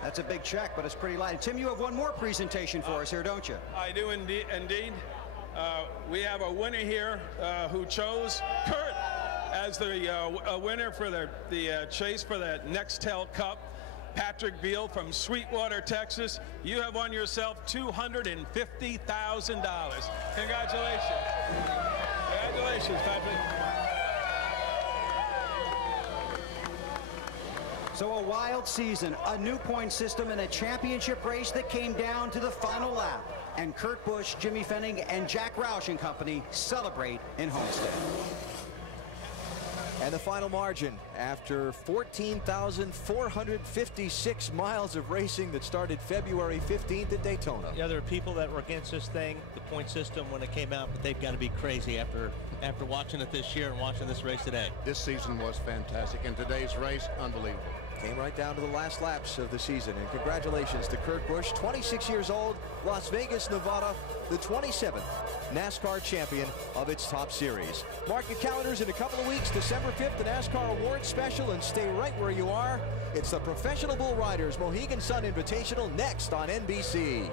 That's a big check, but it's pretty light. Tim, you have one more presentation for us here, don't you? I do indeed. We have a winner here who chose Kurt as the winner for the chase for the Nextel Cup. Patrick Beal from Sweetwater, Texas. You have won yourself $250,000. Congratulations. Congratulations, Patrick. So a wild season, a new point system, and a championship race that came down to the final lap. And Kurt Busch, Jimmy Fennig, and Jack Roush and company celebrate in Homestead. And the final margin after 14,456 miles of racing that started February 15th at Daytona. Yeah, there are people that were against this thing, the point system, when it came out, but they've got to be crazy after watching it this year and watching this race today. This season was fantastic, and today's race, unbelievable. Came right down to the last laps of the season. And congratulations to Kurt Busch, 26 years old, Las Vegas, Nevada, the 27th NASCAR champion of its top series. Mark your calendars in a couple of weeks, December 5th, the NASCAR Awards Special, and stay right where you are. It's the Professional Bull Riders Mohegan Sun Invitational next on NBC.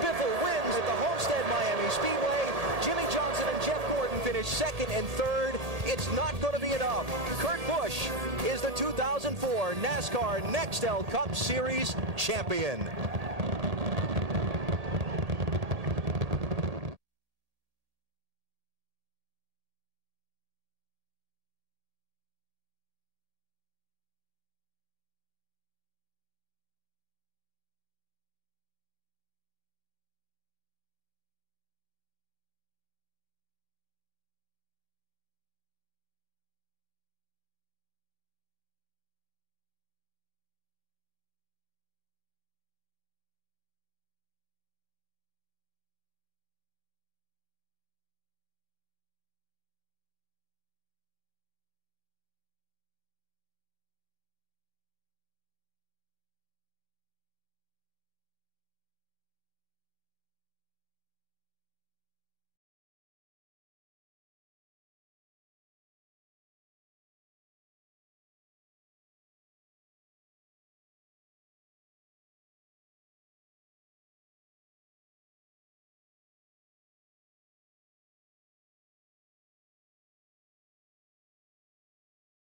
Biffle wins at the Homestead-Miami Speedway. Jimmy Johnson and Jeff Gordon finish second and third. It's not going to be enough. Kurt Busch is the 2004 NASCAR Nextel Cup Series champion.